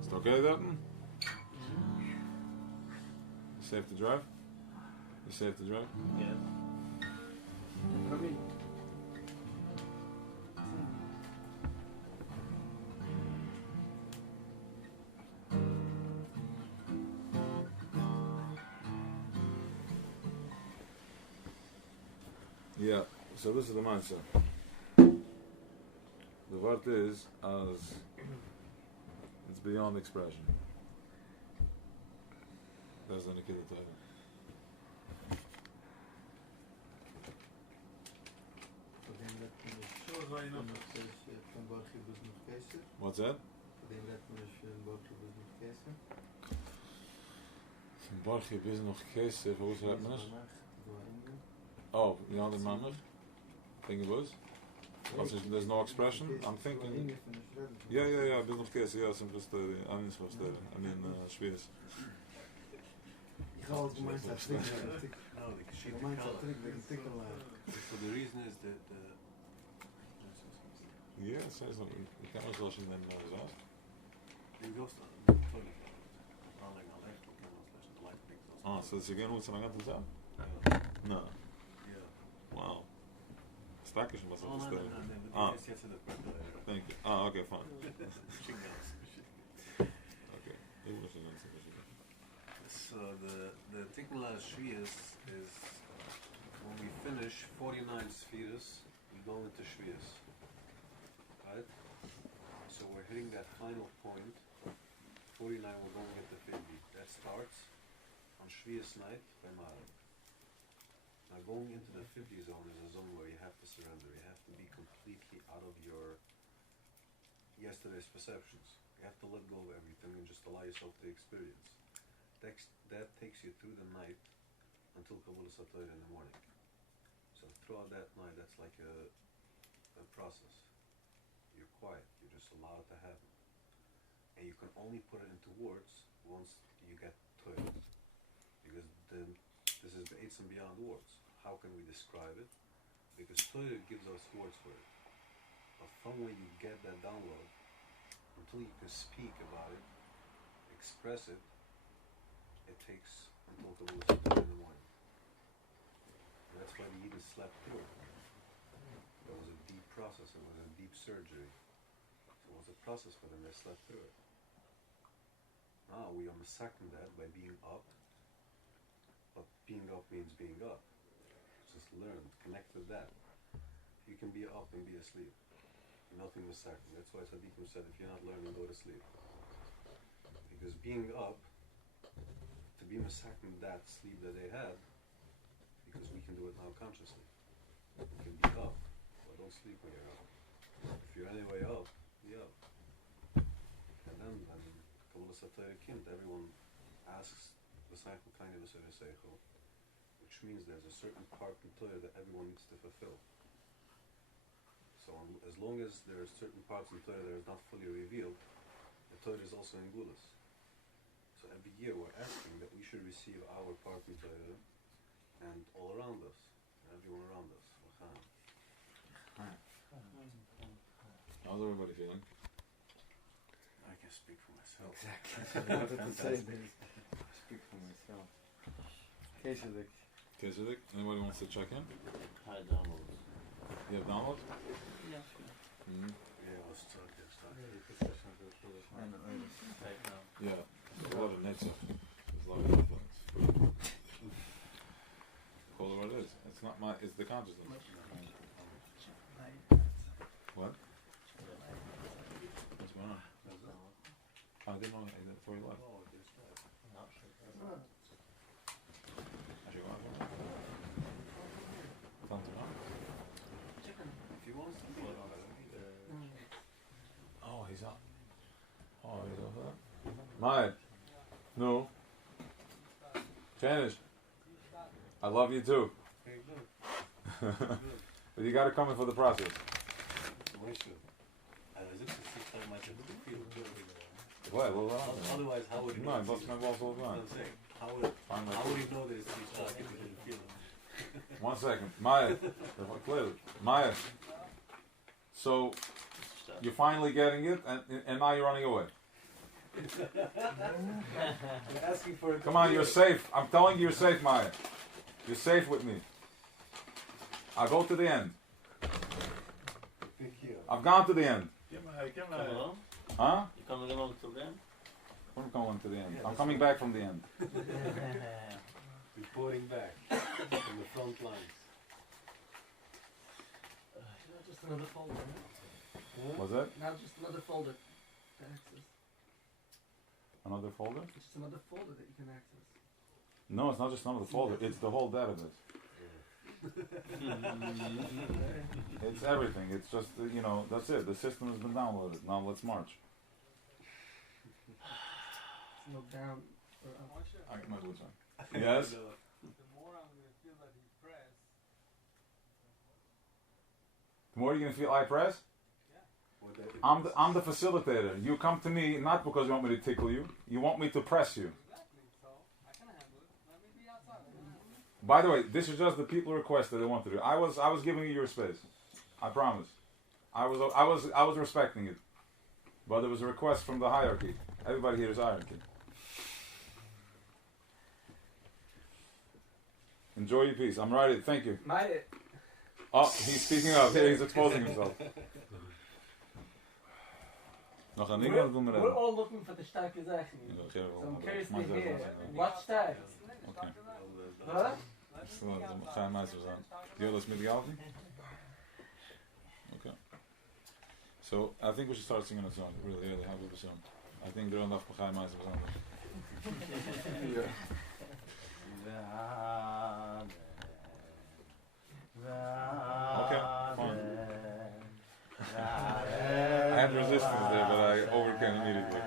Is it okay, Dalton? You safe to drive? You safe to drive? Yeah. Yeah, so this is the mindset. The word is as it's beyond expression. That's the Nikita title. What's that? Van Bargje is nog Kesef, hoe schrijft men dat? Oh, the other manner? Think it was? There's no expression? I'm thinking... Yeah, bis noch Kesef, ja, some verstehen, eins verstehen. I mean, schwierig. No, the sheet so the reason is that yeah, say something. You can't also listen then as Ah, so it's again what's going to No. Yeah. Wow. Stakish must have understood. Thank you. Okay, fine. Okay. So the Tikmala Shviyas is when we finish 49 spheres, we go into Shviyas. Right? So we're hitting that final point. 49 we're going into 50. That starts on Shviyas night by Mara. Now going into the 50 zone is a zone where you have to surrender. You have to be completely out of your yesterday's perceptions. You have to let go of everything and just allow yourself to experience. That takes you through the night until Kabbalah Satoir in the morning. So throughout that night, that's like a process. You're quiet. You just allow it to happen. And you can only put it into words once you get Torah. Because then this is the eights and beyond words. How can we describe it? Because Torah gives us words for it. But from when you get that download, until you can speak about it, express it, it takes until Kabbalah Satoir in the morning. And that's why the Yidden slept through it. It was a deep process. It was a deep surgery. So it was a process for them. They slept through it. Now we are massacring that by being up. But being up means being up. Just learn, connect with that. You can be up and be asleep. Nothing massacring. That's why Tzaddikim said, if you're not learning, go to sleep. Because being up, to be massacring that sleep that they had, because we can do it now consciously. We can be up, but don't sleep when you're up. If you're anyway up, be up. And then, Kabbalah Satoir Kind, everyone asks, which means there's a certain part in Torah that everyone needs to fulfill. So as long as there are certain parts in Torah that are not fully revealed, the Torah is also in Gulas. So every year we're asking that we should receive our part in Torah and all around us, everyone around us. How's everybody feeling? I can speak for myself. Exactly. I wanted to say this. I speak for myself. Keeselijk. Keselik, anybody wants to check in? I download. You have download? Yeah. Mm-hmm. Yeah, I was stuck. Right now. Yeah, there's a lot of netzach. There's a lot of influence. Call it what it is. It's not my, it's the consciousness. What? What's going on? I didn't know before you left. I should go out for it. Time to go. If you want something, Oh, he's up. Oh, he's over there. Maya. No. Finish. I love you too. But you gotta come in for the process. What? Otherwise, how would you No, know? I bust my balls all the time. How would you know that it's too stuck if you didn't feel it? 1 second. Maya. Clearly. Maya. So, you're finally getting it, and now you're running away. You're asking for it. Come on, you're safe. I'm telling you, you're safe, Maya. You're safe with me. I'll go to the end. I've gone to the end. Come along? Huh? You coming along till then? I'm going to the end. I'm coming back from the end. Reporting back from the front lines. Just another folder. No? Was that Now just another folder to access. another folder? It's just another folder that you can access. No, it's not just another folder. It's the whole database. It's everything. It's just, that's it. The system has been downloaded. Now let's march. No down or up. I get my boots on. Yes? The more I'm going to feel that he pressed. The more you're going to feel I press? I'm the facilitator. You come to me not because you want me to tickle you. You want me to press you. Exactly. So I can handle it. Let me be outside. By the way, this is just the people request that they want to do. I was giving you your space. I promise. I was respecting it. But there was a request from the hierarchy. Everybody here is hierarchy. Enjoy your peace. I'm ready. Thank you. Oh, he's speaking up. He's exposing himself. We're all looking for the starke Sachen. So I'm curious to hear what stark. Okay. Huh? So, ga je mij zo zijn. Jolas met die album? Okay. So, I think we should start singing a song. Really, really, have a song. I think they're enough for Chaim Eisen. Okay, fine. I had resistance there, but I overcame immediately.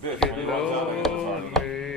Biff, when he walks out, he goes hard.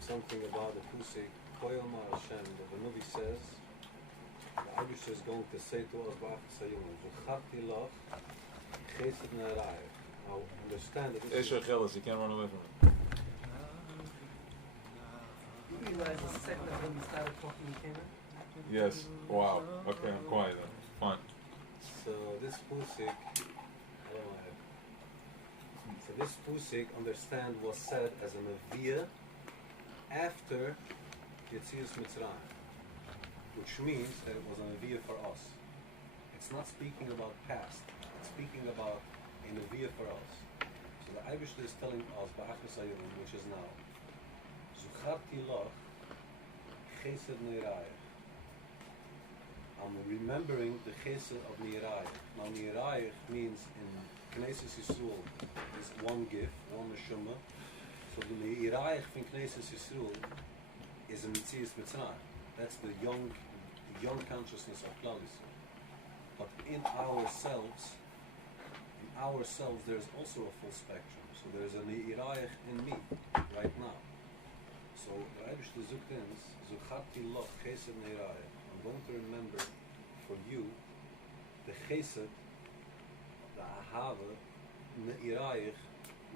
Something about the Pusik, Koyama Hashem, that the movie says, the Abishah is going to say to us, now understand that this is... You can't run away from it. You realize the second when we started talking, you came in? Yes. Wow. Okay, I'm quiet then. Fine. So this Pusik, I don't know, this Pusik, understand, was said as an Aviyah after Yetzias Mitzrayim, which means that it was an Aviyah for us. It's not speaking about past, it's speaking about an Aviyah for us. So the Eibishter is telling us, Ba'achas Hayom, which is now, Zucharti Loch Chesed Neirayach. I'm remembering the Chesed of Neirayach. Now Neirayach means in Knesset Yisrael is one gift, one Neshama. So the Neirayach from Knesset Yisrael is a Metzias Mitzrayim. That's the young consciousness of Klal Yisrael. But in ourselves, there's also a full spectrum. So there's a Neirayach in me right now. So the Eibishter Zukins, Zuchati Loch Chesed Neirayach. I'm going to remember for you the Chesed, the Ahava, Neirayach,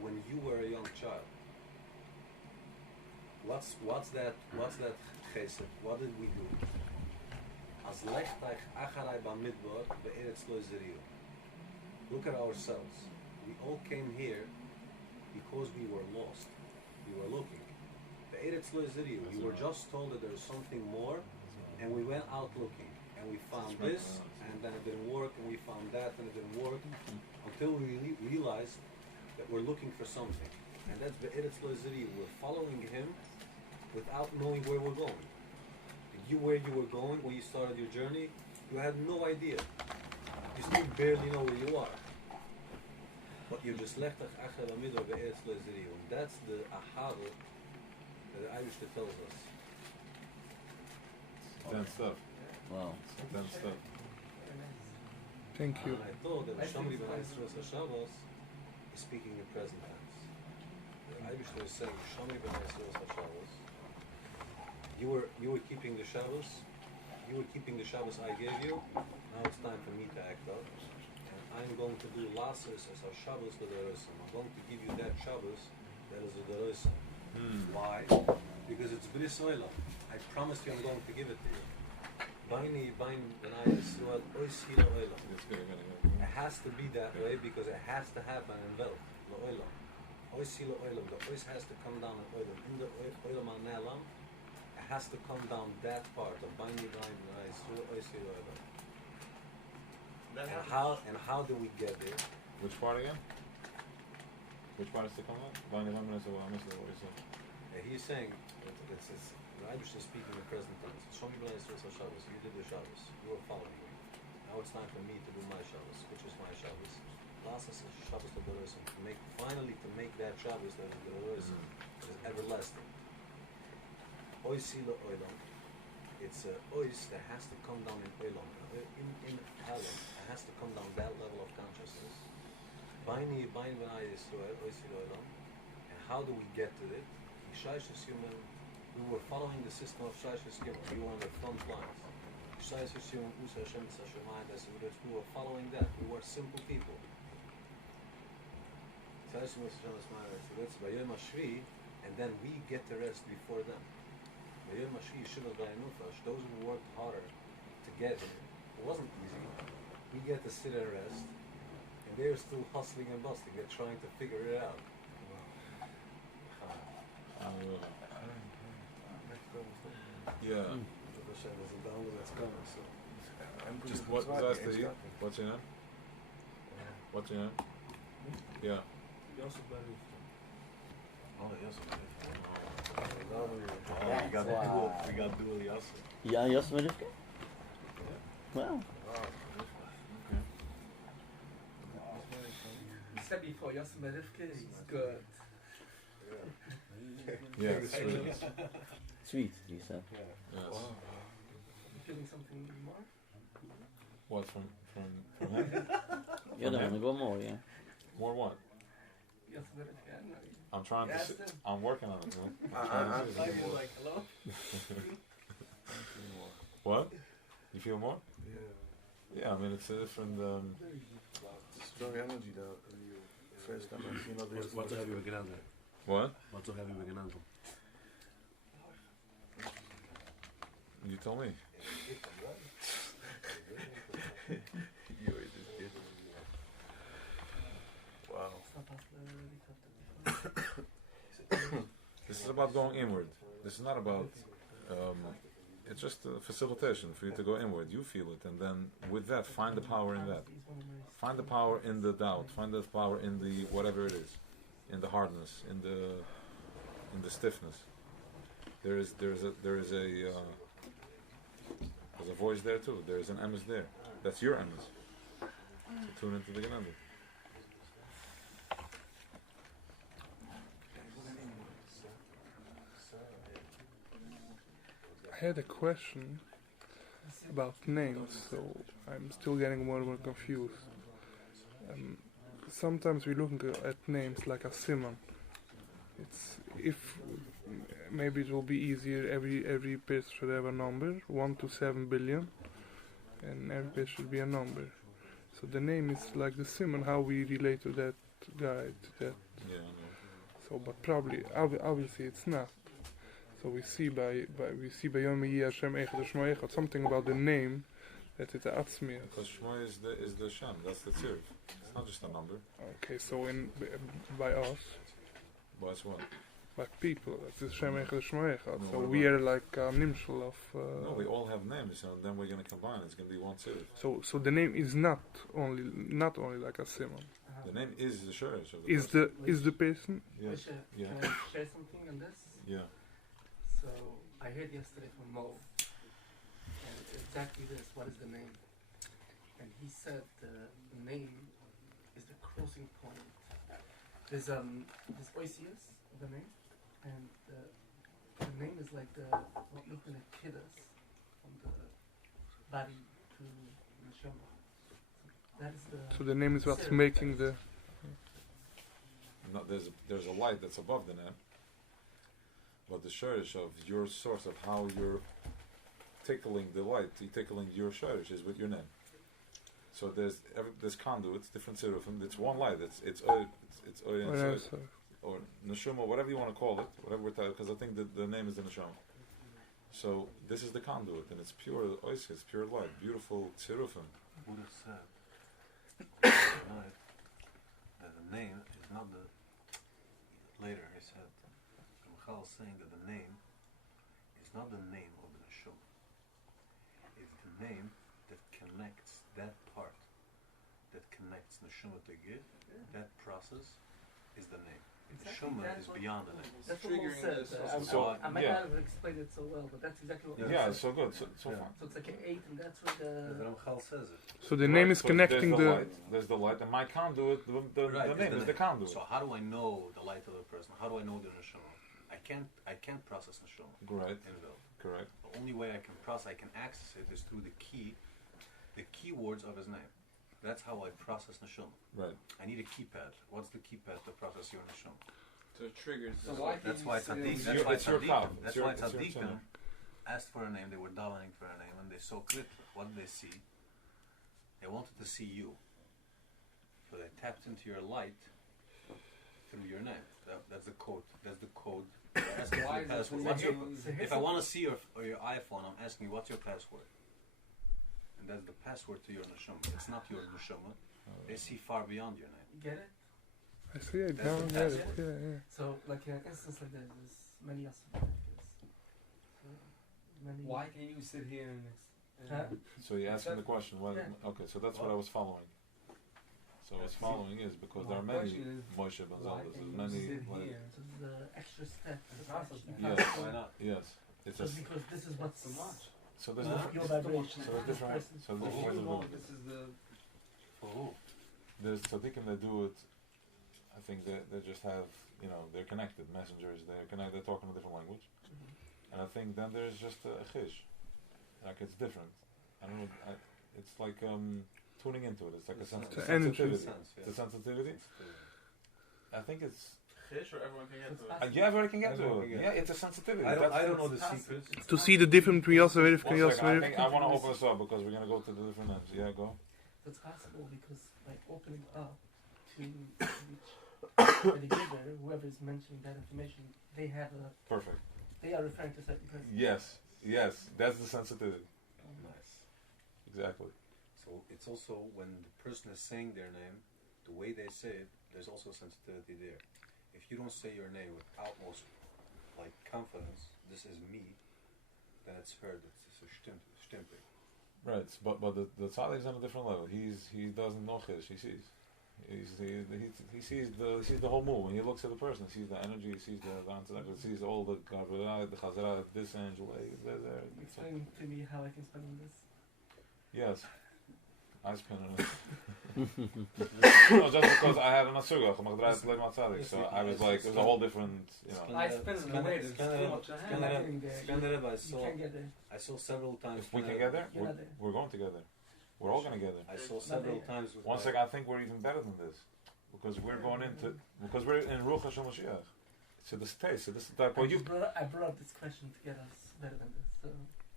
when you were a young child. What's that Chesed? What did we do? As lechtach acharai bamidbar be'eretz lo zeriu. Look at ourselves. We all came here because we were lost. We were looking. Be'eretz lo zeriu. We were just told that there's something more, and we went out looking, and we found this, and then it didn't work, and we found that, and it didn't work, until we realized that we're looking for something. And that's be'eretz lo zeriu. We're following him without knowing where we're going. Where you were going when you started your journey, you had no idea. You still barely know where you are. But you just left and that's the ahava that the Eibishter tells us. Damn stuff. Wow. Damn stuff. Thank you. And I thought that Shamri ben Yisroel Hashavos is speaking in present tense. The Eibishter is saying Shamri ben Yisroel Hashavos. You were keeping the Shabbos. You were keeping the Shabbos I gave you. Now it's time for me to act out. And I'm going to do Lassos as our Shabbos the Dorosim. I'm going to give you that Shabbos that is the Dorosim. Why? Because it's Bris Oila. I promised you I'm going to give it to you. Baini Bain Benai Yisrael Ois Hila Oila. It has to be that way because it has to happen in Vel. La Oila. Ois Hila Oila. The Ois has to come down in Oila. In the Oila Mal Ne'alam, has to come down that part of Bani Bain and how do we get there? Which part again? Which part is to come out? Bani Bain what is it? He's saying it's the Eibishter is speaking in present tense. Shomi B'nai Yisrael Shabbos. You did the Shabbos. You were following me. Now it's time for me to do my Shabbos, which is my Shabbos. Last is Shabbos to Dorosim. To make that Shabbos that is Dorosim, that is everlasting. Oisila Oilam. It's a ois that has to come down in Oilam. In Alam, it has to come down that level of consciousness. Baini Bain Benai Yisrael, Oisila Oilam. And how do we get to it? We were following the system of Shaish Human. We were on the front lines. Shaish Human, Usa Hashem, we were following that. We were simple people. Shaish Human, and then we get the rest before them. Those who worked harder to get here, it wasn't easy. We get to sit and rest, and they're still hustling and bustling. They're trying to figure it out. Yeah. Just what's your name? What's your name? Yeah. We got dual Yosef. Yeah, Yosef Rivka? Wow. You said before, Yosef Rivka is good. Yeah, sweet. Sweet, you said. Yes. Wow. You feeling something more? What from him? Yeah, I want to go more, yeah. More what? Yosef Rivka, I know. I'm trying to. I'm working on it, man. I'm like, hello? What? You feel more? Yeah, I mean, it's a different. Strong energy though. First time I've seen other. Wat hebben we gedaan? What? Wat hebben we gedaan? You tell me. You always just did. Wow. This is about going inward. This is not about. It's just a facilitation for you to go inward. You feel it, and then with that, find the power in that. Find the power in the doubt. Find the power in the whatever it is, in the hardness, in the stiffness. There's a voice there too. There's an emes there. That's your emes. So tune into the Genanda. I had a question about names, so I'm still getting more and more confused. Sometimes we look at names like a simon. Maybe it will be easier. Every piece should have a number, 1 to 7 billion, and every piece should be a number. So the name is like the simon. How we relate to that guy, to that. Yeah. So, but probably, obviously, it's not. So we see by Yom Hashem Echad Shmo Echad something about the name that it's Atzmias. Because Shmo is the Shem. That's the tzirv. It's not just a number. Okay, so by us. By us what? By people, it's Shem Echad Shmo Echad. So we are like a nimshal of. No, we all have names, and then we're going to combine. It's going to be one tzirv. So the name is not only like a simon. The name is the shurish of the Is the person? Yes. Yeah. Can I share something on this? Yeah. So I heard yesterday from Mo, and exactly this. What is the name? And he said the name is the crossing point. There's Oisius, the name, and the name is like what looking at kiddas from the body to neshama. That is the. So the name is what's making the. No, there's a light that's above the name. But the shurish of your source of how you're tickling the light, you're tickling your shurish is with your name. So there's conduits, different seraphim. It's one light. It's or neshama, whatever you want to call it, whatever we're talking. Because I think that the name is the neshama. So this is the conduit, and it's pure ois, it's pure light, beautiful seraphim. Buddha said that the name is not the. Later he said. Saying that the name is not the name of the neshama. It's the name that connects that part, that connects neshama to gid. That process is the name. Neshama is beyond the name. That's what Mo said. I might not have explained it so well, but that's exactly what. Yeah, it's so good. So far. So it's like an 8, and that's where the Ramchal says it. So the name is connecting There's the light, and my conduit. The name is the conduit. So how do I know the light of the person? How do I know the neshama? I can't process neshama. Right. In will. Correct. The only way I can access it is through the keywords of his name. That's how I process neshama. Right. I need a keypad. What's the keypad to process your neshama? So it triggers. So that's why tzaddik. That's why tzaddikim asked for a name. They were davening for a name, and they saw clearly. What did they see? They wanted to see you. So they tapped into your light through your name. That's the code. That's the code. Why if I want to see your iPhone, I'm asking you, what's your password? And that's the password to your neshama. It's not your neshama. They see far beyond your name. Get it? I see it. Now I get it. Yeah. So, like an instance like that, there's many Why can you sit here and So you're asking the question. Okay, so that's what I was following. So what's following is because there are many Moshe Benzeldas, there's many. So the extra step. Yes. Why not? Yes. It's just because this is what's so much. So there's your vibration. So there's different. So this is the. For who? There's tzaddikim that do it. I think they just have, they're connected messengers. They're connected. They're talking a different language. And I think then there's just a chish. Like it's different. I don't know. It's like tuning into it. It's like a sensitivity. It's a sensitivity. I think it's. Chish, or everyone can get to it. Yeah, everyone can get to it. Yeah, it's a sensitivity. I don't know the secrets. To see the difference between Yosef and I want to open this up because we're going to go to the different names. Yeah, go. It's possible because by opening up to the giver, whoever is mentioning that information, they have a. Perfect. They are referring to a certain person. Yes, that's the sensitivity. Nice. Exactly. So it's also when the person is saying their name, the way they say it there's also sensitivity there. If you don't say your name with utmost like confidence, this is me, then it's heard. It's a stimpig. Right, but the tzaddik is on a different level. He doesn't know Chiddush. He sees. He sees the whole move. When he looks at the person, he sees the energy. He sees the he sees all the Gavra, the Chazara, this angel. Explain to me how I can spend on this. Yes, I spin on it. No, just because I had an Asuga, so I was like, it was a whole different, you know. I spend it in a way that's too much. I saw several times. If we can get there, we're going together. We're all going together. I saw several times. One second, I think we're even better than this, because we're going into, because we're in Ruach Hashem Mashiach. So this taste, so this type. I brought this question to get us better than this. So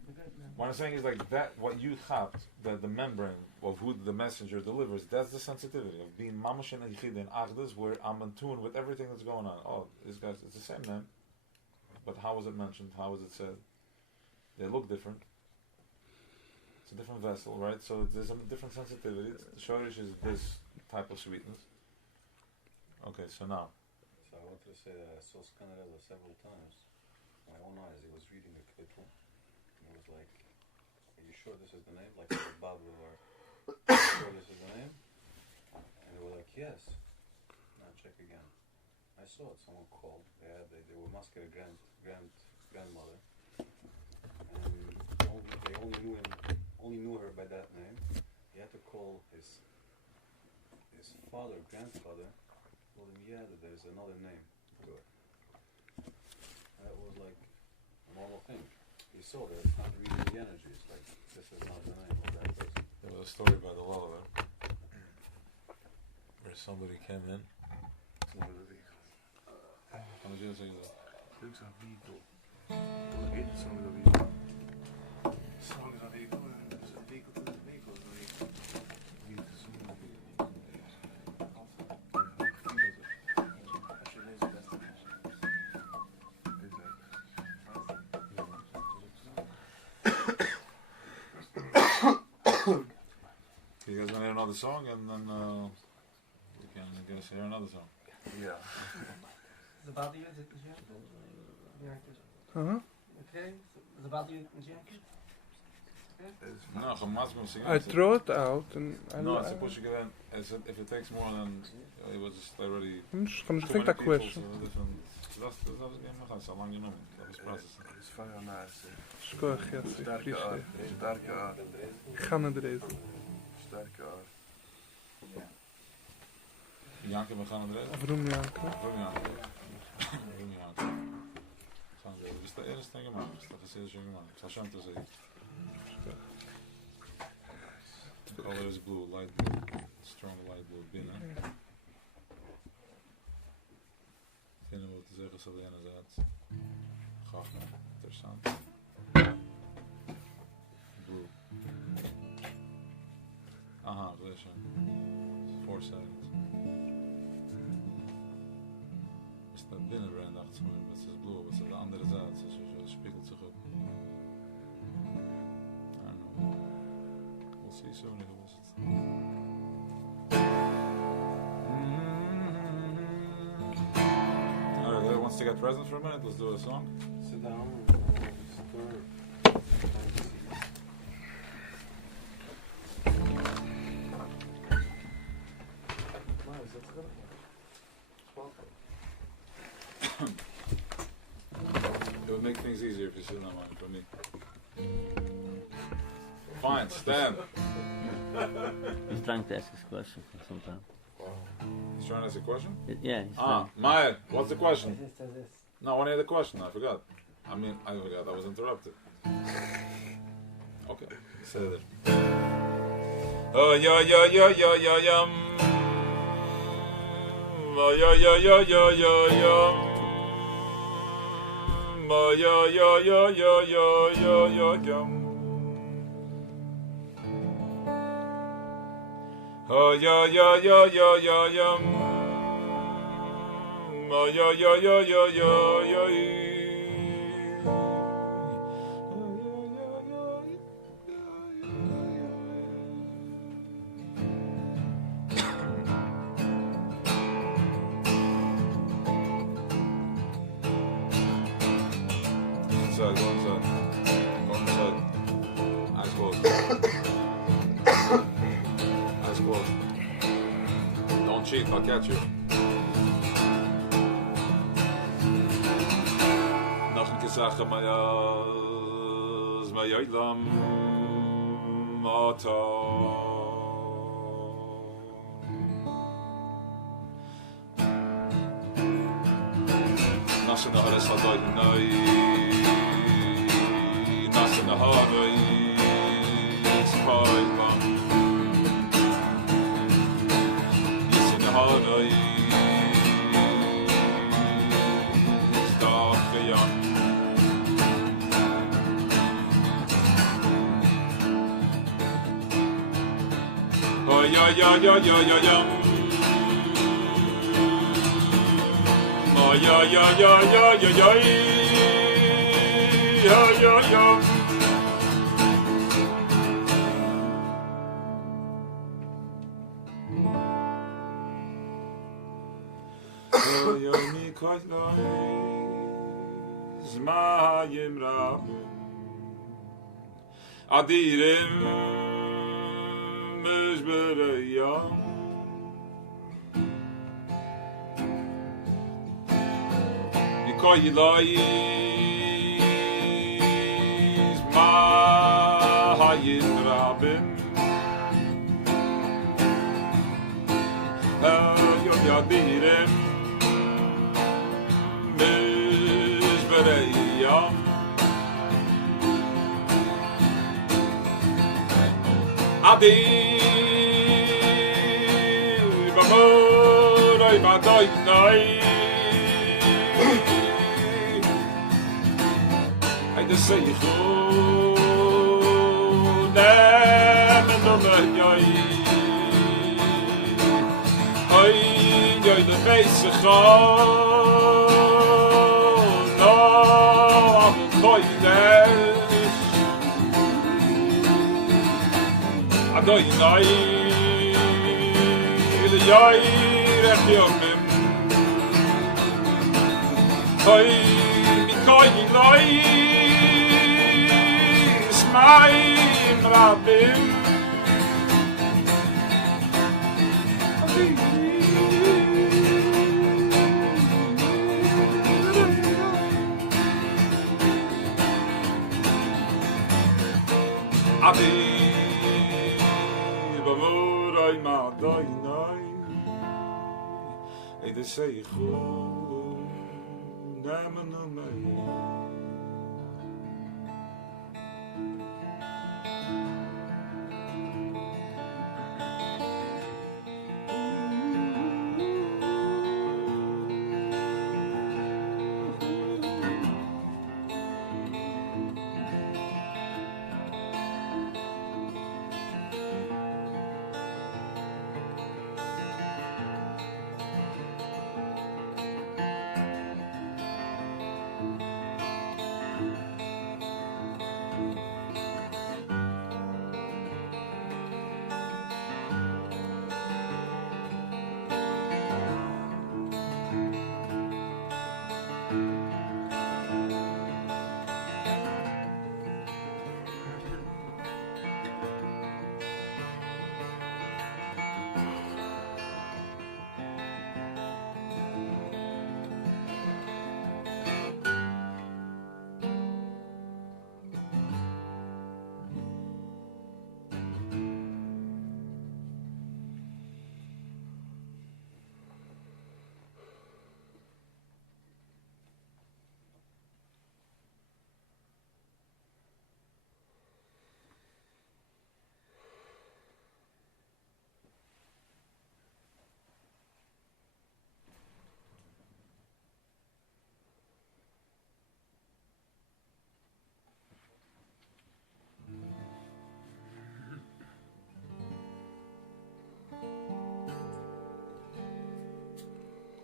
we're good now. What I'm saying is like that. What you have, the membrane of who the messenger delivers. That's the sensitivity of being mamash and yichid and agdas, where I'm in tune with everything that's going on. Oh, these guys, it's the same name, but how was it mentioned? How was it said? They look different. It's a different vessel, right? So there's a different sensitivity. The shorish is this type of sweetness. Okay, so now. So I wanted to say that I saw Skanarella several times. My own eyes. He was reading the Kvittel. And he was like, "Are you sure this is the name?" Like Babu or, "Are you sure this is the name?" And they were like, "Yes." Now check again. I saw it. Someone called. They were masking a grandmother, and they only knew her by that name. He had to call his grandfather. Told him, yeah, that there's another name to it. That was like a normal thing. He saw that it's not reading the energy. It's like, this is not the name of that person. There was a story by the Lalaver where somebody came in. You guys want to hear another song, and then we can get us hear another song. Yeah. Is it about you? Is it Uh-huh. okay? Is it about you? No, I throw it out and no, it's a push again. If it takes more than it was just already. I'm just gonna think that question. Dat is al lang genomen. Dat is processing. Schorg, ja, Sterke aard. Sterke aard. Ga naar deze. Sterke aard. Janke, we gaan naar deze. Of roem Janke. Roem Janke. Roem Janke. Gaan we even. Dus de eerste ding maar. Dat is heel jong man. Ik zal Shanti zeggen. The color is blue, light blue. Strong light blue. Binnen. Vinden we te zeggen, zal je inderdaad. Gaaf, interessant. Blue. Aha, vision. 4 seconds. Is dat binnenbrand achter me? Wat is blue? Wat is de andere zaad? Dus je spiegelt zich op. I don't know. We'll see soon if it was it. Alright, everyone wants to get present for a minute. Let's do a song. Sit down. It would make things easier if you sit down for me. Fine, stand. He's trying to ask his question for some time. He's trying to ask a question? Yeah, he's Maya, what's the question? No, I want to hear the question. I forgot. I forgot. I was interrupted. Okay, say it. Oh, yeah, yum. Oh, yeah, yum. Oh, yeah, yum. Oh, yeah, yum. Oh, yeah. inside, go inside. Go inside. Eyes closed. Eyes closed. Don't cheat, I'll catch you. Nachn gesagt, my yidlam mata. Nasna hares hadoy nay. Nasna hadoy spaylam. Yisna hadoy stafyam. Oy oy oy oy oy oy oy. Oy oy oy oy oy oy oy. Oy oy oy. Oy oy mi koylay. Zmayim rab. Adirim mezbereyam. Koylay zmayim rabim. Yo yadirem mezbereyam. Adir b'moray b'adoy nay. Haydi seychu nemen yoy. Oy yoy the Weisz no am koydes. Adoy nay the yoy rechiyomim. Oy mi koylay Smayim rabim. Adi b'moray ma'aday nay. Ede seichu nemen umay.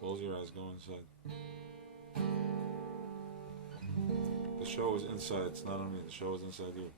Close your eyes, go inside. The show is inside, it's not on me, the show is inside you.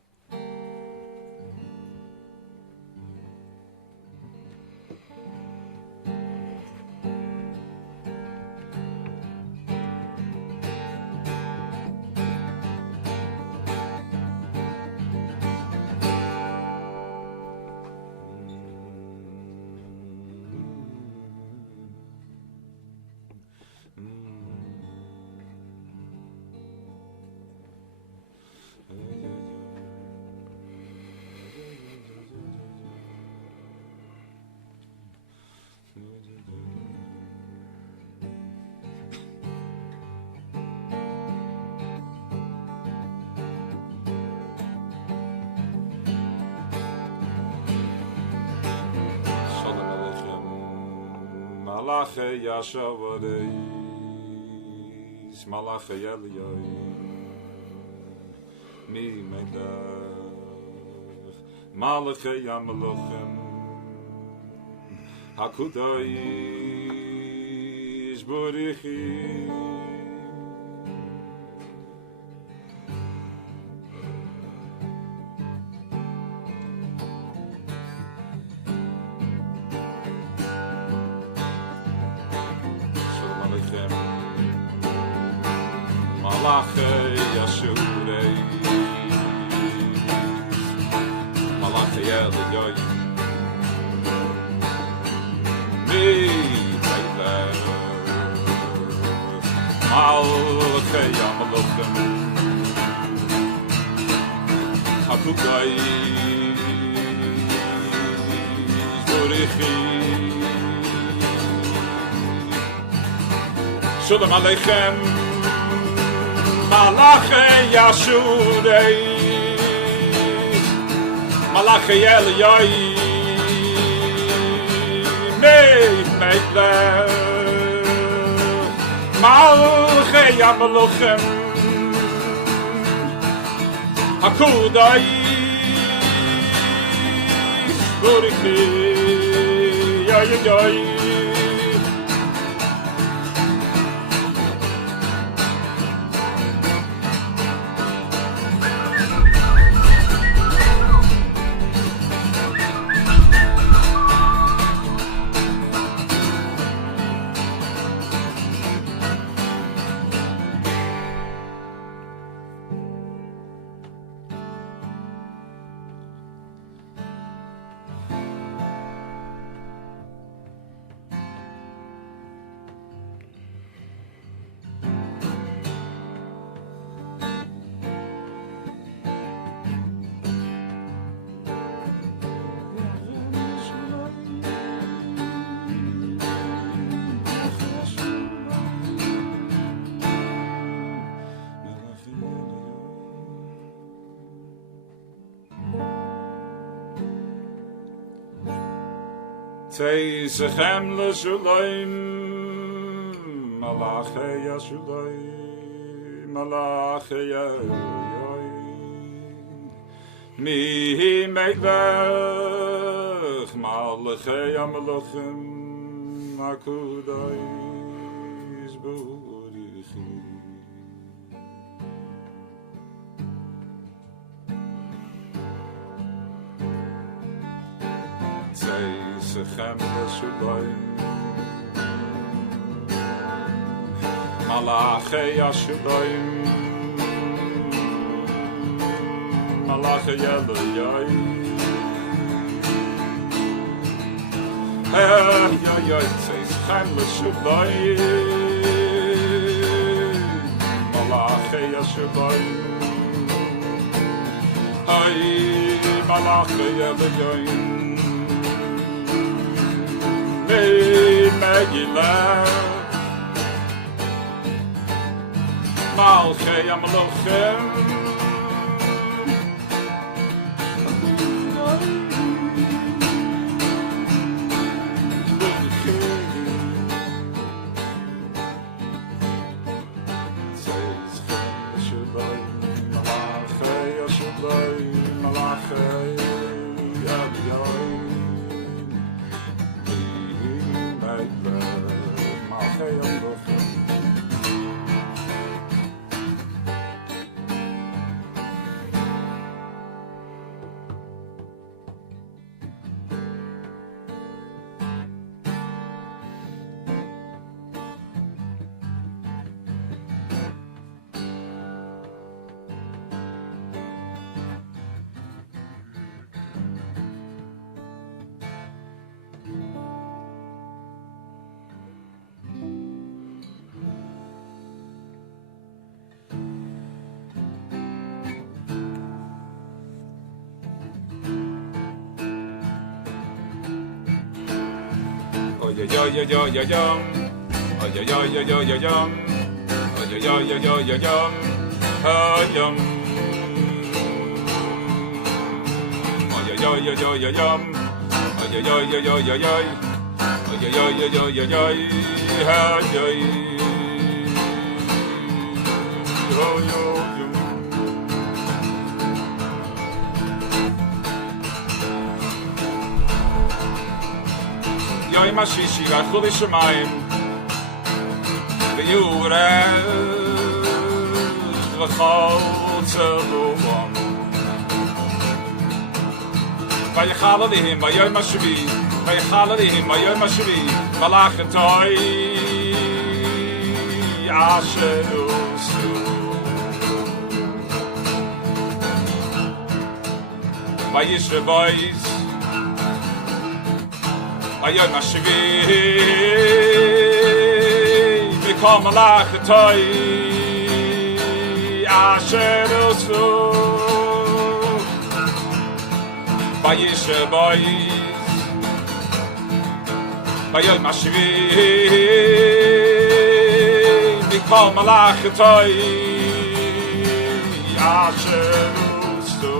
Malache Yashavarei, Malache Eliyoi, Mi Melech, Malache Yamalochem, Hakudai, Burichi. Malache Yashurei, Malache Eliyoi, Mi Melech, Malache Yamalochem, Hakudai, Burichi. Shalom Aleichem. Malache Yashurei, Malache Eliyoi, Mi Melech, Malache Yamalochem, Hakudai, Burichi, Yoy. Teisechem l'shulayim, Malache Yashulay, Malache Yoy, Mi Melech, Malache Yamalochem, Hakudai, Burichi. Teisechem l'shulayim, Malache Yashurayim, Malache Eliyoi, Yoy, Teisechem l'shulayim, Malache Yashurayim, Malache Eliyoi, Mi Melech, Malache Yamalochem, yo yo yo yo yo yum. Oh yo yo yo yo yo yum. Oh yo yo yo yo yo yum. Oh yum. Oh yo yo yo yo yo yum. Oh yo yo yo yo yo yo. Oh yo yo yo yo yo yo. Oh yo. Oh yo. Yoy mashishi va khul shmaim ve yure va khol tselom va yakhalihim va yoy mashvi va yakhalihim va yoy mashvi malach toy ashelu va yishvois Ayoy mashvi Mikom alach toy Asher usu Vayish boys Ayoy mashvi Mikom alach toy Asher usu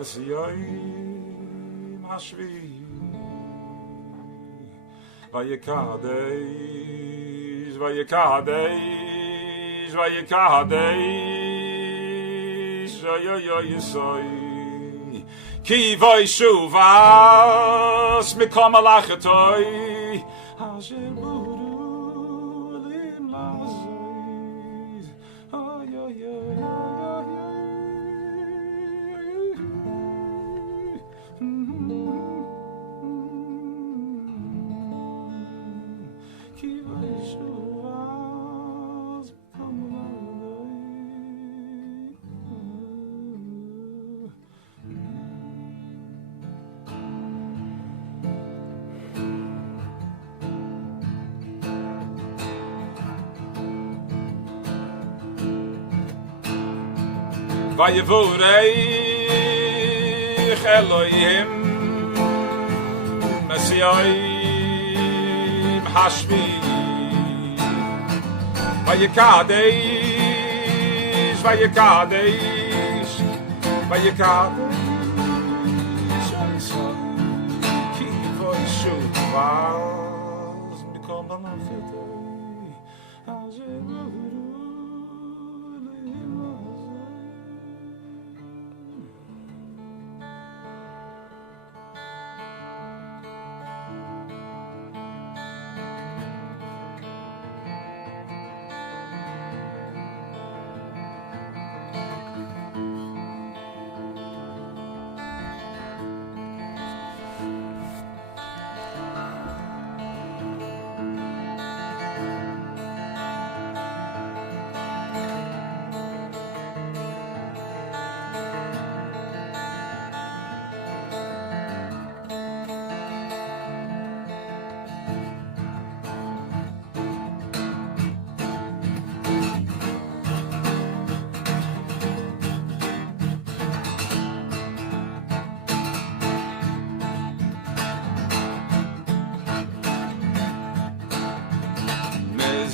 Es yoyim hashvi Vayekadesh Vayekadesh Vayekadesh Yoyoyoyosoy Ki voishuvas Mikom alachatoy Asher buru lim lazoy Vayevoreich Elohim Messiahim Hashvi Vayekadesh Vayekadesh Vayekadesh Ki voishuvas Mikom alachatoy Asher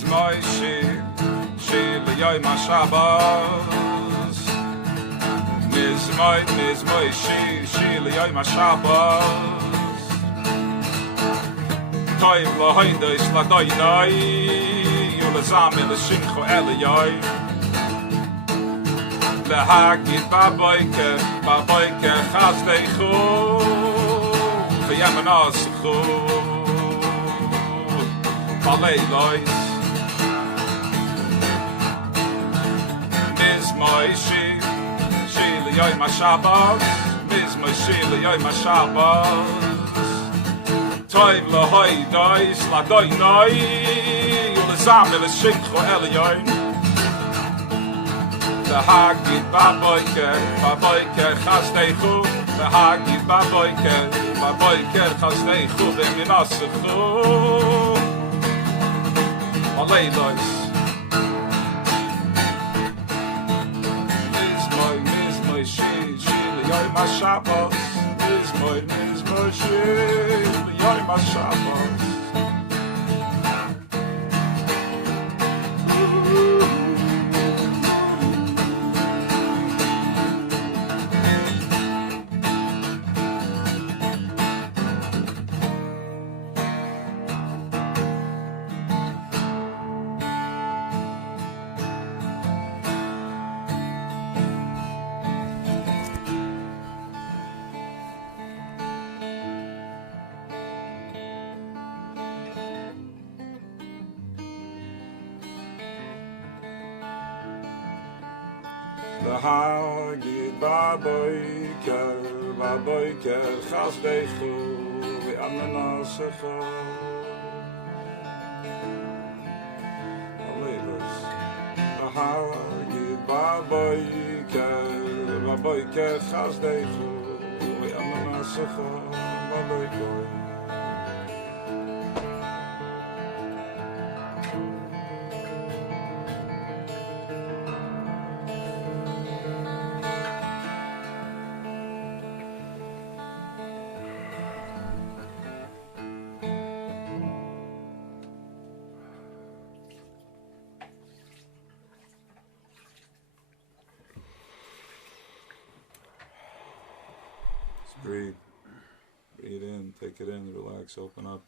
Moshe, Shil Yoy Mashabos. Miz Moshe, Shil Yoy Mashabos. Toy Lahoida is Ladoinai, Yulazam in the Simcho Eliyoy. Lahagit Baboike, Chazdeichu, Vayamanoschu, Valeilois. Moshe, Shil Yoy Mashabos, Miz Moshe Yoy Mashabos. Toy Lahoida is Ladoinai, Yulazam in the Simcho Eliyoy. The Hagid Baboike, Chazdeichu, the Hagid Baboike, Chazdeichu, V'minasechu, Aleidos. Mizmoy, shil, yoy ma Shabbos. Mizmoy, shil, yoy ma Shabbos. Hagid baboyker, chasdechu, v'amenasecha. Aleidos. Hagid baboyker, chasdechu, v'amenasecha, baboyker. Breathe. Breathe in, take it in, relax, open up.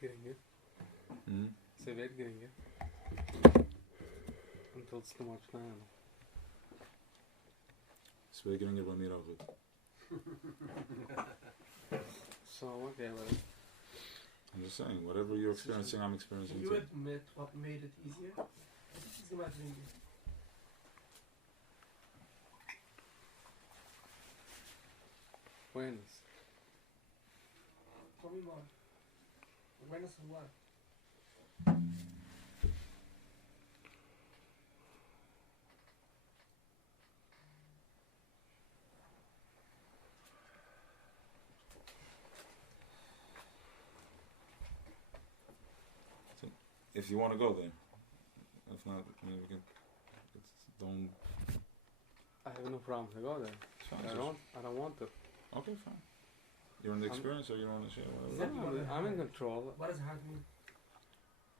Geringe. Ze weet geringe. Until it's too much now. Ze geringe bij mij ook goed. So, okay, well. I'm just saying, whatever you're experiencing, I'm experiencing Can too. you admit what made it easier? It's imagining it. Awareness. Tell me more. Awareness of what? If you want to go there. If not, maybe we can. Don't. I have no problem to go there. I don't want to. Okay, fine. You're in the experience, or you don't want to share? Whatever. I'm in control. What does heart mean?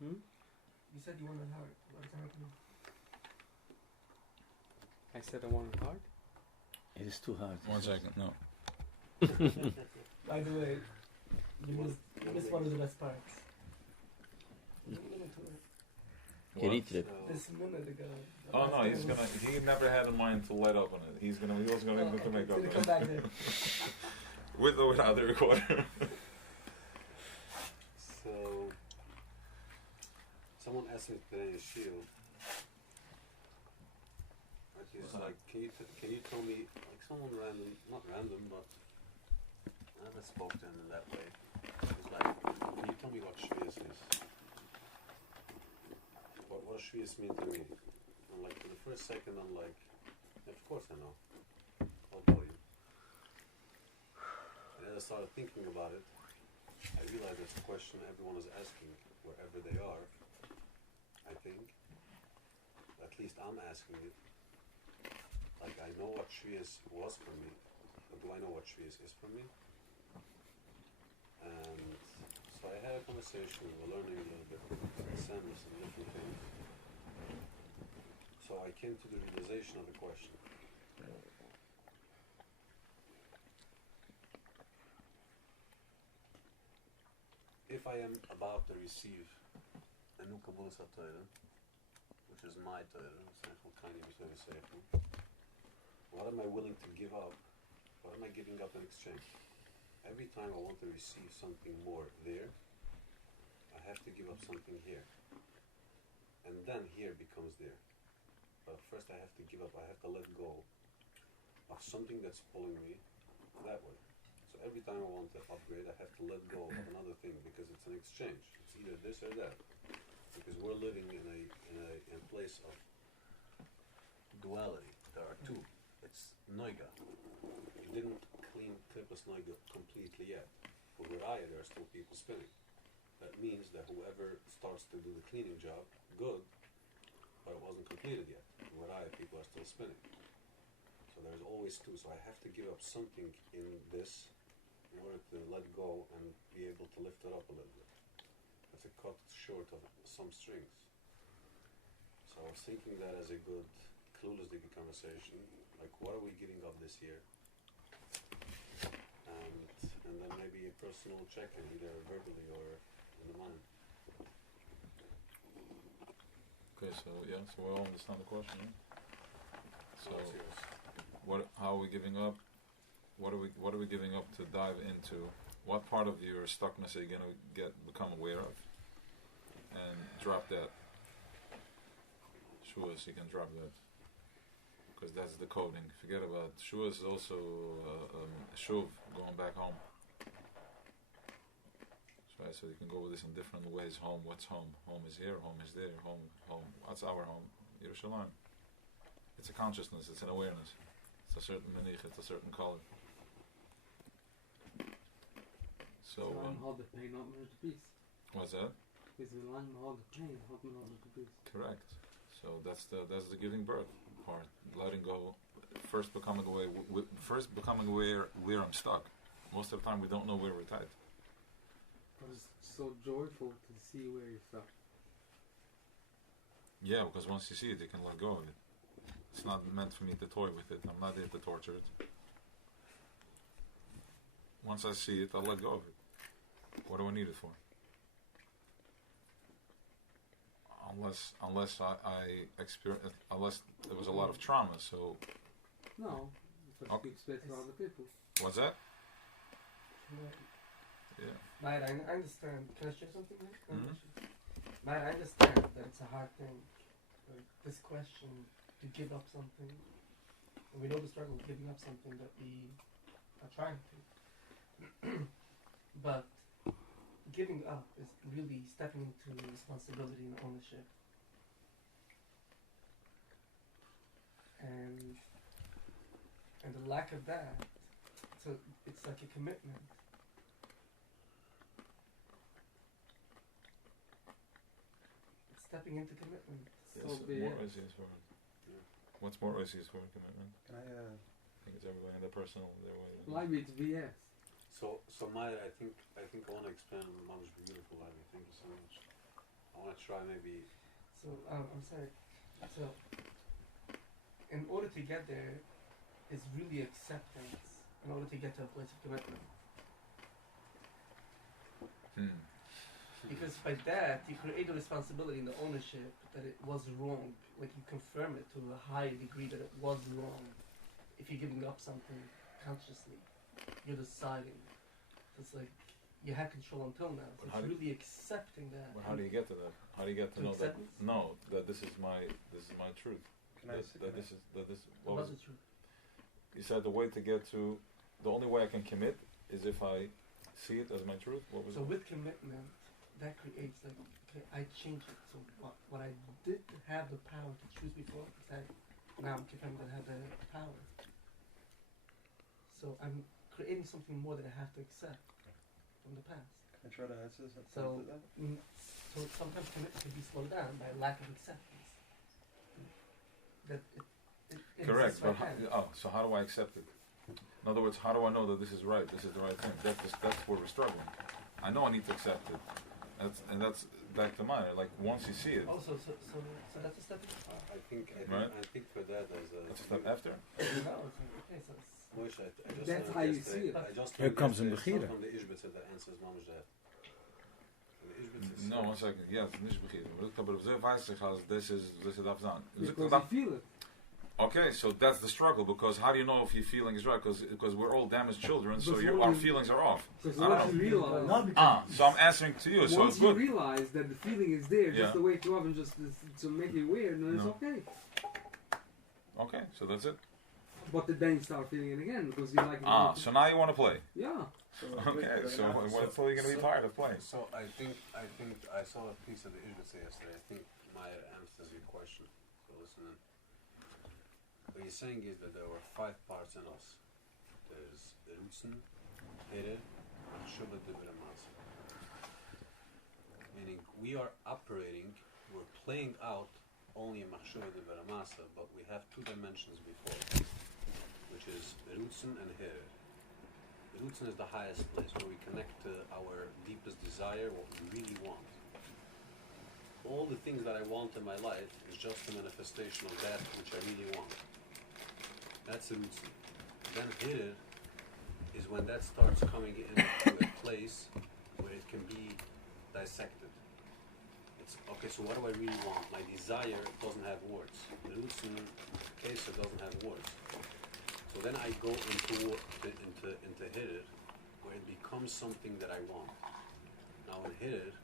You said you wanted heart. What does heart mean? I said I wanted heart? It is too hard. 1 second, no. By the way, you missed one of the best parts. Eritrea. This minute ago. Oh no, he never had in mind to let up on it. He wasn't gonna to make up. Come back there. With or without the recorder. So, someone asked me today in Shield, he's like, can you tell me, like someone random, not random, but I never spoke to him in that way. He's like, can you tell me what Shvius is? What does Shvius mean to me? I'm like, for the first second, I'm like, of course I know. I'll tell you. And then I started thinking about it. I realized it's a question everyone is asking wherever they are. I think. At least I'm asking it. Like, I know what Shvius was for me, but do I know what Shvius is for me? And so I had a conversation, we're learning a little bit, Samus and different things. So I came to the realization of the question. If if I am about to receive a new Kabbalah Torah, which is my Torah, what am I willing to give up? What am I giving up in exchange? Every time I want to receive something more there, I have to give up something here. And then here becomes there. But first I have to give up, I have to let go of something that's pulling me that way. So every time I want to upgrade, I have to let go of another thing because it's an exchange. It's either this or that. Because we're living in a place of duality. There are two. It's noiga. You didn't clean Klippas noiga completely yet. For Raya, there are still people spinning. That means that whoever starts to do the cleaning job, good, but it wasn't completed yet. For Raya, people are still spinning. So there's always two. So I have to give up something in this in order to let go and be able to lift it up a little bit. I have to cut short of some strings. So I was thinking that as a good clueless conversation, like what are we giving up this year? And then maybe a personal check-in, either verbally or in the mind. Okay, so we all understand the question. Yeah? So, how are we giving up? What are we giving up to dive into? What part of your stuckness are you going to become aware of, and drop that? Shuas, you can drop that, because that's the coding. Forget about Shuas is also shuv, going back home. So you can go with this in different ways. Home, what's home? Home is here, home is there, home. What's our home? Yerushalayim. It's a consciousness, it's an awareness. It's a certain menich, it's a certain color. So, hold the pain, not the peace. What's that? Because the line hold the pain, hold the peace. Correct. So that's the giving birth part. Letting go. First becoming aware where I'm stuck. Most of the time we don't know where we're tied. But it's so joyful to see where you're stuck. Yeah, because once you see it, you can let go of it. It's not meant for me to toy with it. I'm not here to torture it. Once I see it, I'll let go of it. What do I need it for? Unless I experience, unless there was a lot of trauma. So no, because you expect for other people. What's that? Yeah. Mate, I understand. Can I share something here? Mate, I understand that it's a hard thing. Like this question to give up something. And we know the struggle of giving up something that we are trying to. But giving up is really stepping into responsibility and ownership. And the lack of that, so it's like a commitment. It's stepping into commitment. Yes, more OCs for it. Yeah. What's more OCs for commitment? Can I think it's everybody in their personal, their way. Maybe it's BS. So Maya, I think I want to expand on the mother's beautiful life. Thank you so much. I want to try maybe. So I'm sorry. So in order to get there, is really acceptance. In order to get to a place of commitment. Because by that you create the responsibility and the ownership that it was wrong. Like you confirm it to a high degree that it was wrong. If you're giving up something consciously, you're deciding. It's like you had control until now. So it's really accepting that. Well, how do you get to that? How do you get to know that? Acceptance? No, that this is my truth. What was the truth? You said the way to get to, the only way I can commit is if I see it as my truth. What was so with commitment, that creates like, okay, I change it. So what I did have the power to choose before, now I'm confirmed that I have the power. So I'm creating something more that I have to accept from the past. Can I try to answer that? So sometimes commitment can be slowed down by lack of acceptance. That it correct. But so how do I accept it? In other words, how do I know that this is right? This is the right thing. That's where we're struggling. I know I need to accept it. That's back to mine. Like once you see it. Also, so that's a step. I think for that there's a. That's a step after. No, okay. So Moshe, that's how you see it. I just Here comes in Bechira. From the Ishbitz that answers Mama's that. No, 1 second. Yes, nicht begriffen. Aber so weiß ich, als this is darf sein. Because you feel it. Okay, so that's the struggle, because how do you know if your feeling is right? Because we're all damaged children, so our feelings are off. Because once you realize... So I'm answering to you, so it's good. Once you realize that the feeling is there, just to wake you up and just to make you weird, then it's okay. Okay, so that's it. But then you start feeling it again, because you like it. So now you want to play? Yeah. Okay, so until you're going to be tired of playing? So I think I saw a piece of the Ishbitz yesterday. I think Maya answers your question. So listen in. What he's saying is that there were 5 parts in us. There's Rutzen, Ere, Machshava, Dibra, Masa. Meaning we are operating, we're playing out only in Machshava, Dibra, Masa, but we have 2 dimensions before, which is Rutzen and Ere. Rutzen is the highest place where we connect to our deepest desire, what we really want. All the things that I want in my life is just a manifestation of that which I really want. That's Rutzen. Then Hirir is when that starts coming into a place where it can be dissected. It's okay, so what do I really want? My desire doesn't have words. Rutzen, Kesa doesn't have words. So then I go into Hirir, where it becomes something that I want. Now in Hirir,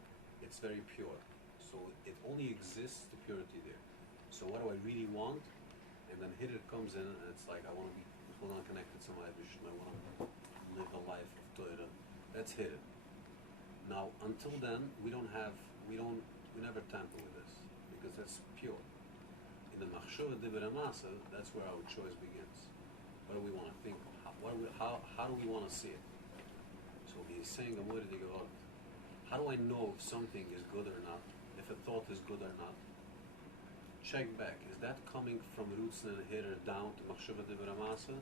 it's very pure. So it only exists the purity there. So what do I really want? And then Hirir comes in, and it's like I want to be connected to my vision. I want to live a life of Torah. That's Hirir. Now until then, we never tamper with this because that's pure. In the Machshava Dibra Masa, that's where our choice begins. What do we want to think? How do we want to see it? So he's saying, how do I know if something is good or not? If a thought is good or not? Check back. Is that coming from Rutzen and Hirir down to Machshava Dibra Masa?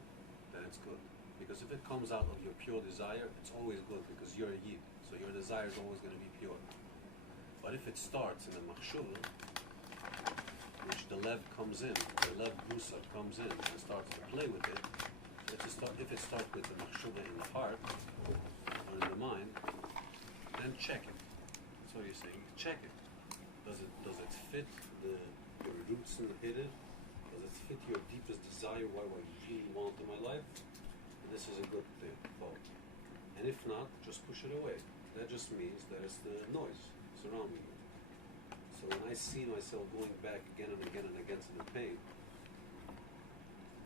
Then it's good. Because if it comes out of your pure desire, it's always good because you're a Yid. So your desire is always going to be pure. But if it starts in the Machshava, which the Lev comes in, the Lev Musar comes in and starts to play with it, if it starts with the Machshava in the heart, or in the mind, then check it. That's what you're saying. Check it. Does it fit your roots in the Hirir? Does it fit your deepest desire, what I really want in my life? And this is a good thing, thought. And if not, just push it away. That just means that it's the noise surrounding you. So when I see myself going back again and again and again to the pain,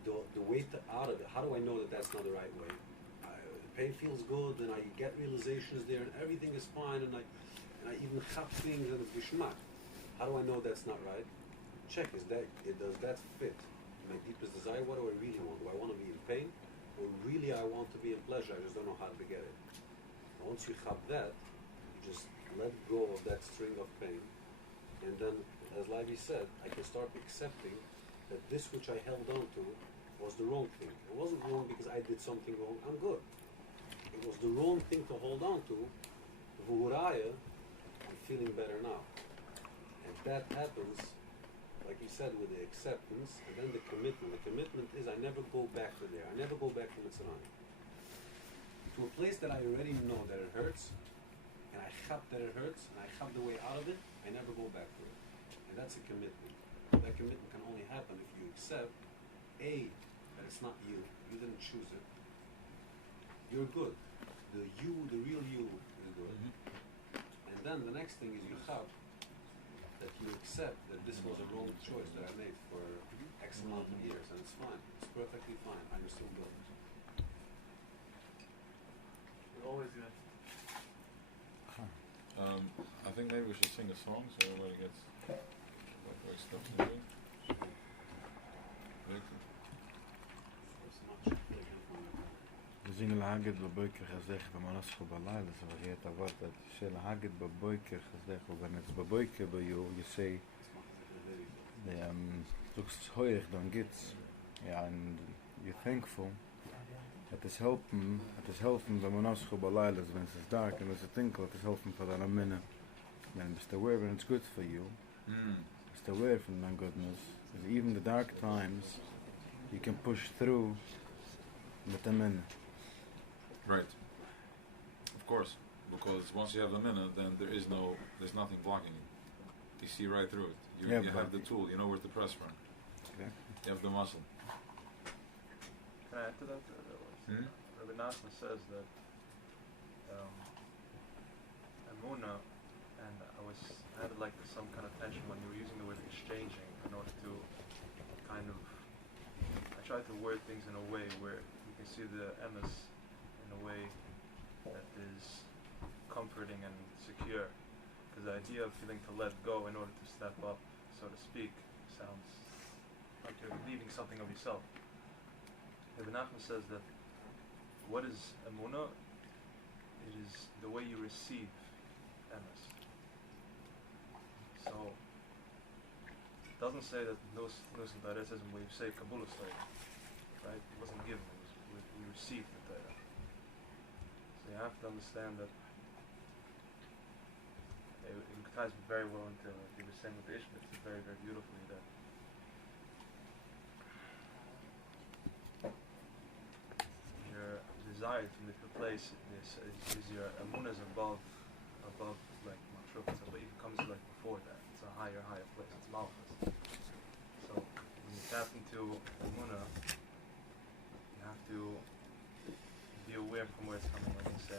the way out of it, how do I know that that's not the right way? The pain feels good, and I get realizations there, and everything is fine, and I even have things and it's geschmack. How do I know that's not right? Check, does that fit my deepest desire? What do I really want? Do I want to be in pain? Or really I want to be in pleasure, I just don't know how to get it. And once you have that, you just let go of that string of pain. And then, as Levi said, I can start accepting that this which I held on to was the wrong thing. It wasn't wrong because I did something wrong. I'm good. It was the wrong thing to hold on to. V'huraya, I'm feeling better now. And that happens, like he said, with the acceptance and then the commitment. The commitment is I never go back to there. I never go back to Mitzrayim. To a place that I already know that it hurts, and I chap that it hurts, and I chap the way out of it, I never go back to it. And that's a commitment. That commitment can only happen if you accept, A, that it's not you didn't choose it. You're good. The real you is good. And then the next thing is you chap, that you accept that this was a wrong choice that I made for X amount of years, and it's fine. It's perfectly fine. I'm still good. We're always good. I think maybe we should sing a song so everybody gets very stuff to do. Wir singen Hagid beboiker chazech v'manascho balayla, so we get a word that you say Hagid beboiker chazech, when it's beboiker by you say looks hoich, dann geht's, yeah, and you're thankful. Het is helpen bij manascho balayla, when it's dark and it's a tinkle, het is helpen for that a minute. Then just aware when it's good for you. Just aware from that goodness. And even the dark times, you can push through with a minute. Right. Of course. Because once you have the minute, then there's nothing blocking it. You see right through it. You have the tool. You know where to press from. Okay. You have the muscle. Can I add to that? Rabbi Nachman says that Emunah, and I had like some kind of tension when you were using the word exchanging in order to kind of. I tried to word things in a way where you can see the emes in a way that is comforting and secure. Because the idea of feeling to let go in order to step up, so to speak, sounds like you're leaving something of yourself. Rabbi Nachman says that what is emunah? It is the way you receive emes. So it doesn't say that nus and Torah says when you say Kabbalah Torah, right? It wasn't given. We received the Torah. So you have to understand that it ties very well into what you were saying with the Ishmael. It's very, very beautifully that your desire to live the place is your emunah is above like Mashruch, but it comes like before that. It's a higher place. It's Malchus. So when you tap into emunah, you have to be aware from where it's coming, like you say.